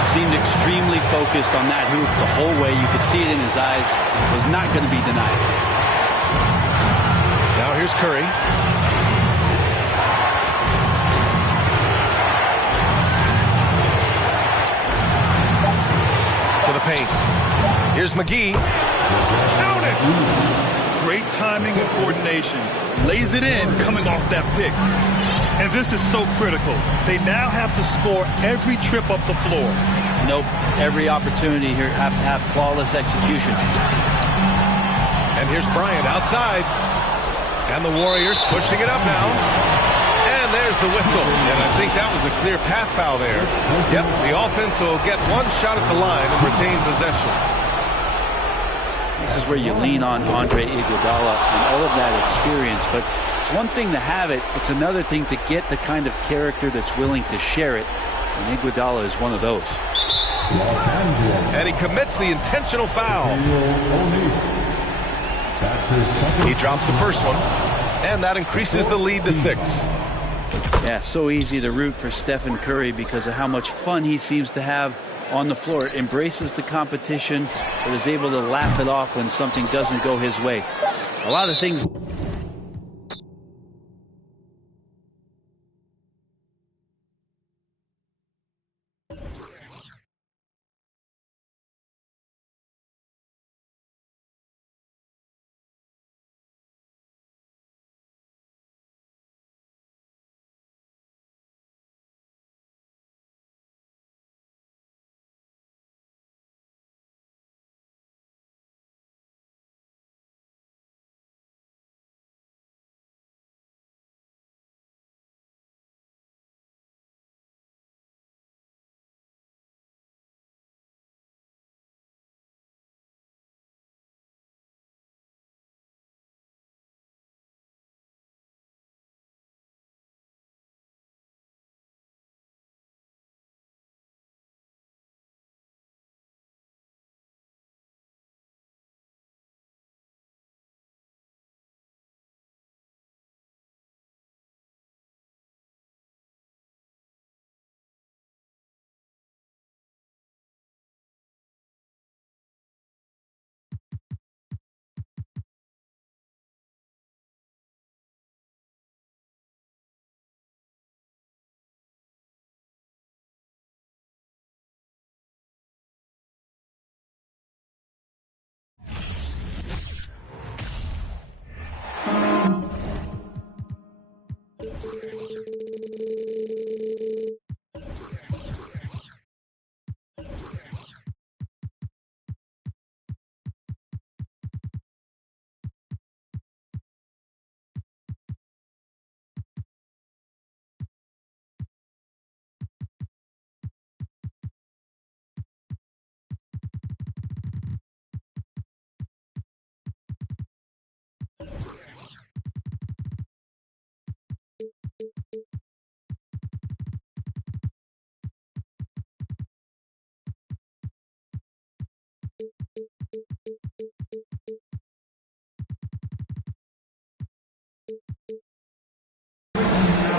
Seemed extremely focused on that hoop the whole way. You could see it in his eyes. Was not going to be denied. Now here's Curry. To the paint. Here's McGee. Count it! Great timing and coordination. Lays it in coming off that pick. And this is so critical. They now have to score every trip up the floor. Nope. Every opportunity here have to have flawless execution. And here's Bryant outside. And the Warriors pushing it up now. And there's the whistle. And I think that was a clear path foul there. Yep, the offense will get one shot at the line and retain possession. This is where you lean on Andre Iguodala and all of that experience. But it's one thing to have it. It's another thing to get the kind of character that's willing to share it. And Iguodala is one of those. And he commits the intentional foul. He drops the first one. And that increases the lead to 6. Yeah, so easy to root for Stephen Curry because of how much fun he seems to have on the floor. Embraces the competition, but is able to laugh it off when something doesn't go his way. A lot of things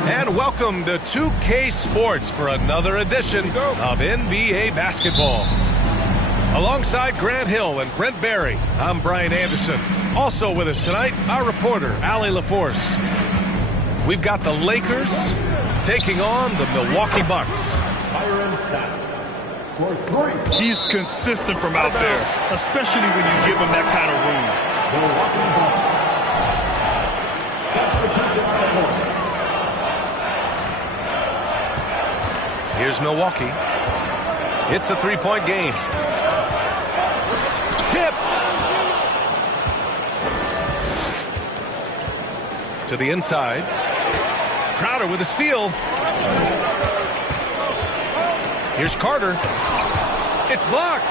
And welcome to 2K Sports for another edition of NBA basketball. Alongside Grant Hill and Brent Barry, I'm Brian Anderson. Also with us tonight, our reporter, Allie LaForce. We've got the Lakers taking on the Milwaukee Bucks. He's consistent from out there, especially when you give him that kind of room. Here's Milwaukee. It's a three-point game. Tipped. To the inside. Crowder with a steal. Here's Carter. It's blocked.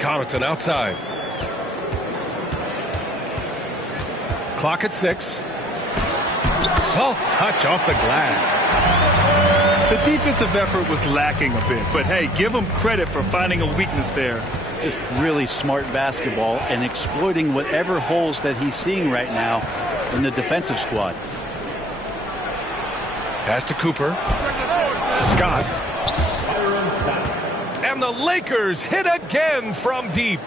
Connaughton outside. Clock at 6. Soft touch off the glass. The defensive effort was lacking a bit, but hey, give him credit for finding a weakness there. Just really smart basketball and exploiting whatever holes that he's seeing right now in the defensive squad. Pass to Cooper. Scott. And the Lakers hit again from deep.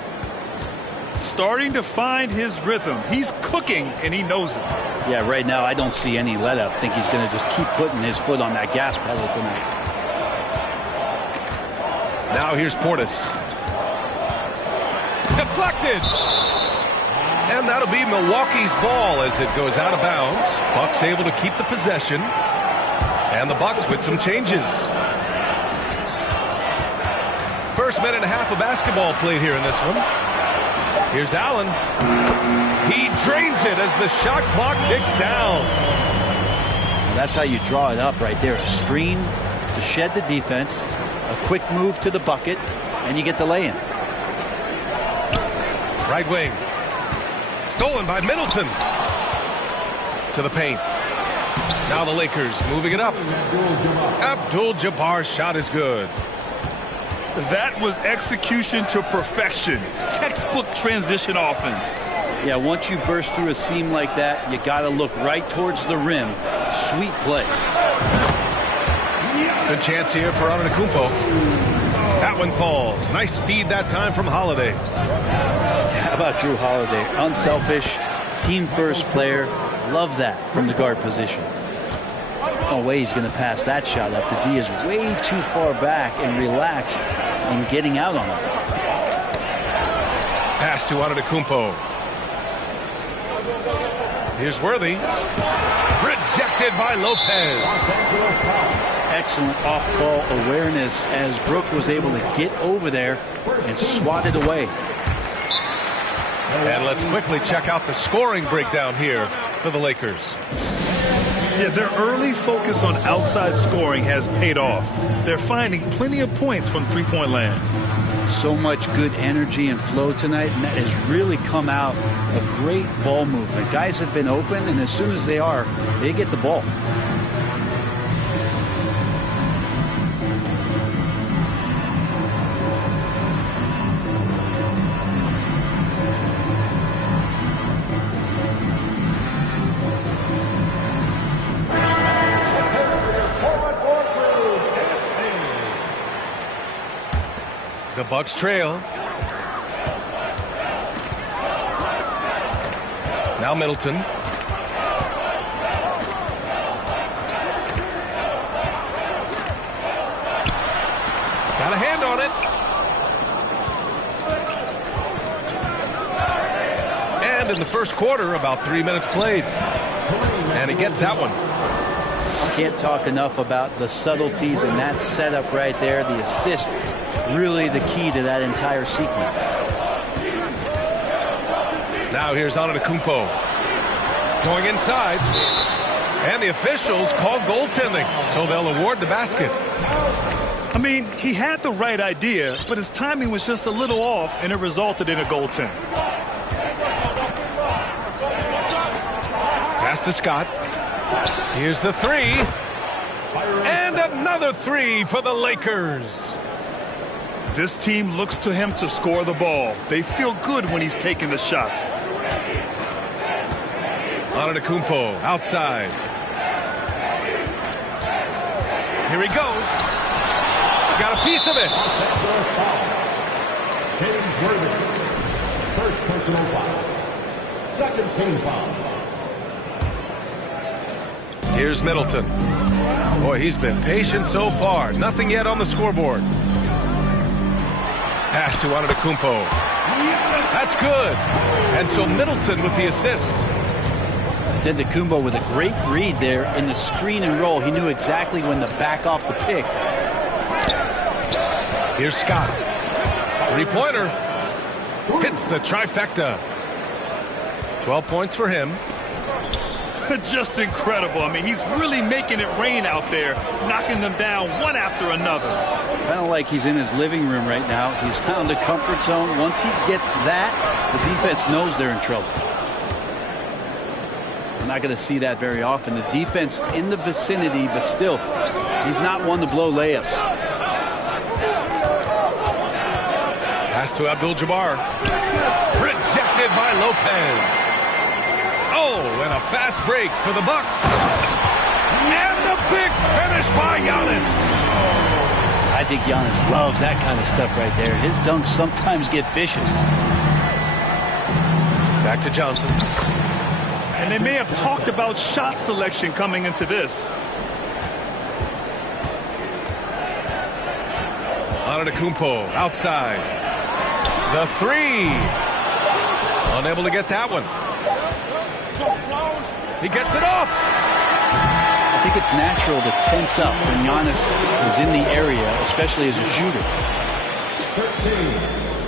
Starting to find his rhythm. He's cooking, and he knows it. Yeah, right now I don't see any let up. I think he's going to just keep putting his foot on that gas pedal tonight. Now here's Portis. Deflected. And that'll be Milwaukee's ball as it goes out of bounds. Bucks able to keep the possession. And the Bucks with some changes. First minute and a half of basketball played here in this one. Here's Allen. He drains it as the shot clock ticks down. And that's how you draw it up right there. A screen to shed the defense, a quick move to the bucket, and you get the lay-in. Right wing. Stolen by Middleton. To the paint. Now the Lakers moving it up. Abdul-Jabbar's shot is good. That was execution to perfection. Textbook transition offense. Yeah, once you burst through a seam like that, you got to look right towards the rim. Sweet play. Good chance here for Antetokounmpo. That one falls. Nice feed that time from Holiday. How about Drew Holiday? Unselfish, team-first player. Love that from the guard position. No way he's going to pass that shot up. The D is way too far back and relaxed in getting out on him. Pass to Antetokounmpo. Here's Worthy. Rejected by Lopez. Excellent off-ball awareness as Brook was able to get over there and swat it away. And let's quickly check out the scoring breakdown here for the Lakers. Yeah, their early focus on outside scoring has paid off. They're finding plenty of points from three-point land. So much good energy and flow tonight, and that has really come out of great ball movement. Guys have been open, and as soon as they are, they get the ball. The Bucks trail. Now Middleton. Got a hand on it. And in the first quarter, about 3 minutes played. And he gets that one. Can't talk enough about the subtleties in that setup right there. The assist, really the key to that entire sequence. Now here's Antetokounmpo. Going inside. And the officials call goaltending, so they'll award the basket. I mean, he had the right idea, but his timing was just a little off, and it resulted in a goaltend. Pass to Scott. Here's the three. And another three for the Lakers. This team looks to him to score the ball. They feel good when he's taking the shots. Antetokounmpo outside. Here he goes. Got a piece of it. James Worthy. First personal foul. Second team foul. Here's Middleton. Boy, he's been patient so far. Nothing yet on the scoreboard. Pass to Antetokounmpo. That's good. And so Middleton with the assist. Antetokounmpo with a great read there in the screen and roll. He knew exactly when to back off the pick. Here's Scott. Three-pointer. Hits the trifecta. 12 points for him. Just incredible. I mean, he's really making it rain out there, knocking them down one after another. Kind of like he's in his living room right now. He's found a comfort zone. Once he gets that, the defense knows they're in trouble. We're not going to see that very often. The defense in the vicinity, but still, he's not one to blow layups. Pass to Abdul-Jabbar. Rejected by Lopez. Oh, and a fast break for the Bucks. And the big finish by Giannis. I think Giannis loves that kind of stuff right there. His dunks sometimes get vicious. Back to Johnson. And they may have talked about shot selection coming into this. Antetokounmpo outside. The three. Unable to get that one. He gets it off. I think it's natural to tense up when Giannis is in the area, especially as a shooter.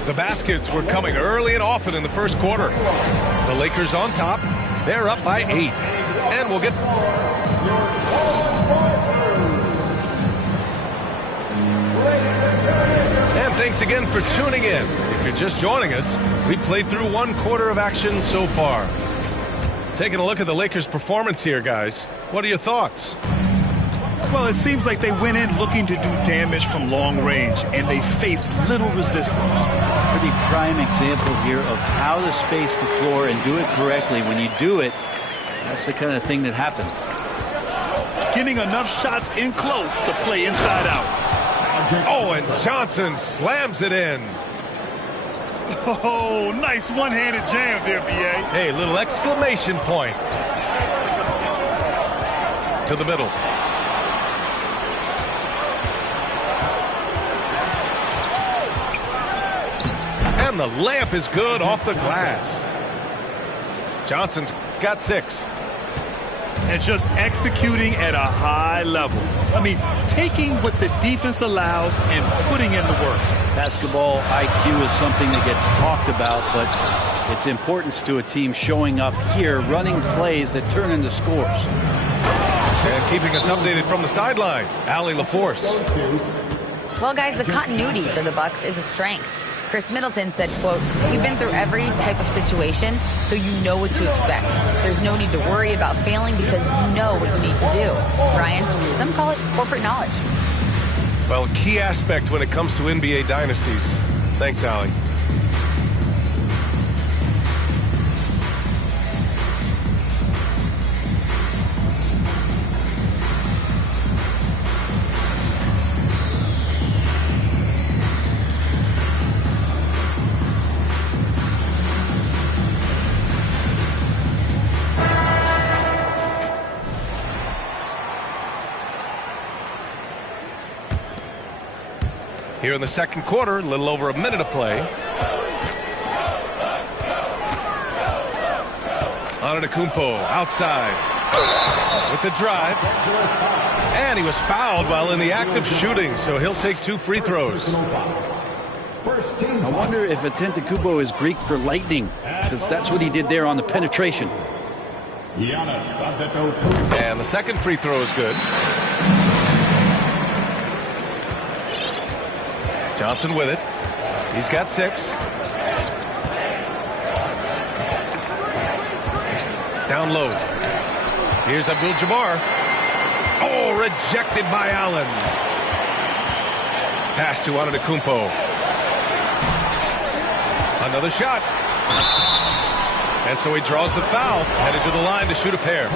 The baskets were coming early and often in the first quarter. The Lakers on top. They're up by 8. And we'll get... And thanks again for tuning in. If you're just joining us, we played through 1 quarter of action so far. Taking a look at the Lakers' performance here, guys. What are your thoughts? Well, it seems like they went in looking to do damage from long range, and they faced little resistance. Pretty prime example here of how to space the floor and do it correctly. When you do it, that's the kind of thing that happens. Getting enough shots in close to play inside out. Oh, and Johnson slams it in. Oh, nice one-handed jam there, B.A. Hey, little exclamation point. To the middle. And the layup is good off the glass. Johnson's got 6. And just executing at a high level. I mean, taking what the defense allows and putting in the work. Basketball IQ is something that gets talked about, but its importance to a team showing up here, running plays that turn into scores. And keeping us updated from the sideline, Allie LaForce. Well, guys, the continuity for the Bucks is a strength. Chris Middleton said, quote, "We've been through every type of situation, so you know what to expect. There's no need to worry about failing because you know what you need to do." Brian, some call it corporate knowledge. Well, key aspect when it comes to NBA dynasties. Thanks, Allie. Here in the second quarter, a little over a minute of play. Antetokounmpo outside with the drive. And he was fouled while in the act of shooting, so he'll take 2 free throws. I wonder if Antetokounmpo is Greek for lightning, because that's what he did there on the penetration. And the second free throw is good. Johnson with it. He's got 6. Down low. Here's Abdul-Jabbar. Oh, rejected by Allen. Pass to Antetokounmpo. Another shot. And so he draws the foul, headed to the line to shoot a pair.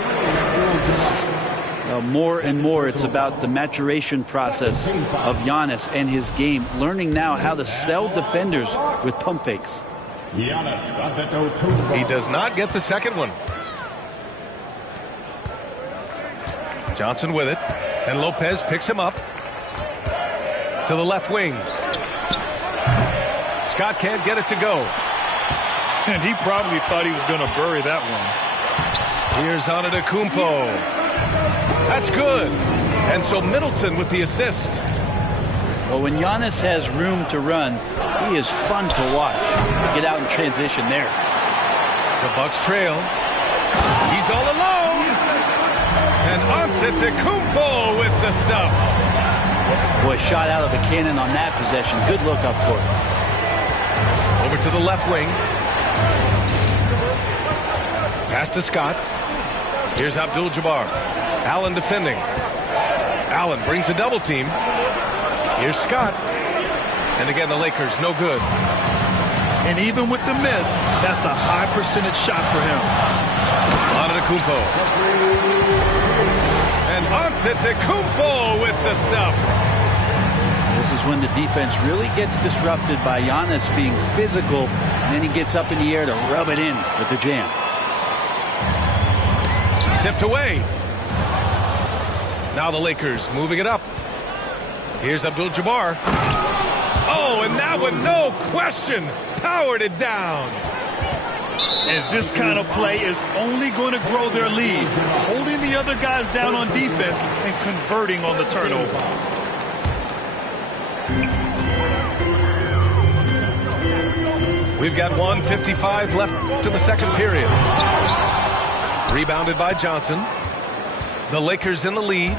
More and more, it's about the maturation process of Giannis and his game, learning now how to sell defenders with pump fakes. He does not get the second one. Johnson with it, and Lopez picks him up to the left wing. Scott can't get it to go. And he probably thought he was going to bury that one. Here's Antetokounmpo. That's good. And so Middleton with the assist. Well, when Giannis has room to run, he is fun to watch. Get out in transition there. The Bucks trail. He's all alone. And Antetokounmpo with the stuff. Boy, shot out of a cannon on that possession. Good look up court. Over to the left wing. Pass to Scott. Here's Abdul-Jabbar. Allen defending. Allen brings a double team. Here's Scott. And again, the Lakers, no good. And even with the miss, that's a high percentage shot for him. Antetokounmpo. And Antetokounmpo with the stuff. This is when the defense really gets disrupted by Giannis being physical, and then he gets up in the air to rub it in with the jam. Tipped away. Now the Lakers moving it up. Here's Abdul-Jabbar. Oh, and that one, no question, powered it down. And this kind of play is only going to grow their lead, holding the other guys down on defense and converting on the turnover. We've got 1:55 left in the second period. Rebounded by Johnson. The Lakers in the lead.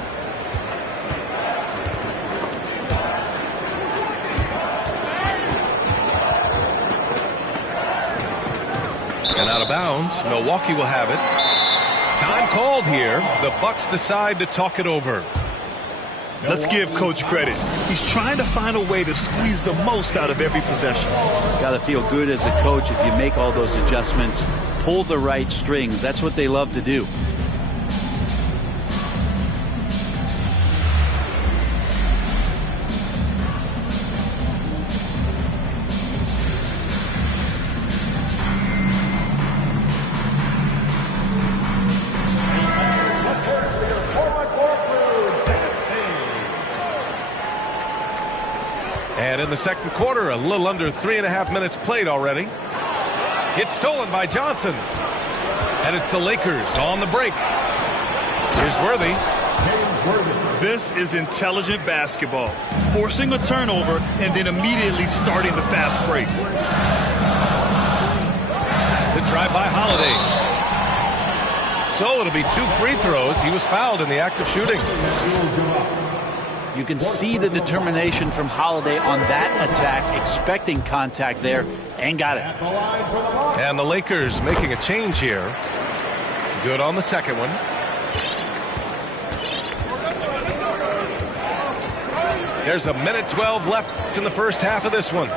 And out of bounds. Milwaukee will have it. Time called here. The Bucks decide to talk it over. Let's give Coach credit. He's trying to find a way to squeeze the most out of every possession. Got to feel good as a coach if you make all those adjustments, pull the right strings. That's what they love to do. And in the second quarter, a little under 3.5 minutes played already. It's stolen by Johnson. And it's the Lakers on the break. Here's Worthy. This is intelligent basketball. Forcing a turnover and then immediately starting the fast break. The drive by Holiday. So it'll be 2 free throws. He was fouled in the act of shooting. You can see the determination from Holiday on that attack, expecting contact there, and got it. And the Lakers making a change here. Good on the second one. There's a minute 12 left in the first half of this one.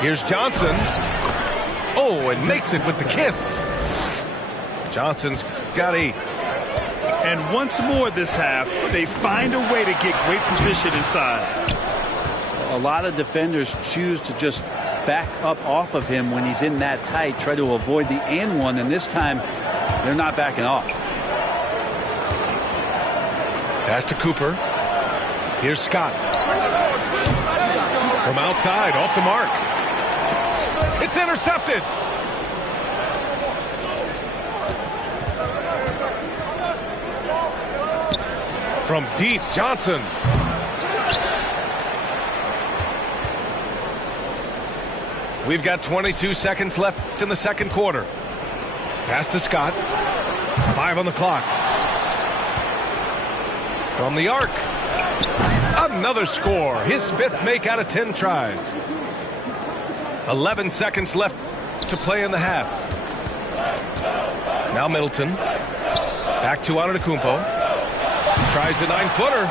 Here's Johnson. Oh, and makes it with the kiss. Johnson's got 8. And once more this half, they find a way to get great position inside. A lot of defenders choose to just back up off of him when he's in that tight, try to avoid the and one, and this time they're not backing off. Pass to Cooper. Here's Scott. From outside, off the mark. It's intercepted. From deep, Johnson. We've got 22 seconds left in the second quarter. Pass to Scott. 5 on the clock. From the arc. Another score. His 5th make out of 10 tries. 11 seconds left to play in the half. Now Middleton. Back to Antetokounmpo. Tries the 9-footer.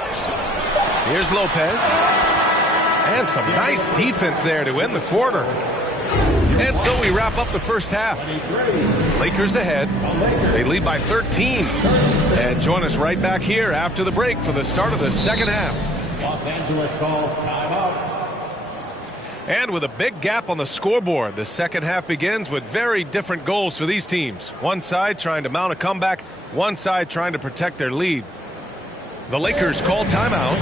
Here's Lopez. And some nice defense there to end the quarter. And so we wrap up the first half. Lakers ahead. They lead by 13. And join us right back here after the break for the start of the second half. Los Angeles calls timeout. And with a big gap on the scoreboard, the second half begins with very different goals for these teams. One side trying to mount a comeback, one side trying to protect their lead. The Lakers call timeout.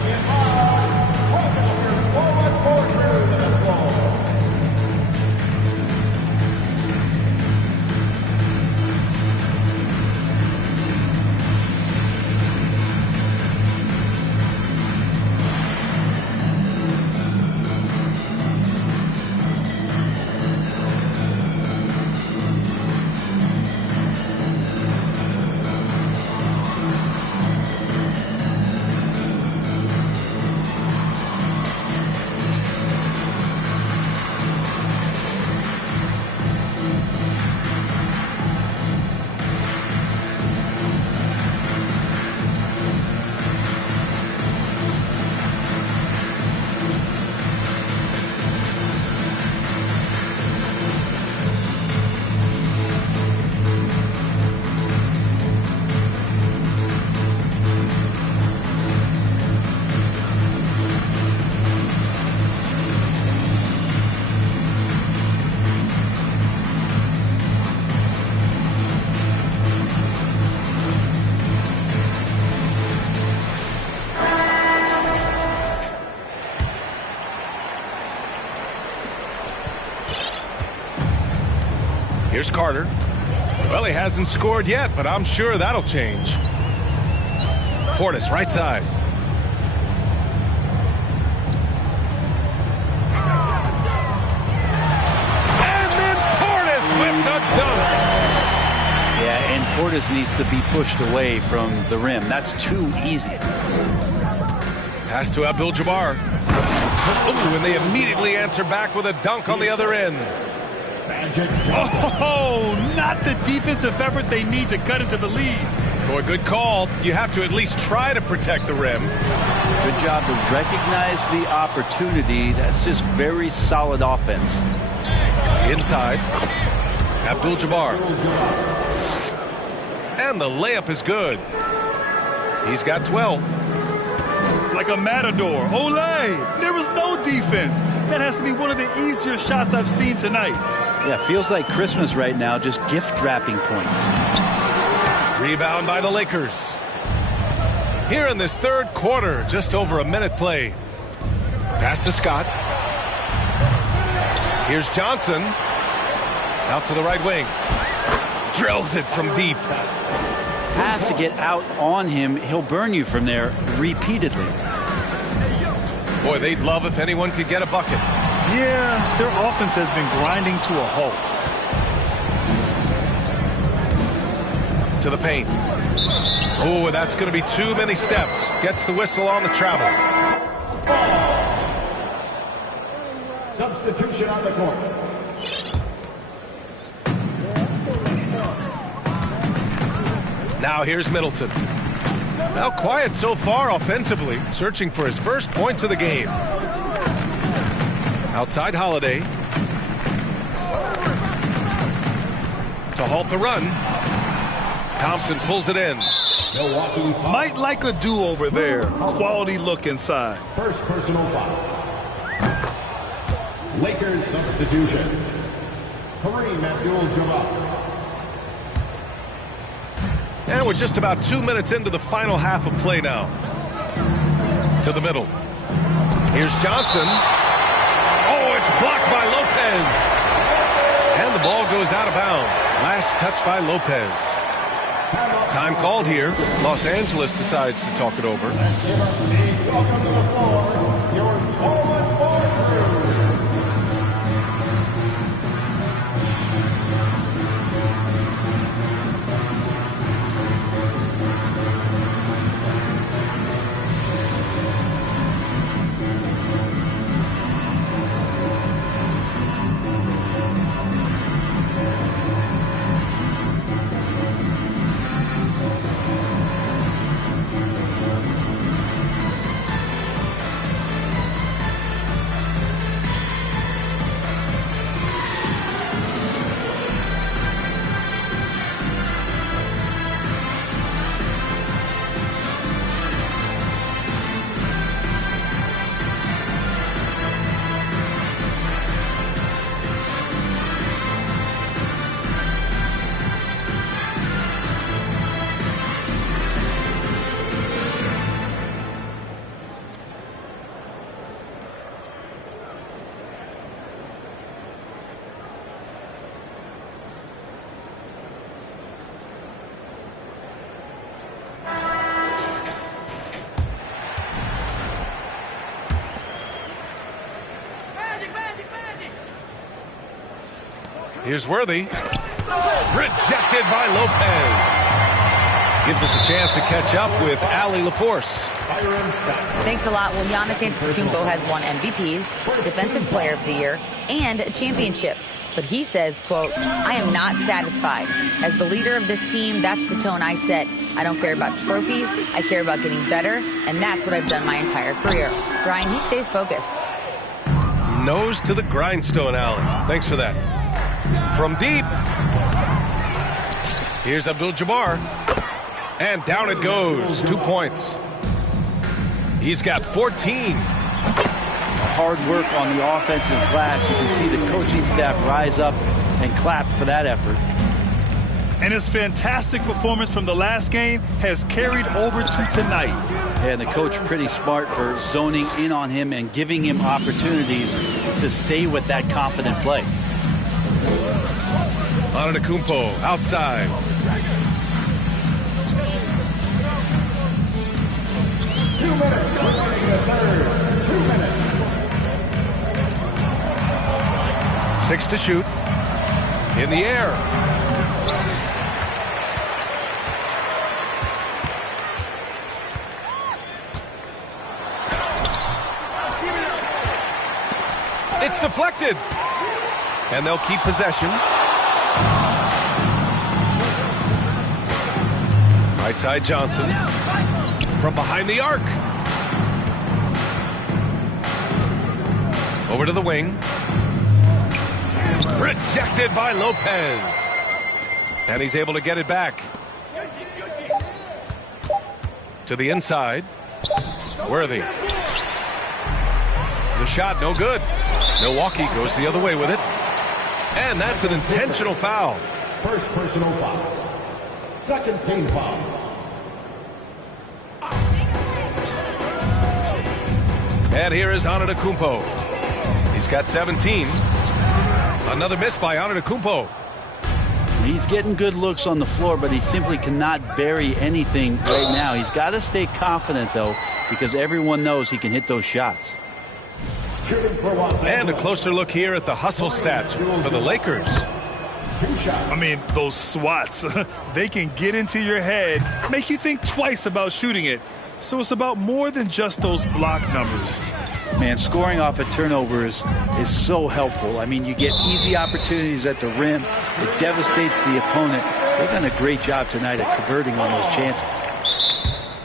Here's Carter. Well, he hasn't scored yet, but I'm sure that'll change. Portis, right side. And then Portis with the dunk. Yeah, and Portis needs to be pushed away from the rim. That's too easy. Pass to Abdul-Jabbar. Oh, and they immediately answer back with a dunk on the other end. Oh, not the defensive effort they need to cut into the lead. Boy, good call. You have to at least try to protect the rim. Good job to recognize the opportunity. That's just very solid offense. Inside. Abdul-Jabbar. And the layup is good. He's got 12. Like a matador. Olay! There was no defense. That has to be one of the easier shots I've seen tonight. Yeah, feels like Christmas right now, just gift wrapping points. Rebound by the Lakers. Here in this third quarter, just over a minute play. Pass to Scott. Here's Johnson. Out to the right wing. Drills it from deep. Have to get out on him. He'll burn you from there repeatedly. Boy, they'd love if anyone could get a bucket. Yeah, their offense has been grinding to a halt. To the paint. Oh, that's going to be too many steps. Gets the whistle on the travel. Substitution on the court. Now here's Middleton. Now quiet so far offensively, searching for his first points of the game. Outside Holiday. To halt the run. Thompson pulls it in. Might like a do-over there. Quality look inside. First personal foul. Lakers substitution. Kareem Abdul-Jabbar. And we're just about 2 minutes into the final half of play now. To the middle. Here's Johnson. Oh, it's blocked by Lopez. And the ball goes out of bounds. Last touch by Lopez. Time called here. Los Angeles decides to talk it over. Welcome to the floor, your forward forward. Here's Worthy. Rejected by Lopez. Gives us a chance to catch up with Allie LaForce. Thanks a lot. Well, Giannis Antetokounmpo has won MVPs, Defensive Player of the Year, and a championship. But he says, quote, I am not satisfied. As the leader of this team, that's the tone I set. I don't care about trophies. I care about getting better, and that's what I've done my entire career. Brian, he stays focused. Nose to the grindstone, Allie. Thanks for that. From deep. Here's Abdul-Jabbar. And down it goes. 2 points. He's got 14. Hard work on the offensive glass. You can see the coaching staff rise up and clap for that effort. And his fantastic performance from the last game has carried over to tonight. And the coach pretty smart for zoning in on him and giving him opportunities to stay with that confident play. Antetokounmpo outside. Six to shoot. In the air. It's deflected. And they'll keep possession. Right side Johnson. From behind the arc. Over to the wing. Rejected by Lopez. And he's able to get it back. To the inside. Worthy. The shot, no good. Milwaukee goes the other way with it. And that's an intentional foul. First personal foul. Second team foul. And here is Antetokounmpo. He's got 17. Another miss by Antetokounmpo. He's getting good looks on the floor, but he simply cannot bury anything right now. He's got to stay confident, though, because everyone knows he can hit those shots. And a closer look here at the hustle stats for the Lakers. I mean, those swats, they can get into your head, make you think twice about shooting it. So it's about more than just those block numbers. Man, scoring off of turnovers is so helpful. I mean, you get easy opportunities at the rim. It devastates the opponent. They've done a great job tonight at converting on those chances.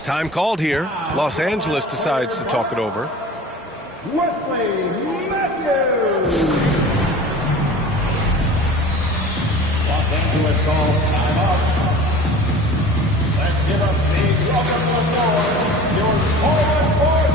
Time called here. Los Angeles decides to talk it over. Wesley Matthews. Los Angeles calls time up. Let's give a big welcome to the floor, your forward forward.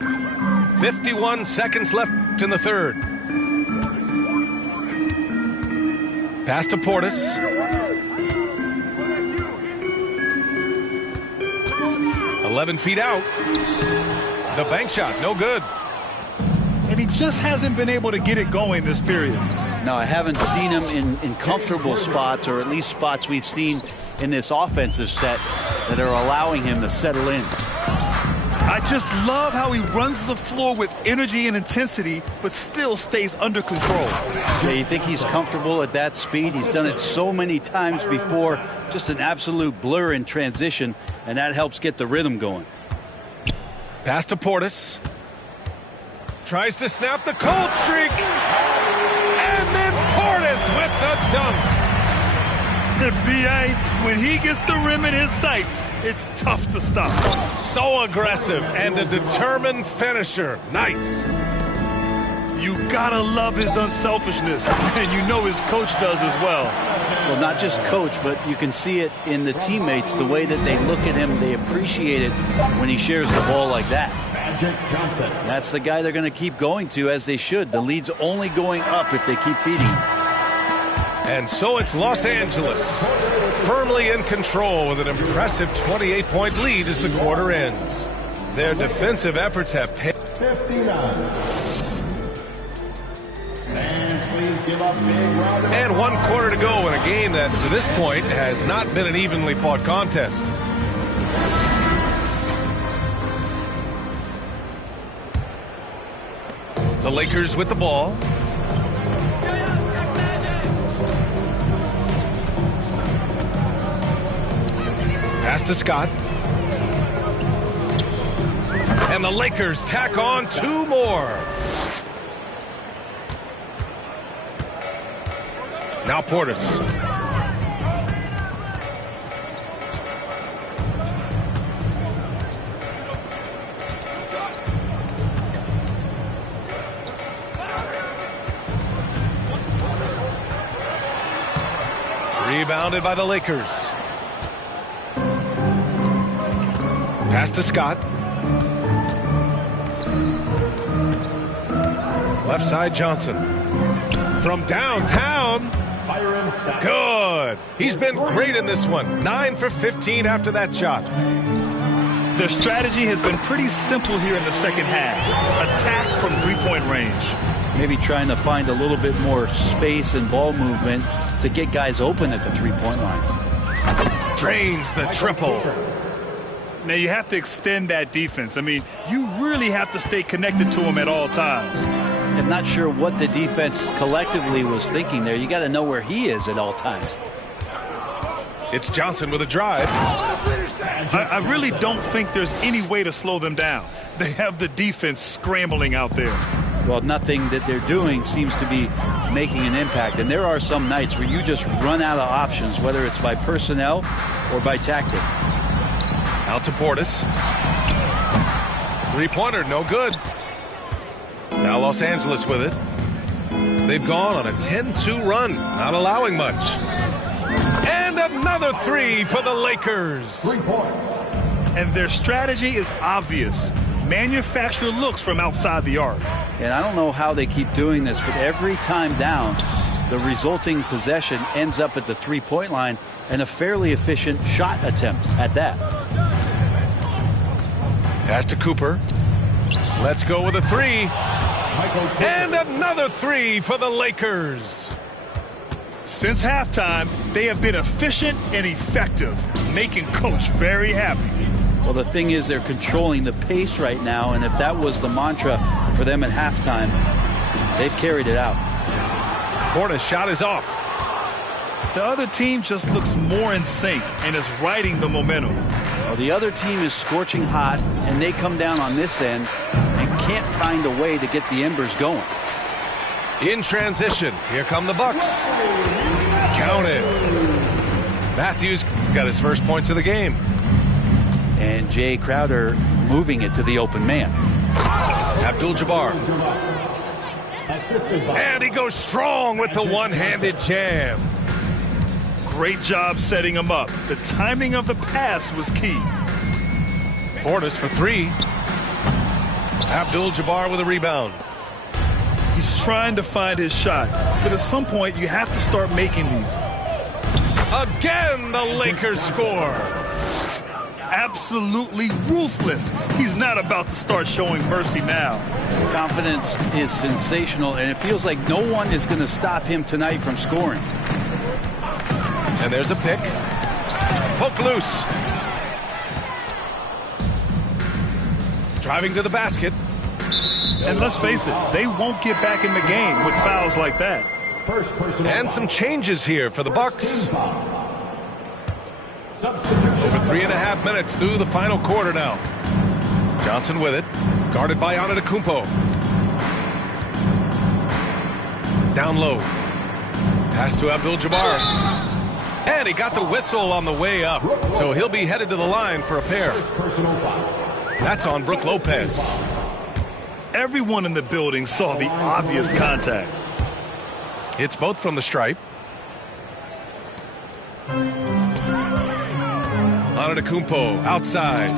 51 seconds left in the third. Pass to Portis. 11 feet out. The bank shot, no good. And he just hasn't been able to get it going this period. No, I haven't seen him in comfortable spots, or at least spots we've seen in this offensive set that are allowing him to settle in. I just love how he runs the floor with energy and intensity, but still stays under control. Yeah, you think he's comfortable at that speed? He's done it so many times before. Just an absolute blur in transition, and that helps get the rhythm going. Pass to Portis. Tries to snap the cold streak. And then Portis with the dunk. B.A., when he gets the rim in his sights, it's tough to stop. So aggressive and a determined finisher. Nice. You gotta love his unselfishness, and you know his coach does as well. Well, not just coach, but you can see it in the teammates, the way that they look at him. They appreciate it when he shares the ball like that. Johnson. That's the guy they're going to keep going to, as they should. The lead's only going up if they keep feeding him. And so it's Los Angeles, firmly in control with an impressive 28-point lead as the quarter ends. Their defensive efforts have paid. 59. Fans, please give up big round. And 1 quarter to go in a game that, to this point, has not been an evenly fought contest. The Lakers with the ball. Pass to Scott. And the Lakers tack on 2 more. Now Portis. Rebounded by the Lakers. Pass to Scott. Left side Johnson. From downtown. Good. He's been great in this one. 9 for 15 after that shot. Their strategy has been pretty simple here in the second half. Attack from three-point range. Maybe trying to find a little bit more space and ball movement to get guys open at the three-point line. Drains the triple. Now you have to extend that defense. I mean, you really have to stay connected to him at all times. I'm not sure what the defense collectively was thinking there. You got to know where he is at all times. It's Johnson with a drive. I really don't think there's any way to slow them down. They have the defense scrambling out there. Well, nothing that they're doing seems to be making an impact. And there are some nights where you just run out of options, whether it's by personnel or by tactic. Out to Portis. Three-pointer, no good. Now Los Angeles with it. They've gone on a 10-2 run, not allowing much. And another 3 for the Lakers. 3 points. And their strategy is obvious. Manufacture looks from outside the arc. And I don't know how they keep doing this, but every time down, the resulting possession ends up at the three-point line, and a fairly efficient shot attempt at that. Pass to Cooper. Let's go with a 3. And another 3 for the Lakers. Since halftime, they have been efficient and effective, making Coach very happy. Well, the thing is, they're controlling the pace right now, and if that was the mantra for them at halftime, they've carried it out. Portis' shot is off. The other team just looks more in sync and is riding the momentum. Well, the other team is scorching hot, and they come down on this end and can't find a way to get the embers going. In transition, here come the Bucks. Count it. Matthews got his first points of the game. And Jay Crowder moving it to the open man. Abdul-Jabbar. And he goes strong with the one-handed jam. Great job setting him up. The timing of the pass was key. Portis for 3. Abdul-Jabbar with a rebound. He's trying to find his shot, but at some point you have to start making these. Again, the Lakers score. Absolutely ruthless. He's not about to start showing mercy now. Confidence is sensational, and it feels like no one is going to stop him tonight from scoring. And there's a pick. Poke loose. Driving to the basket. And let's face it, they won't get back in the game with fouls like that. And some changes here for the Bucks. Over 3.5 minutes through the final quarter now. Johnson with it, guarded by Antetokounmpo. Down low. Pass to Abdul-Jabbar. And he got the whistle on the way up. So he'll be headed to the line for a pair. That's on Brook Lopez. Everyone in the building saw the obvious contact. It's both from the stripe. Antetokounmpo outside.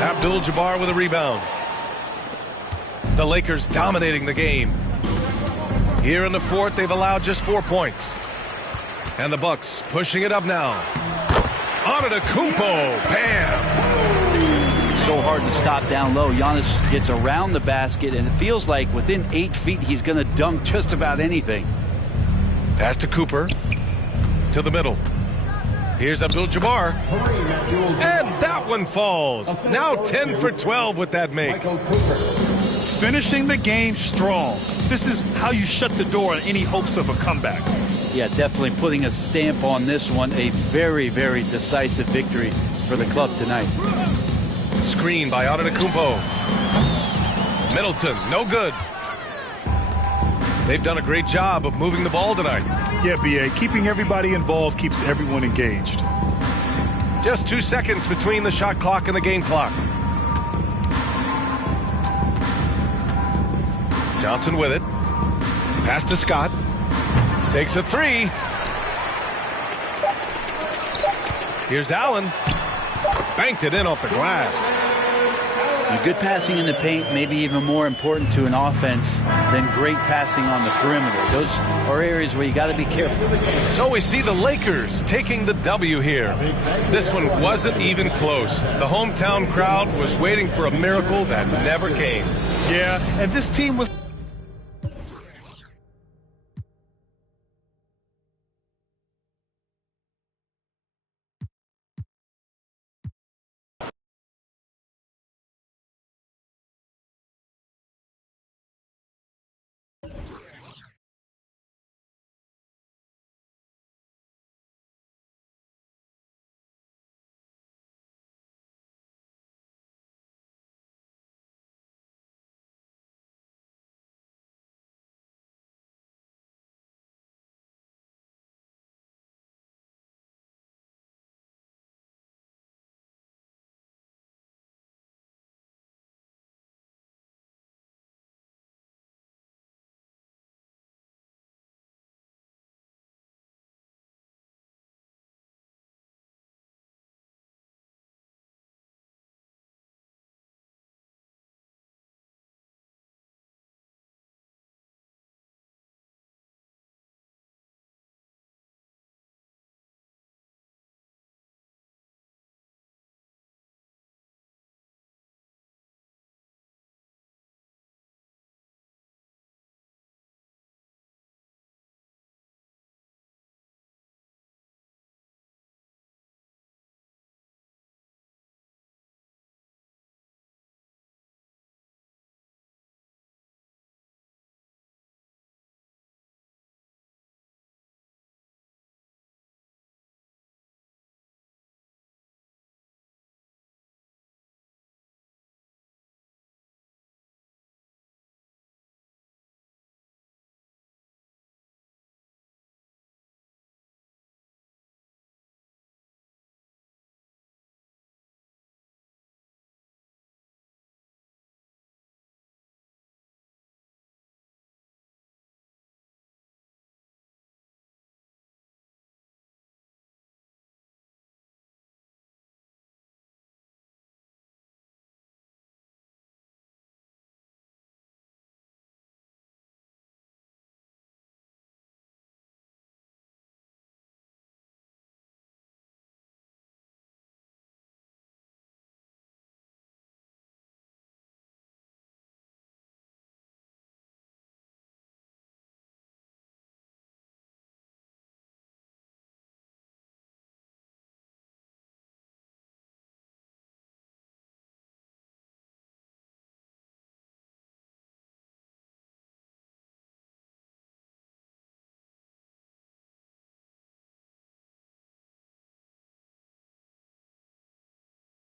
Abdul-Jabbar with a rebound. The Lakers dominating the game. Here in the fourth, they've allowed just 4 points. And the Bucks pushing it up now. Antetokounmpo, bam! So hard to stop down low. Giannis gets around the basket, and it feels like within 8 feet he's going to dunk just about anything. Pass to Cooper. To the middle. Here's Abdul-Jabbar. And that one falls. Now 10 for 12 with that make. Finishing the game strong. This is how you shut the door on any hopes of a comeback. Yeah, definitely putting a stamp on this one. A very, very decisive victory for the club tonight. Screen by Antetokounmpo. Middleton, no good. They've done a great job of moving the ball tonight. Yeah, B.A., keeping everybody involved keeps everyone engaged. Just 2 seconds between the shot clock and the game clock. Johnson with it. Pass to Scott. Takes a three. Here's Allen. Banked it in off the glass. Good passing in the paint may be even more important to an offense than great passing on the perimeter. Those are areas where you got to be careful. So we see the Lakers taking the W here. This one wasn't even close. The hometown crowd was waiting for a miracle that never came. Yeah, and this team was